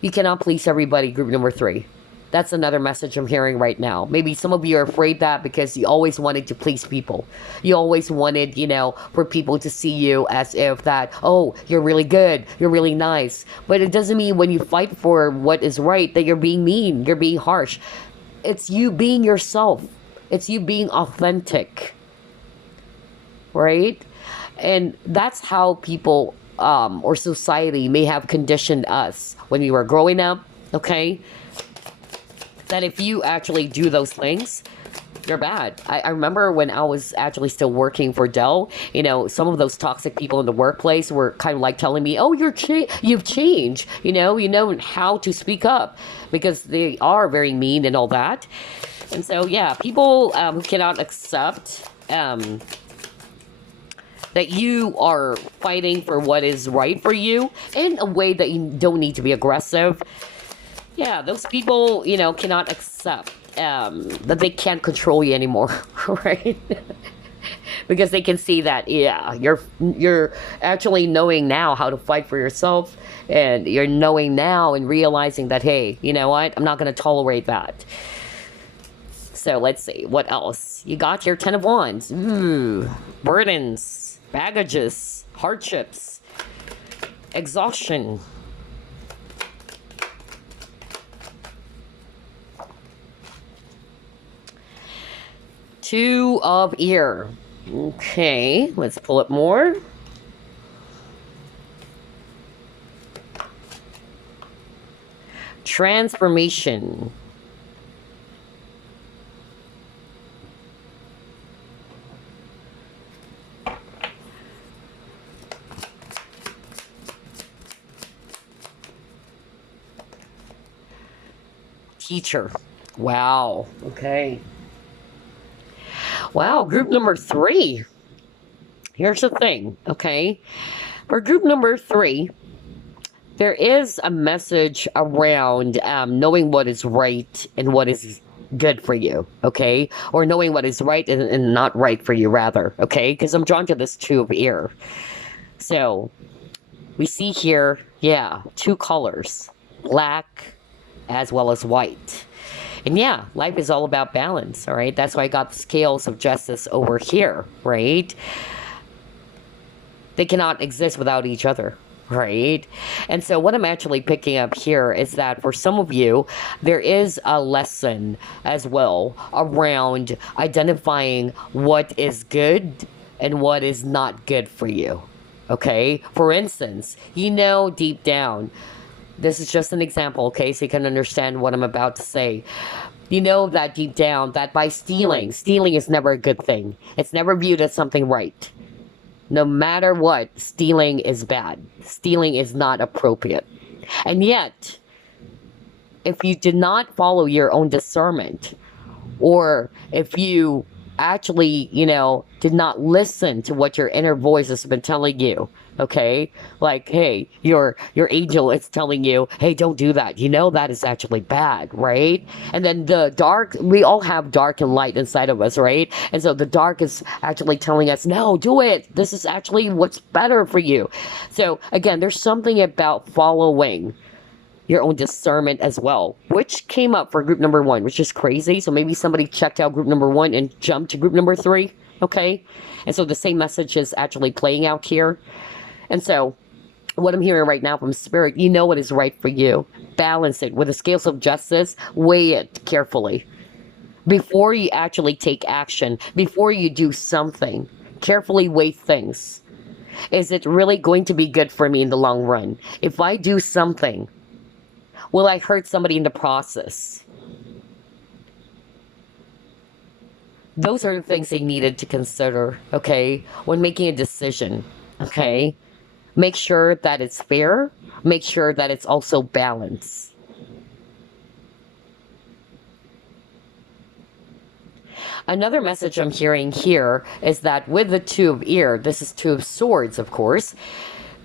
You cannot please everybody, group number 3. That's another message I'm hearing right now. Maybe some of you are afraid that because you always wanted to please people. You always wanted, for people to see you as if that, oh, you're really good, you're really nice. But it doesn't mean when you fight for what is right that you're being mean, you're being harsh. It's you being yourself. It's you being authentic. Right? And that's how people or society may have conditioned us when we were growing up, okay? That if you actually do those things, you're bad. I remember when I was actually still working for Dell, some of those toxic people in the workplace were kind of like telling me, oh, you've changed, you know how to speak up, because they are very mean and all that. And so, yeah, people who cannot accept that you are fighting for what is right for you in a way that you don't need to be aggressive. Yeah, those people, cannot accept that they can't control you anymore, right? Because they can see that, yeah, you're actually knowing now how to fight for yourself, and you're knowing now and realizing that, hey, you know what? I'm not going to tolerate that. So let's see, what else? You got your 10 of Wands. Ooh, burdens, baggages, hardships, exhaustion. Two of Ear. Okay, let's pull it more. Transformation. Teacher. Wow. Okay. Wow, group number 3. Here's the thing, okay? For group number 3, there is a message around knowing what is right and what is good for you, okay? Or knowing what is right and not right for you, rather, okay? Because I'm drawn to this 2 of Ear. So, we see here, yeah, 2 colors. Black as well as white. And yeah, life is all about balance, all right? That's why I got the scales of justice over here, right? They cannot exist without each other, right? And so what I'm actually picking up here is that for some of you, there is a lesson as well around identifying what is good and what is not good for you, okay? For instance, deep down, this is just an example, okay, so you can understand what I'm about to say. You know that deep down, that by stealing is never a good thing. It's never viewed as something right. No matter what, stealing is bad. Stealing is not appropriate. And yet, if you did not follow your own discernment, or if you actually, did not listen to what your inner voice has been telling you, okay? Like, hey, your angel is telling you, hey, don't do that. That is actually bad, right? And then the dark, we all have dark and light inside of us, right? And so the dark is actually telling us, no, do it. This is actually what's better for you. So again, there's something about following your own discernment as well, which came up for group number 1, which is crazy. So maybe somebody checked out group number 1 and jumped to group number 3, okay? And so the same message is actually playing out here. And so what I'm hearing right now from Spirit, what is right for you. Balance it with the scales of justice. Weigh it carefully. before you actually take action, before you do something. Carefully weigh things. Is it really going to be good for me in the long run? If I do something, will I hurt somebody in the process? Those are the things they needed to consider, okay, when making a decision, okay? Make sure that it's fair. Make sure that it's also balanced. Another message I'm hearing here is that with the Two of Ear, this is Two of Swords, of course,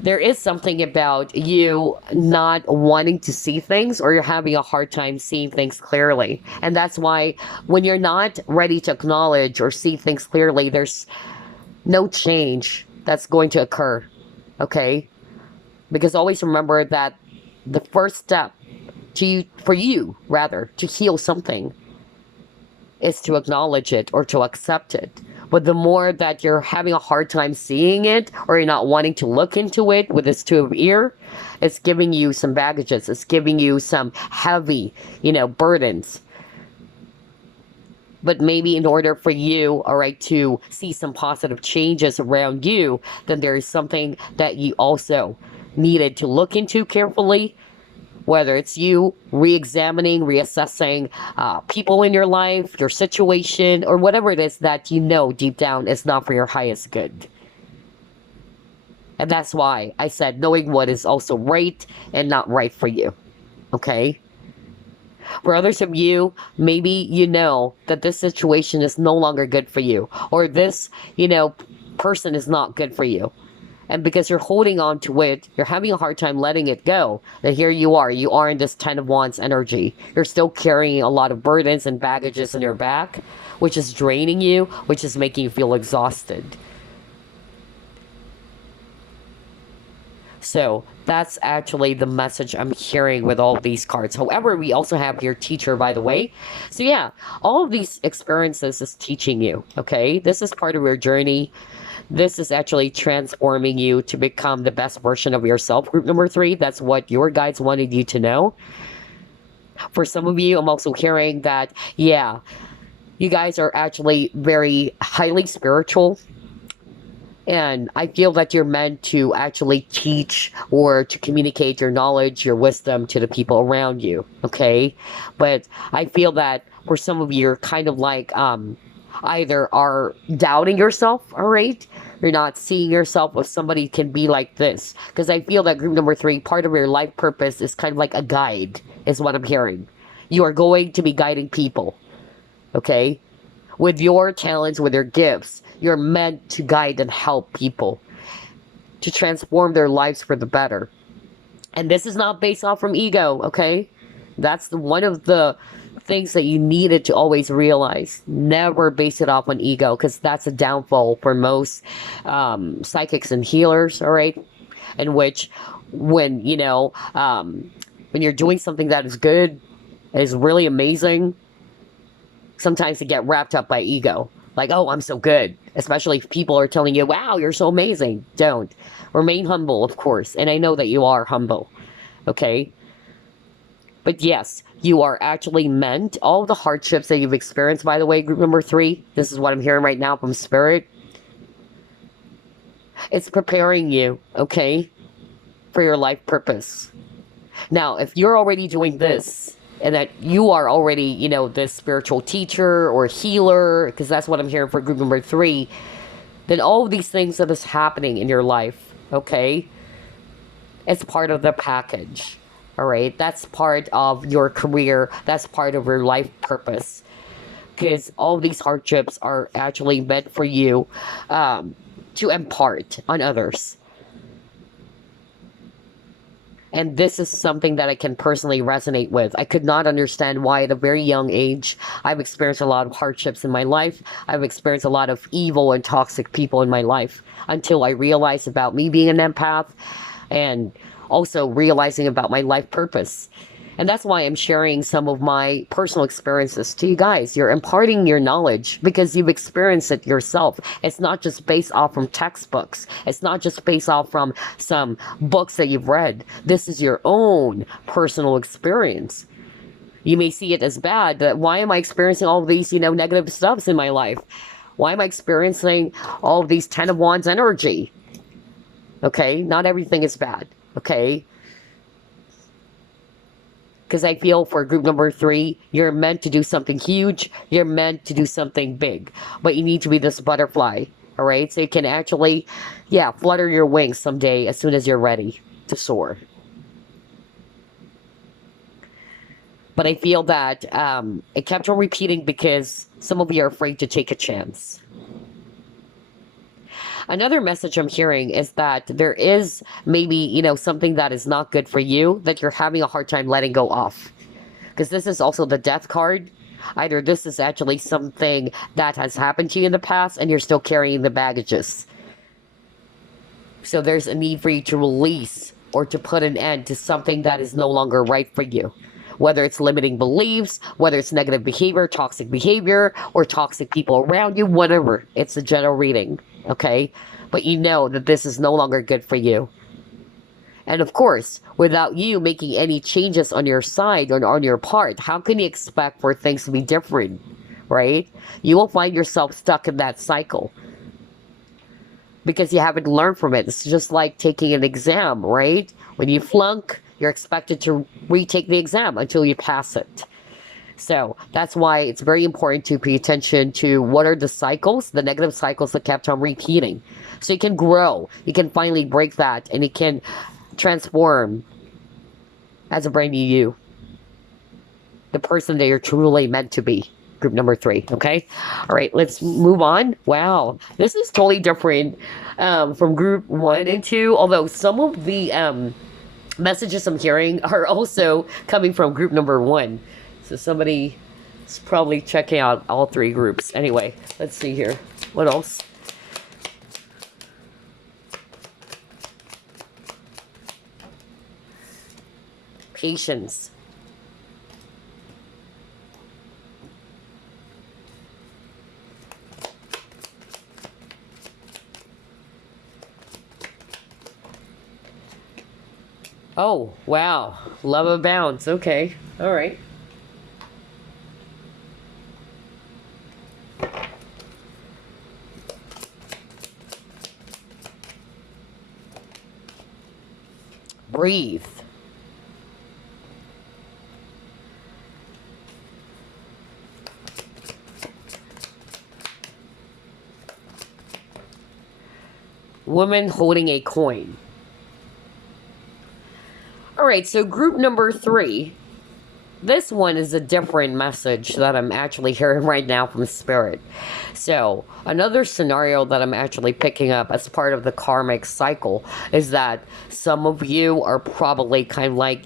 there is something about you not wanting to see things, or you're having a hard time seeing things clearly. And that's why when you're not ready to acknowledge or see things clearly, there's no change that's going to occur, okay? Because always remember that the first step for you rather to heal something is to acknowledge it or to accept it. But the more that you're having a hard time seeing it, or you're not wanting to look into it with this Two of Ear, it's giving you some baggages. It's giving you some heavy, burdens. But maybe in order for you, all right, to see some positive changes around you, then there is something that you also needed to look into carefully. Whether it's you re-examining, reassessing people in your life, your situation, or whatever it is that you know deep down is not for your highest good. And that's why I said knowing what is also right and not right for you. Okay? For others of you, maybe you know that this situation is no longer good for you, or this, person is not good for you. And because you're holding on to it, you're having a hard time letting it go. Then here you are in this Ten of Wands energy. You're still carrying a lot of burdens and baggages on your back, which is draining you, which is making you feel exhausted. So that's actually the message I'm hearing with all of these cards. However, we also have your Teacher, by the way. So yeah, all of these experiences is teaching you, okay? This is part of your journey. This is actually transforming you to become the best version of yourself. Group number 3, that's what your guides wanted you to know. For some of you, I'm also hearing that, yeah, you guys are actually very highly spiritual. And I feel that you're meant to actually teach or to communicate your knowledge, your wisdom to the people around you, okay? But I feel that for some of you, you're kind of like, either are doubting yourself, all right? You're not seeing yourself as somebody can be like this. Because I feel that group number 3, part of your life purpose is kind of like a guide, is what I'm hearing. You are going to be guiding people, okay? With your talents, with your gifts, you're meant to guide and help people to transform their lives for the better. And this is not based off from ego, okay? That's one of the things that you needed to always realize. Never base it off on ego, because that's a downfall for most psychics and healers, all right? In which when you're doing something that is good, is really amazing, sometimes you get wrapped up by ego. Like, oh, I'm so good. Especially if people are telling you, wow, you're so amazing. Don't. Remain humble, of course. And I know that you are humble, okay? But yes, you are actually meant, all the hardships that you've experienced, by the way, group number 3, this is what I'm hearing right now from Spirit. It's preparing you, okay, for your life purpose. Now, if you're already doing this, and that you are already, this spiritual teacher or healer, because that's what I'm hearing for group number 3, then all of these things that is happening in your life, okay, it's part of the package. All right, that's part of your career. That's part of your life purpose. Because all these hardships are actually meant for you to impart on others. And this is something that I can personally resonate with. I could not understand why at a very young age, I've experienced a lot of hardships in my life. I've experienced a lot of evil and toxic people in my life until I realized about me being an empath and also realizing about my life purpose. And that's why I'm sharing some of my personal experiences to you guys. You're imparting your knowledge because you've experienced it yourself. It's not just based off from textbooks. It's not just based off from some books that you've read. This is your own personal experience. You may see it as bad, but why am I experiencing all of these, negative stuffs in my life? Why am I experiencing all of these Ten of Wands energy? Okay, not everything is bad, okay? Because I feel for group number 3, you're meant to do something huge. You're meant to do something big. But you need to be this butterfly, all right? So you can actually, flutter your wings someday as soon as you're ready to soar. But I feel that it kept on repeating because some of you are afraid to take a chance. Another message I'm hearing is that there is maybe, something that is not good for you that you're having a hard time letting go of. Because this is also the Death card. Either this is actually something that has happened to you in the past and you're still carrying the baggages. So there's a need for you to release or to put an end to something that is no longer right for you. Whether it's limiting beliefs, whether it's negative behavior, or toxic people around you, whatever. It's a general reading, okay? But you know that this is no longer good for you. And of course, without you making any changes on your side or on your part, how can you expect for things to be different, right? You will find yourself stuck in that cycle because you haven't learned from it. It's just like taking an exam, right? When you flunk, you're expected to retake the exam until you pass it. So that's why it's very important to pay attention to what are the cycles, the negative cycles that kept on repeating. So you can grow. You can finally break that and you can transform as a brand new you. The person that you're truly meant to be. Group number 3, okay? All right, let's move on. Wow, this is totally different from group 1 and 2, although some of the messages I'm hearing are also coming from group number 1. So somebody is probably checking out all 3 groups. Anyway, let's see here. What else? Patience. Oh, wow. Love abounds. Okay. All right. Breathe. Woman holding a coin. All right, so group number 3, this one is a different message that I'm actually hearing right now from Spirit. So another scenario that I'm actually picking up as part of the karmic cycle is that some of you are probably kind of like,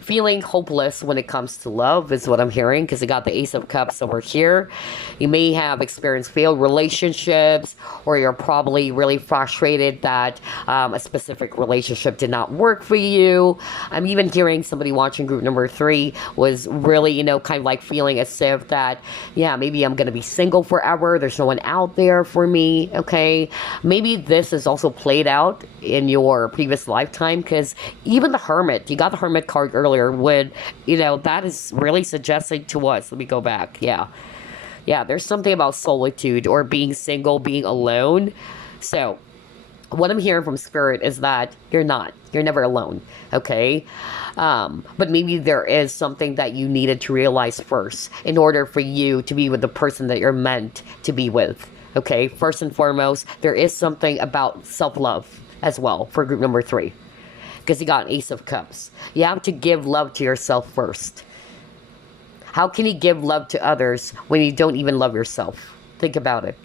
feeling hopeless when it comes to love is what I'm hearing, because you got the Ace of Cups over here. You may have experienced failed relationships, or you're probably really frustrated that a specific relationship did not work for you. I'm even hearing somebody watching group number 3 was really, kind of like feeling as if that, maybe I'm going to be single forever. There's no one out there for me, okay? Maybe this is also played out in your previous lifetime, because even the Hermit, you got the Hermit card earlier, when, that is really suggesting to us. Let me go back. Yeah, there's something about solitude or being single, being alone. So what I'm hearing from Spirit is that you're never alone, okay? But maybe there is something that you needed to realize first in order for you to be with the person that you're meant to be with, okay? First and foremost, there is something about self-love as well for group number 3, because you got an Ace of Cups. You have to give love to yourself first. How can you give love to others when you don't even love yourself? Think about it.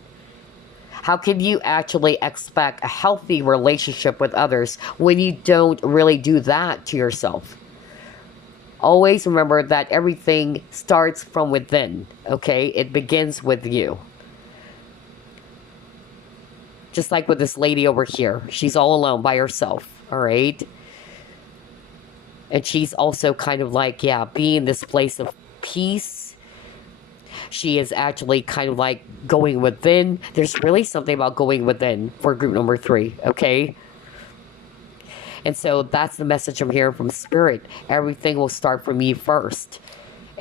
How can you actually expect a healthy relationship with others when you don't really do that to yourself? Always remember that everything starts from within, okay? It begins with you. Just like with this lady over here. She's all alone by herself, all right? And she's also kind of like, being in this place of peace. She is actually kind of like going within. There's really something about going within for group number 3, okay? And so that's the message I'm hearing from Spirit. Everything will start from you first.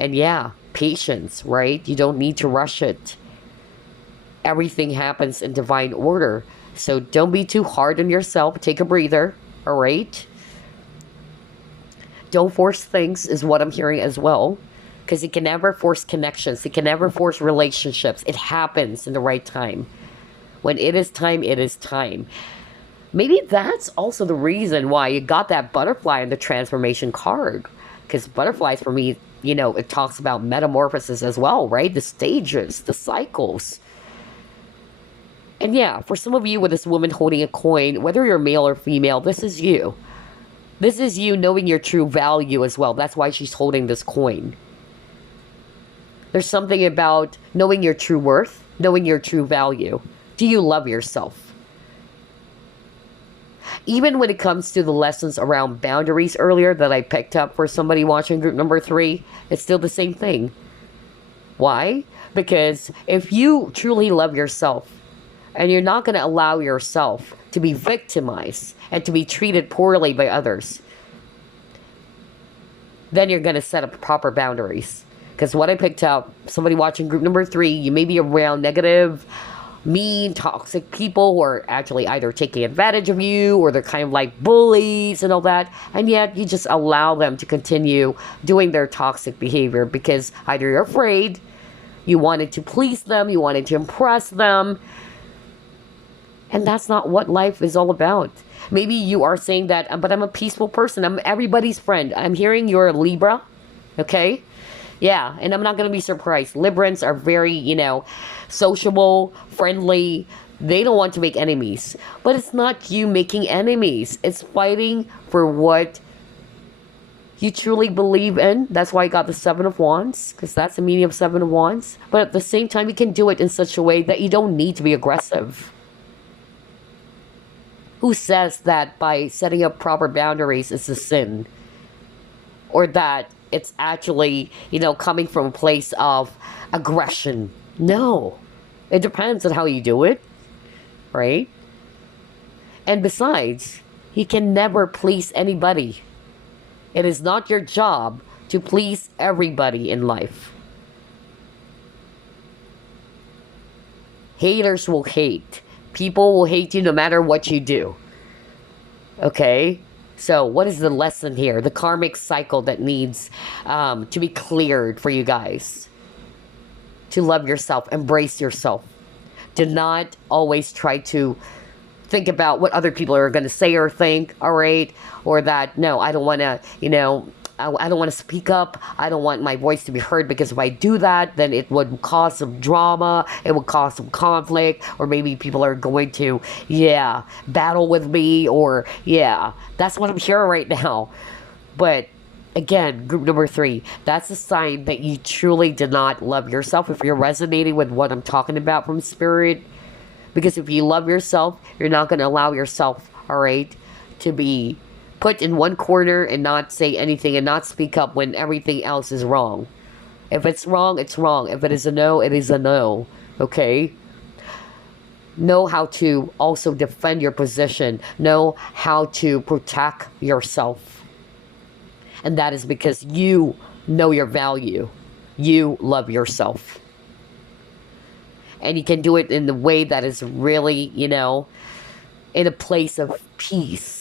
And yeah, patience, right? You don't need to rush it. Everything happens in divine order. So don't be too hard on yourself. Take a breather, all right? Don't force things, is what I'm hearing as well. Because it can never force connections. It can never force relationships. It happens in the right time. When it is time, it is time. Maybe that's also the reason why you got that butterfly in the transformation card. Because butterflies, for me, you know, it talks about metamorphosis as well, right? The stages, the cycles. And yeah, for some of you with this woman holding a coin, whether you're male or female, this is you. This is you knowing your true value as well. That's why she's holding this coin. There's something about knowing your true worth, knowing your true value. Do you love yourself? Even when it comes to the lessons around boundaries earlier that I picked up for somebody watching group number 3, it's still the same thing. Why? Because if you truly love yourself, and you're not going to allow yourself to be victimized and to be treated poorly by others, then you're going to set up proper boundaries. Because what I picked up, somebody watching group number 3, you may be around negative, mean, toxic people who are actually either taking advantage of you or they're kind of like bullies and all that. And yet you just allow them to continue doing their toxic behavior because either you're afraid, you wanted to please them, you wanted to impress them. And that's not what life is all about. Maybe you are saying that, but I'm a peaceful person. I'm everybody's friend. I'm hearing you're a Libra. Okay? Yeah, and I'm not going to be surprised. Librans are very, you know, sociable, friendly. They don't want to make enemies. But it's not you making enemies. It's fighting for what you truly believe in. That's why I got the 7 of Wands, because that's the meaning of 7 of Wands. But at the same time, you can do it in such a way that you don't need to be aggressive. Who says that by setting up proper boundaries is a sin? Or that it's actually, you know, coming from a place of aggression? No. It depends on how you do it, right? And besides, you can never please anybody. It is not your job to please everybody in life. Haters will hate. People will hate you no matter what you do. Okay? So what is the lesson here? The karmic cycle that needs to be cleared for you guys. To love yourself. Embrace yourself. Do not always try to think about what other people are going to say or think. Alright? Or that, no, I don't want to, you know, I don't want to speak up. I don't want my voice to be heard because if I do that, then it would cause some drama. It would cause some conflict. Or maybe people are going to, yeah, battle with me. Or, yeah, that's what I'm hearing right now. But, again, group number 3, that's a sign that you truly did not love yourself. If you're resonating with what I'm talking about from Spirit. Because if you love yourself, you're not going to allow yourself, alright, to be put in one corner and not say anything and not speak up when everything else is wrong. If it's wrong, it's wrong. If it is a no, it is a no. Okay? Know how to also defend your position. Know how to protect yourself. And that is because you know your value. You love yourself. And you can do it in the way that is really, you know, in a place of peace.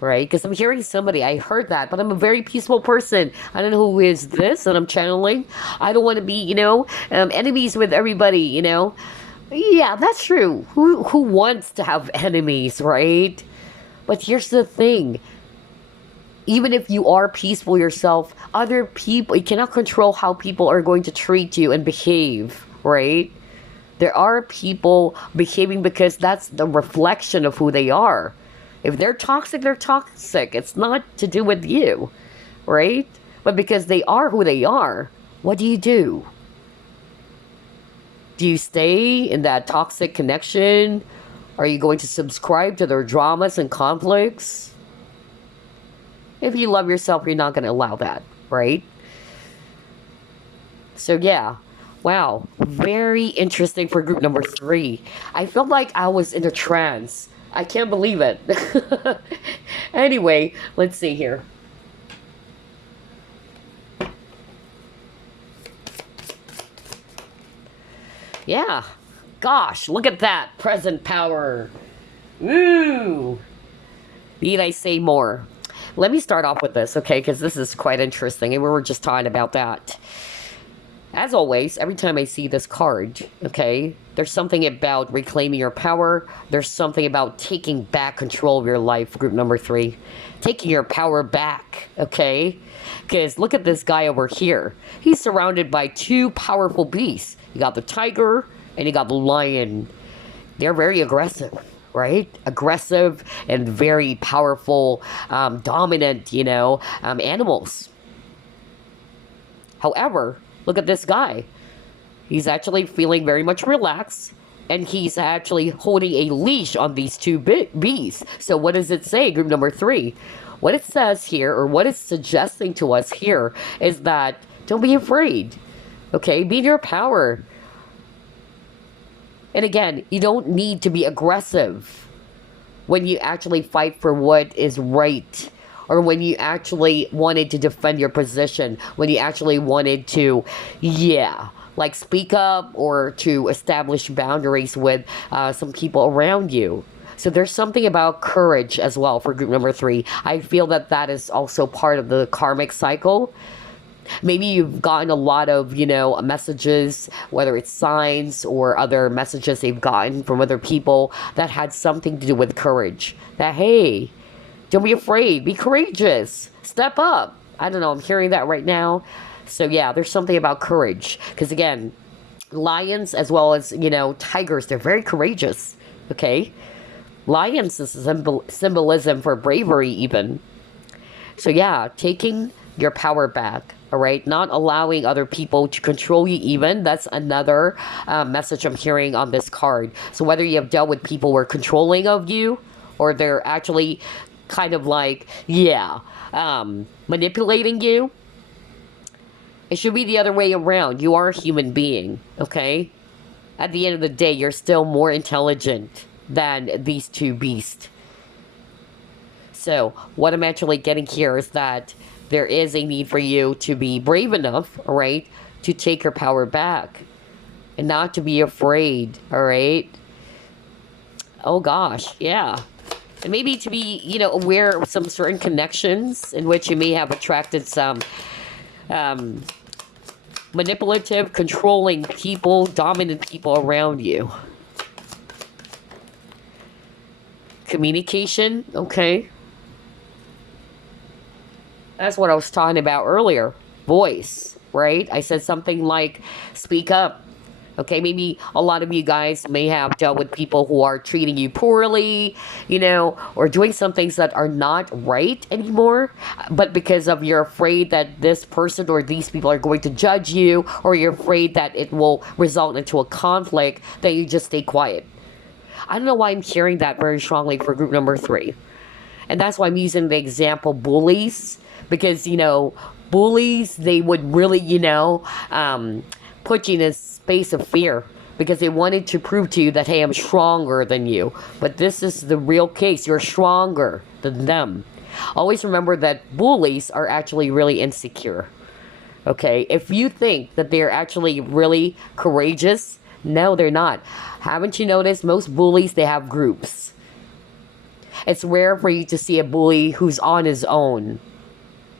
Right? Because I'm hearing somebody, I heard that, but I'm a very peaceful person. I don't know who is this that I'm channeling. I don't want to be, you know, enemies with everybody, you know. Yeah, that's true. Who wants to have enemies, right? But here's the thing. Even if you are peaceful yourself, other people, you cannot control how people are going to treat you and behave, right? There are people behaving because that's the reflection of who they are. If they're toxic, they're toxic. It's not to do with you, right? But because they are who they are, what do you do? Do you stay in that toxic connection? Are you going to subscribe to their dramas and conflicts? If you love yourself, you're not going to allow that, right? So yeah, wow, very interesting for group number 3. I felt like I was in a trance. I can't believe it. Anyway, let's see here. Yeah. Gosh, look at that. Present power. Woo! Need I say more? Let me start off with this, okay? Because this is quite interesting, and we were just talking about that. As always, every time I see this card, okay, there's something about reclaiming your power. There's something about taking back control of your life, group number 3. Taking your power back, okay? Because look at this guy over here. He's surrounded by 2 powerful beasts. You got the tiger and you got the lion. They're very aggressive, right? Aggressive and very powerful, dominant, animals. However, look at this guy. He's actually feeling very much relaxed, and he's actually holding a leash on these 2 bees. So what does it say, group number 3? What it says here, or what it's suggesting to us here, is that don't be afraid. Okay, be in your power. And again, you don't need to be aggressive when you actually fight for what is right, or when you actually wanted to defend your position, when you actually wanted to, like speak up or to establish boundaries with some people around you. So there's something about courage as well for group number 3. I feel that that is also part of the karmic cycle. Maybe you've gotten a lot of, messages, whether it's signs or other messages they've gotten from other people that had something to do with courage. That, hey, don't be afraid. Be courageous. Step up. I don't know. I'm hearing that right now. So, yeah, there's something about courage. Because, again, lions as well as, tigers, they're very courageous. Okay? Lions is a symbolism for bravery even. So, yeah, taking your power back. All right? Not allowing other people to control you even. That's another message I'm hearing on this card. So, whether you have dealt with people who are controlling of you, or they're actually kind of like, manipulating you, it should be the other way around. You are a human being, okay? At the end of the day, you're still more intelligent than these 2 beasts. So, what I'm actually getting here is that there is a need for you to be brave enough, all right, to take your power back. And not to be afraid, all right? Oh gosh, yeah. And maybe to be, aware of some certain connections in which you may have attracted some manipulative, controlling people, dominant people around you. Communication, okay. That's what I was talking about earlier. Voice, right? I said something like, speak up. Okay, maybe a lot of you guys may have dealt with people who are treating you poorly, or doing some things that are not right anymore. But because of you're afraid that this person or these people are going to judge you, or you're afraid that it will result into a conflict, that you just stay quiet. I don't know why I'm hearing that very strongly for group number 3. And that's why I'm using the example bullies. Because, bullies, they would really, put you in a space of fear because they wanted to prove to you that, hey, I'm stronger than you. But this is the real case. You're stronger than them. Always remember that bullies are actually really insecure. Okay? If you think that they're actually really courageous, no, they're not. Haven't you noticed most bullies, they have groups? It's rare for you to see a bully who's on his own.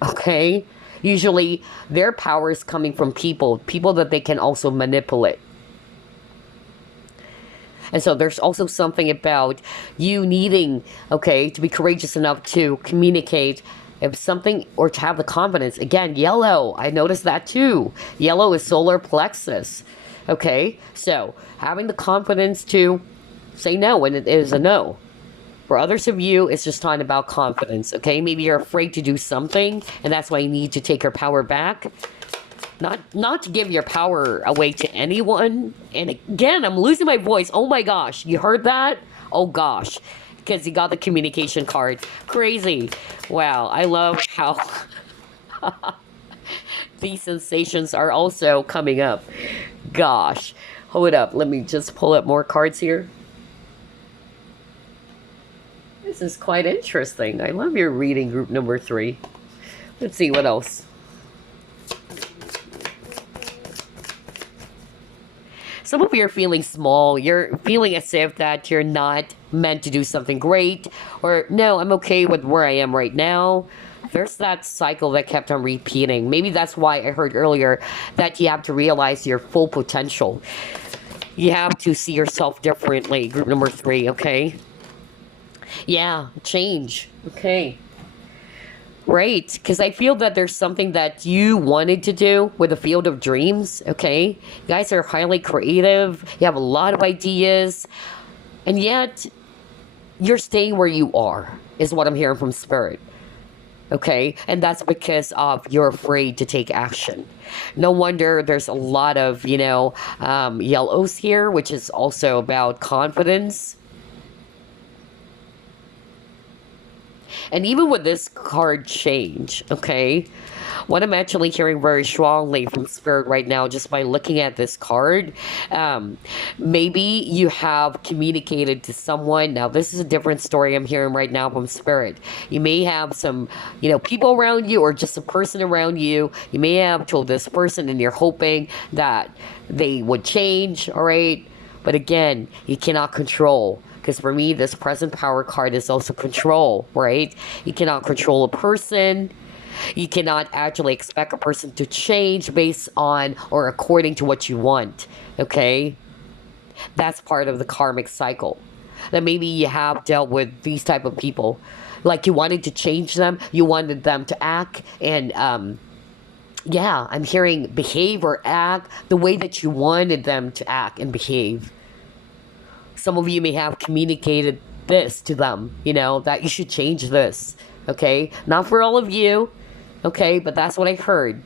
Okay? Usually, their power is coming from people that they can also manipulate. And so there's also something about you needing, okay, to be courageous enough to communicate if something, or to have the confidence. Again, yellow, I noticed that too. Yellow is solar plexus. Okay? So, having the confidence to say no when it is a no. For others of you, it's just talking about confidence, okay? Maybe you're afraid to do something, and that's why you need to take your power back. Not to give your power away to anyone. And again, I'm losing my voice. Oh my gosh, you heard that? Oh gosh, because you got the communication card. Crazy. Wow, I love how these sensations are also coming up. Gosh, hold up. Let me just pull up more cards here. This is quite interesting. I love your reading, group number 3. Let's see what else. Some of you are feeling small. You're feeling as if that you're not meant to do something great, or no, I'm okay with where I am right now. There's that cycle that kept on repeating. Maybe that's why I heard earlier that you have to realize your full potential. You have to see yourself differently. Group number 3, okay? Yeah, change. Okay. Right, because I feel that there's something that you wanted to do with the field of dreams, okay? You guys are highly creative. You have a lot of ideas. And yet, you're staying where you are, is what I'm hearing from Spirit. Okay? And that's because of you're afraid to take action. No wonder there's a lot of, yellows here, which is also about confidence. And even with this card change, okay, what I'm actually hearing very strongly from Spirit right now, just by looking at this card, maybe you have communicated to someone. Now, this is a different story I'm hearing right now from Spirit. You may have some, people around you, or just a person around you. You may have told this person and you're hoping that they would change, all right? But again, you cannot control. Because for me, this present power card is also control, right? You cannot control a person. You cannot actually expect a person to change based on or according to what you want, okay? That's part of the karmic cycle. That maybe you have dealt with these type of people. Like you wanted to change them. You wanted them to act and, I'm hearing behave or act the way that you wanted them to act and behave. Some of you may have communicated this to them, that you should change this, okay? Not for all of you, okay? But that's what I heard.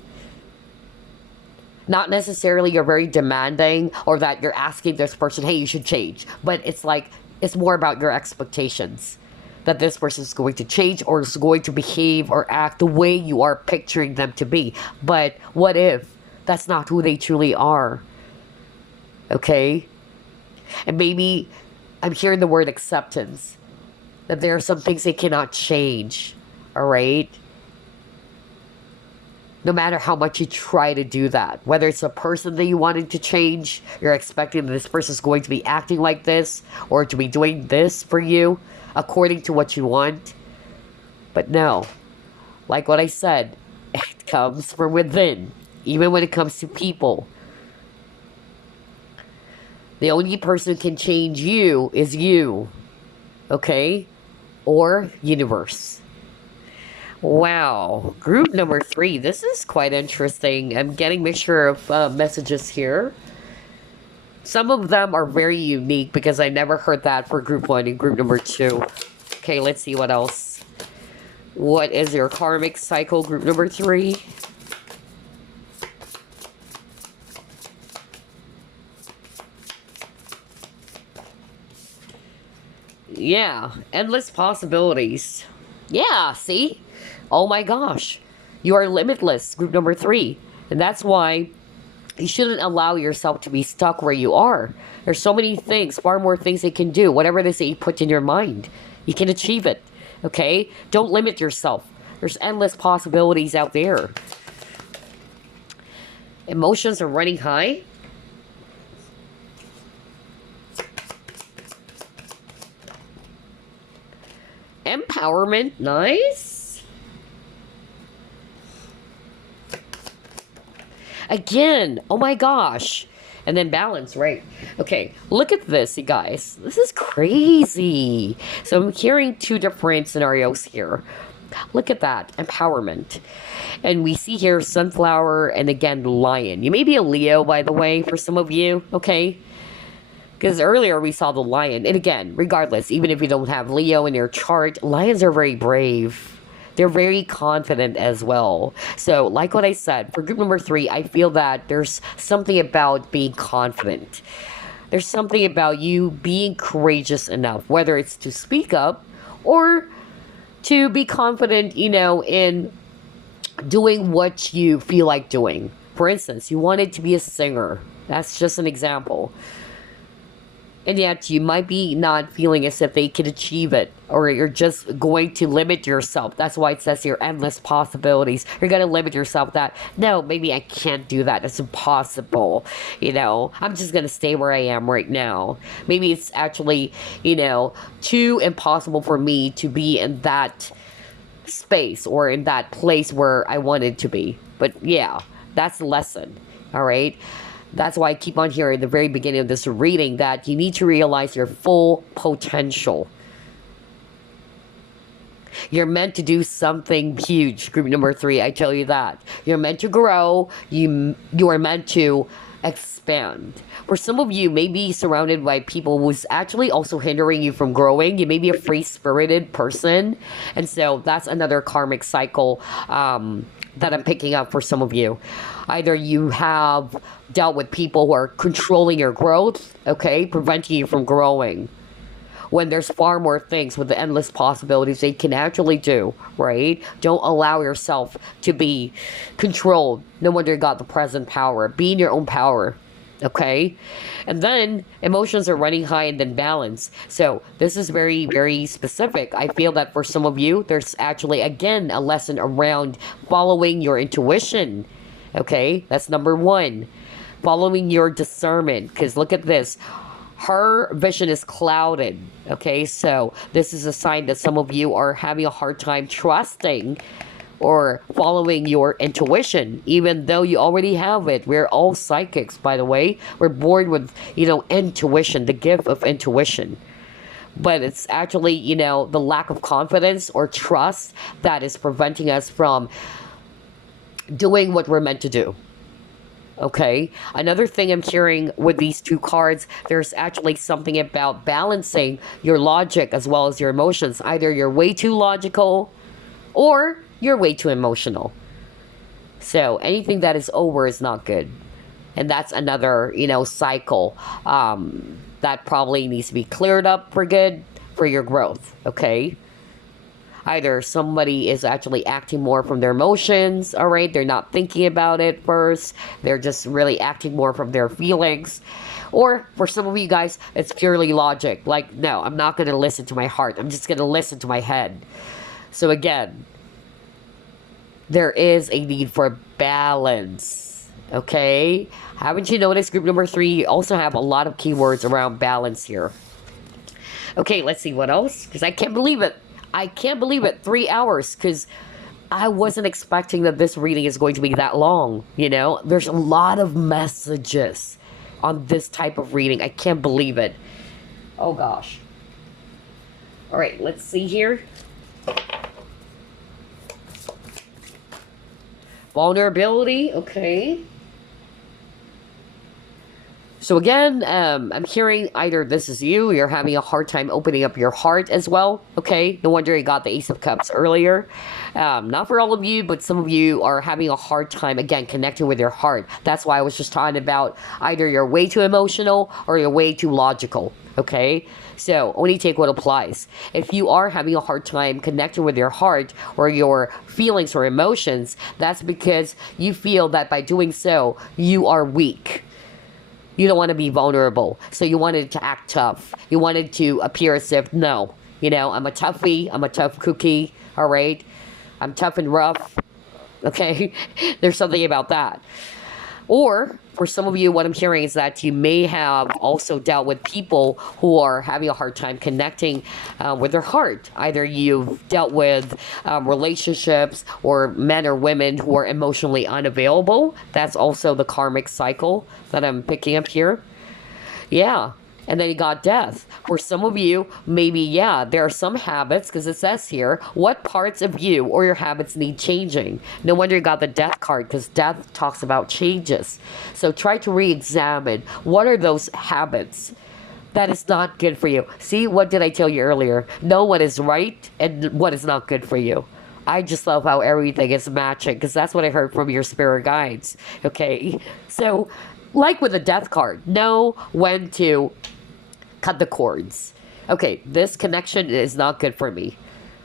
Not necessarily you're very demanding or that you're asking this person, hey, you should change. But it's like, it's more about your expectations. That this person is going to change or is going to behave or act the way you are picturing them to be. But what if that's not who they truly are? Okay? And maybe I'm hearing the word acceptance. That there are some things they cannot change. All right? No matter how much you try to do that. Whether it's a person that you wanted to change. You're expecting that this person is going to be acting like this. Or to be doing this for you. According to what you want. But no. Like what I said. It comes from within. Even when it comes to people. The only person who can change you is you. Okay? Or universe. Wow. Group number 3. This is quite interesting. I'm getting mixture of messages here. Some of them are very unique because I never heard that for group 1 and group number 2. Okay, let's see what else. What is your karmic cycle, group number 3? Yeah, endless possibilities. Yeah, see? Oh my gosh. You are limitless, group number 3. And that's why you shouldn't allow yourself to be stuck where you are. There's so many things, far more things you can do. Whatever it is that you put in your mind, you can achieve it. Okay? Don't limit yourself. There's endless possibilities out there. Emotions are running high. Empowerment, nice. Again, oh my gosh. And then balance, right? Okay, look at this, you guys. This is crazy. So I'm hearing 2 different scenarios here. Look at that, empowerment. And we see here sunflower and again lion. You may be a Leo, by the way, for some of you, okay? Because earlier we saw the lion. And again, regardless, even if you don't have Leo in your chart, lions are very brave. They're very confident as well. So, like what I said, for group number 3, I feel that there's something about being confident. There's something about you being courageous enough, whether it's to speak up or to be confident, in doing what you feel like doing. For instance, you wanted to be a singer. That's just an example. And yet you might be not feeling as if they can achieve it, or you're just going to limit yourself. That's why it says here endless possibilities. You're going to limit yourself that, no, maybe I can't do that. It's impossible. I'm just going to stay where I am right now. Maybe it's actually, too impossible for me to be in that space or in that place where I wanted to be. But yeah, that's the lesson. All right. That's why I keep on hearing at the very beginning of this reading that you need to realize your full potential. You're meant to do something huge. Group number 3, I tell you that. You're meant to grow. You are meant to expand. For some of you, may be surrounded by people who's actually also hindering you from growing. You may be a free-spirited person. And so that's another karmic cycle that I'm picking up for some of you. Either you have dealt with people who are controlling your growth, okay, preventing you from growing, when there's far more things with the endless possibilities they can actually do, right? Don't allow yourself to be controlled. No wonder you got the present power. Be in your own power, okay? And then emotions are running high and then balance. So this is very, very specific. I feel that for some of you, there's actually, again, a lesson around following your intuition, okay? That's number 1. Following your discernment. Because look at this. Her vision is clouded, okay? So this is a sign that some of you are having a hard time trusting or following your intuition, even though you already have it. We're all psychics, by the way. We're born with, intuition, the gift of intuition. But it's actually, the lack of confidence or trust that is preventing us from doing what we're meant to do. Okay, another thing I'm hearing with these 2 cards, there's actually something about balancing your logic as well as your emotions. Either you're way too logical or you're way too emotional. So anything that is over is not good. And that's another, cycle that probably needs to be cleared up for good for your growth, okay? Either somebody is actually acting more from their emotions, all right? They're not thinking about it first. They're just really acting more from their feelings. Or for some of you guys, it's purely logic. Like, no, I'm not going to listen to my heart. I'm just going to listen to my head. So again, there is a need for balance, okay? Haven't you noticed, group number 3, you also have a lot of keywords around balance here. Okay, let's see what else, because I can't believe it. 3 hours, because I wasn't expecting that this reading is going to be that long, There's a lot of messages on this type of reading. I can't believe it. Oh, gosh. All right, let's see here. Vulnerability, okay. So again, I'm hearing either this is you're having a hard time opening up your heart as well, okay? No wonder you got the Ace of Cups earlier. Not for all of you, but some of you are having a hard time, again, connecting with your heart. That's why I was just talking about either you're way too emotional or you're way too logical, okay? So only take what applies. If you are having a hard time connecting with your heart or your feelings or emotions, that's because you feel that by doing so, you are weak. You don't want to be vulnerable. So you wanted to act tough. You wanted to appear as if, no, I'm a toughie. I'm a tough cookie. All right. I'm tough and rough. Okay. There's something about that. Or for some of you, what I'm hearing is that you may have also dealt with people who are having a hard time connecting with their heart. Either you've dealt with relationships or men or women who are emotionally unavailable. That's also the karmic cycle that I'm picking up here. Yeah. And then you got death. For some of you, maybe, there are some habits, because it says here, what parts of you or your habits need changing? No wonder you got the death card, because death talks about changes. So try to re-examine what are those habits that is not good for you. See, what did I tell you earlier? Know what is right and what is not good for you. I just love how everything is matching, because that's what I heard from your spirit guides. Okay, so like with the death card, know when to cut the cords. Okay, this connection is not good for me.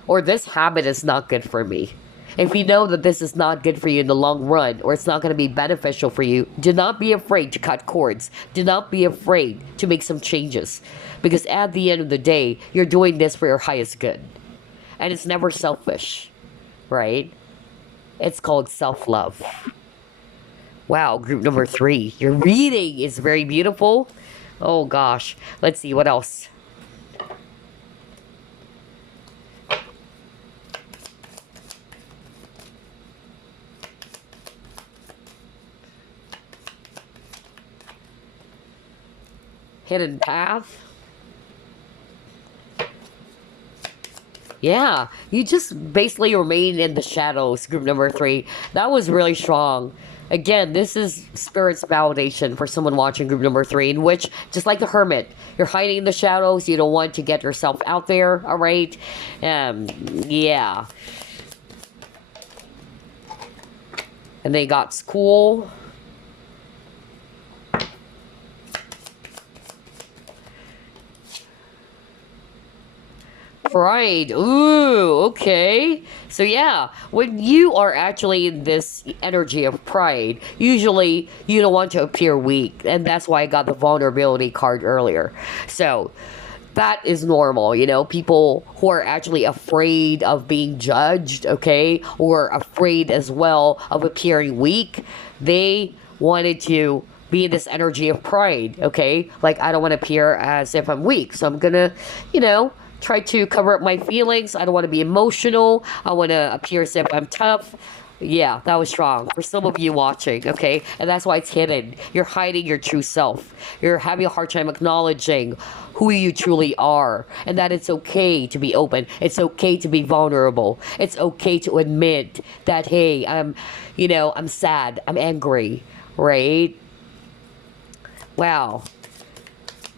Or this habit is not good for me. If you know that this is not good for you in the long run, or it's not going to be beneficial for you, do not be afraid to cut cords. Do not be afraid to make some changes. Because at the end of the day, you're doing this for your highest good. And it's never selfish, right? It's called self-love. Wow, group number 3. Your reading is very beautiful. Oh gosh. Let's see, what else? Hidden path. Yeah, you just basically remain in the shadows, group number 3. That was really strong. Again, this is spirit's validation for someone watching group number 3, in which, just like the hermit, you're hiding in the shadows. You don't want to get yourself out there, all right? Yeah. And they got school. Pride. Ooh, okay. So yeah, when you are actually in this energy of pride, usually you don't want to appear weak. And that's why I got the vulnerability card earlier. So that is normal, you know, people who are actually afraid of being judged, okay, or afraid as well of appearing weak, they wanted to be in this energy of pride, okay? Like, I don't want to appear as if I'm weak, so I'm gonna, you know, try to cover up my feelings. I don't want to be emotional. I want to appear as if I'm tough. Yeah, that was strong for some of you watching, okay? And that's why it's hidden. You're hiding your true self. You're having a hard time acknowledging who you truly are, and that it's okay to be open. It's okay to be vulnerable. It's okay to admit that, hey, I'm sad, I'm angry, right? Wow.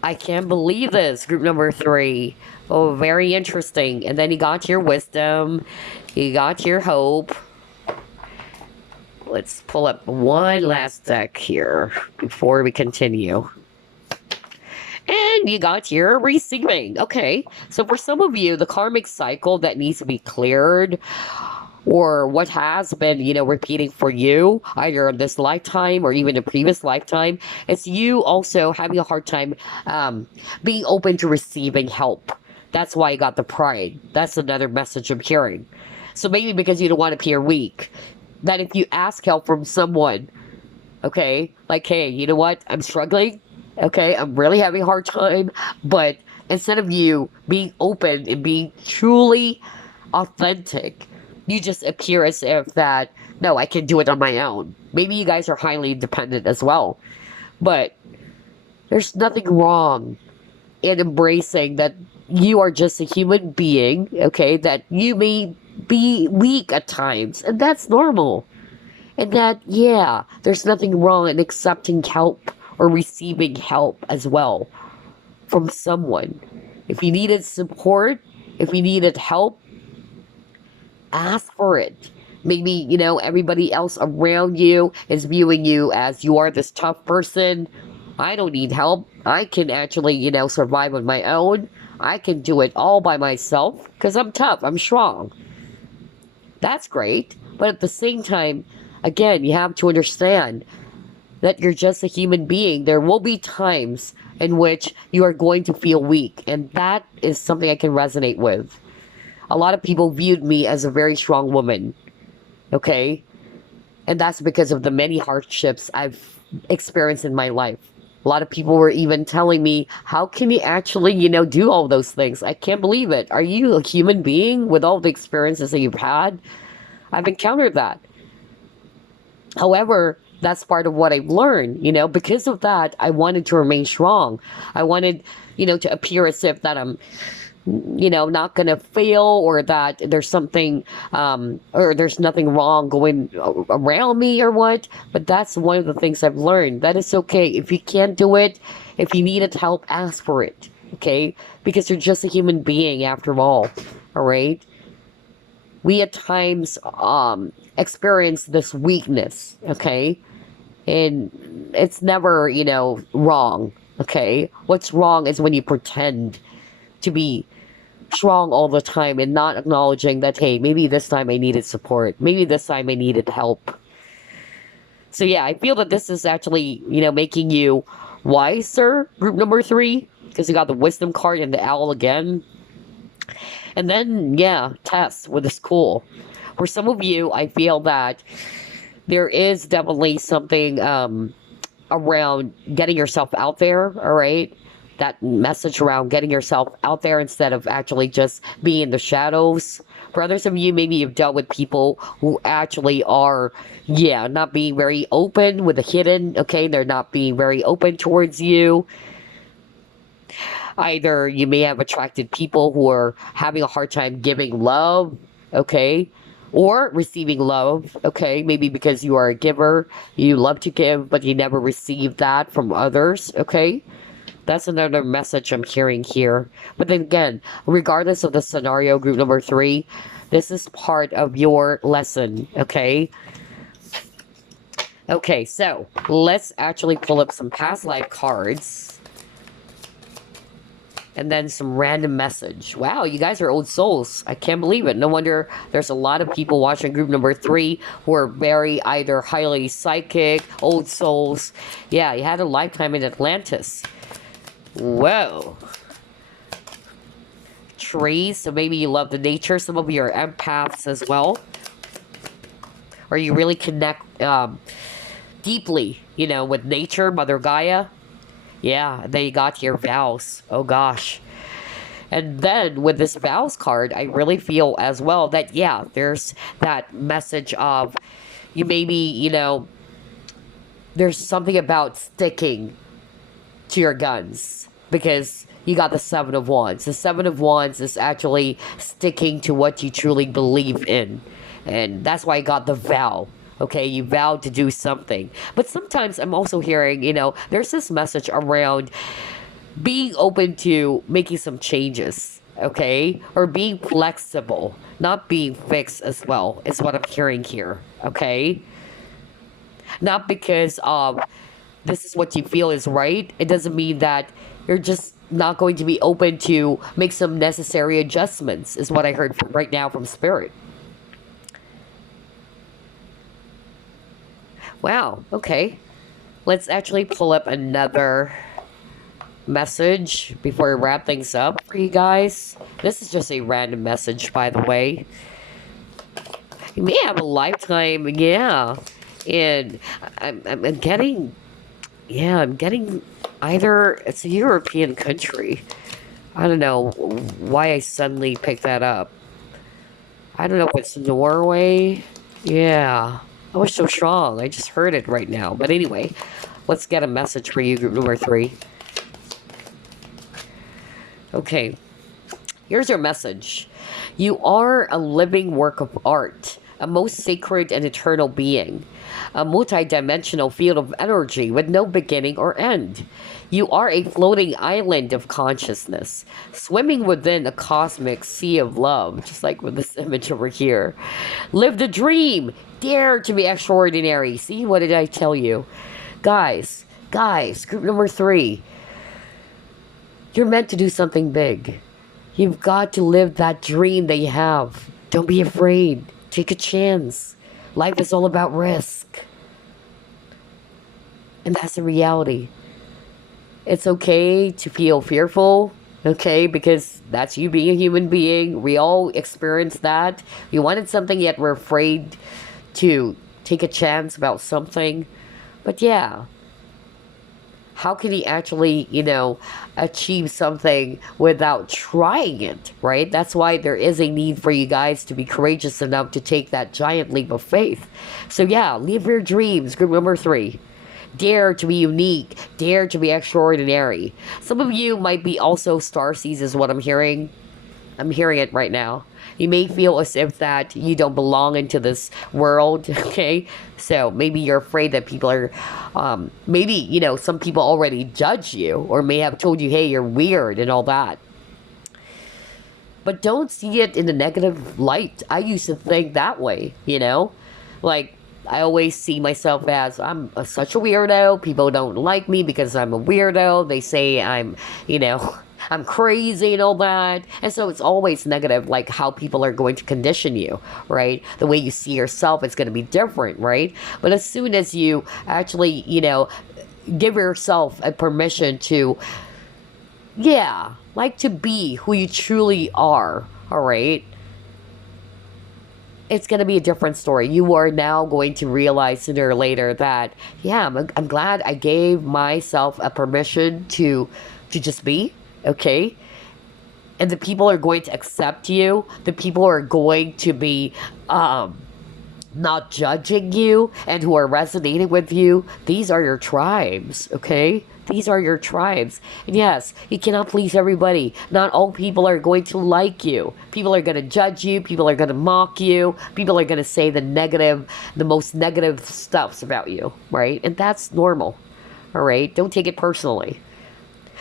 I can't believe this, group number 3. Oh, very interesting. And then you got your wisdom. You got your hope. Let's pull up one last deck here before we continue. And you got your receiving. Okay. So for some of you, the karmic cycle that needs to be cleared, or what has been, repeating for you, either in this lifetime or even a previous lifetime, it's you also having a hard time being open to receiving help. That's why you got the pride. That's another message I'm hearing. So maybe because you don't want to appear weak, that if you ask help from someone, okay, like, hey, you know what, I'm struggling, okay, I'm really having a hard time, but instead of you being open and being truly authentic, you just appear as if that, no, I can do it on my own. Maybe you guys are highly independent as well, but there's nothing wrong in embracing that you are just a human being, okay, that you may be weak at times, and that's normal. And that, yeah, there's nothing wrong in accepting help or receiving help as well from someone. If you needed support, if you needed help, ask for it. Maybe, everybody else around you is viewing you as you are this tough person. I don't need help. I can actually, survive on my own. I can do it all by myself because I'm tough. I'm strong. That's great. But at the same time, again, you have to understand that you're just a human being. There will be times in which you are going to feel weak. And that is something I can resonate with. A lot of people viewed me as a very strong woman. Okay? And that's because of the many hardships I've experienced in my life. A lot of people were even telling me, how can you actually, do all those things? I can't believe it. Are you a human being with all the experiences that you've had? I've encountered that. However, that's part of what I've learned, because of that, I wanted to remain strong. I wanted, to appear as if that I'm, not going to fail, or that there's something, or there's nothing wrong going around me or what. But that's one of the things I've learned. That it's okay. If you can't do it, if you needed help, ask for it. Okay? Because you're just a human being after all. All right? We at times experience this weakness. Okay? And it's never, wrong. Okay? What's wrong is when you pretend to be strong all the time and not acknowledging that, hey, maybe this time I needed support. Maybe this time I needed help. So yeah, I feel that this is actually, making you wiser, group number 3, because you got the wisdom card and the owl again. And then, yeah, test with the school. For some of you, I feel that there is definitely something around getting yourself out there, all right? That message around getting yourself out there instead of actually just being in the shadows. For others of you, maybe you've dealt with people who actually are, not being very open with the hidden, okay? They're not being very open towards you. Either you may have attracted people who are having a hard time giving love, okay? Or receiving love, okay? Maybe because you are a giver, you love to give, but you never receive that from others, okay? That's another message I'm hearing here. But then again, regardless of the scenario, group number 3, this is part of your lesson, okay? Okay, so let's actually pull up some past life cards. And then some random message. Wow, you guys are old souls. I can't believe it. No wonder there's a lot of people watching group number 3 who are very either highly psychic, old souls. Yeah, you had a lifetime in Atlantis. Whoa. Trees, so maybe you love the nature. Some of you are empaths as well. Or you really connect deeply, with nature, Mother Gaia. Yeah, then you got your vows. Oh gosh. And then with this vows card, I really feel as well that, yeah, there's that message of you maybe, there's something about sticking to your guns because you got the 7 of Wands. The 7 of Wands is actually sticking to what you truly believe in. And that's why I got the vow. Okay, you vowed to do something. But sometimes I'm also hearing, there's this message around being open to making some changes, okay? Or being flexible, not being fixed as well, is what I'm hearing here, okay? Not because this is what you feel is right. It doesn't mean that you're just not going to be open to make some necessary adjustments, is what I heard right now from Spirit. Wow, okay. Let's actually pull up another message before we wrap things up for you guys. This is just a random message, by the way. You may have a lifetime, and I'm getting, I'm getting either, it's a European country. I don't know why I suddenly picked that up. I don't know if it's Norway. Yeah. I was so strong. I just heard it right now. But anyway, let's get a message for you, group number 3. Okay. Here's your message. You are a living work of art, a most sacred and eternal being, a multidimensional field of energy with no beginning or end. You are a floating island of consciousness, swimming within a cosmic sea of love, just like with this image over here. Live the dream. Dare to be extraordinary. See, what did I tell you? Guys, group number 3. You're meant to do something big. You've got to live that dream that you have. Don't be afraid. Take a chance. Life is all about risk. And that's the reality. It's okay to feel fearful, okay? Because that's you being a human being. We all experience that. We wanted something, yet we're afraid to take a chance about something. But yeah, how can he actually, achieve something without trying it, right? That's why there is a need for you guys to be courageous enough to take that giant leap of faith. So yeah, live your dreams, group number 3. Dare to be unique. Dare to be extraordinary. Some of you might be also starseeds is what I'm hearing. I'm hearing it right now. You may feel as if that you don't belong into this world, okay? So maybe you're afraid that people are, maybe, some people already judge you or may have told you, hey, you're weird and all that. But don't see it in a negative light. I used to think that way, Like, I always see myself as, I'm such a weirdo. People don't like me because I'm a weirdo. They say I'm, I'm crazy and all that. And so it's always negative, like how people are going to condition you, right? The way you see yourself is going to be different, right? But as soon as you actually, give yourself a permission to, like to be who you truly are, all right? It's going to be a different story. You are now going to realize sooner or later that, I'm glad I gave myself a permission to just be, okay? And the people are going to accept you. The people are going to be not judging you and who are resonating with you. These are your tribes, okay? These are your tribes. And yes, you cannot please everybody. Not all people are going to like you. People are going to judge you. People are going to mock you. People are going to say the most negative stuffs about you, right? And that's normal, all right? Don't take it personally.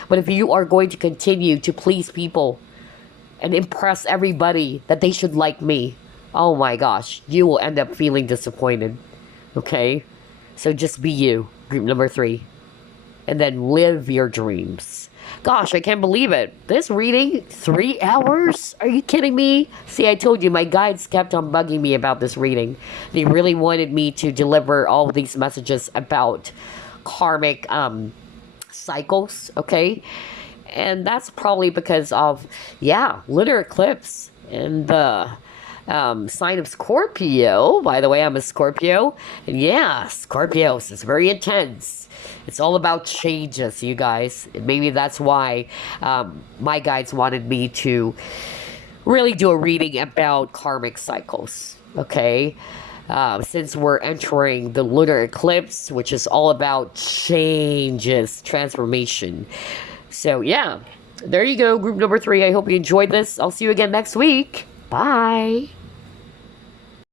But if you are going to continue to please people and impress everybody that they should like me, oh my gosh, you will end up feeling disappointed, okay? So just be you, group number 3. And then live your dreams. Gosh, I can't believe it. This reading, 3 hours? Are you kidding me? See, I told you, my guides kept on bugging me about this reading. They really wanted me to deliver all of these messages about karmic cycles, okay? And that's probably because of, lunar eclipse and the sign of Scorpio. By the way, I'm a Scorpio. And Scorpios is very intense. It's all about changes, you guys. And maybe that's why my guides wanted me to really do a reading about karmic cycles, okay? Since we're entering the lunar eclipse, which is all about changes, transformation. So, there you go, group number 3. I hope you enjoyed this. I'll see you again next week. Bye.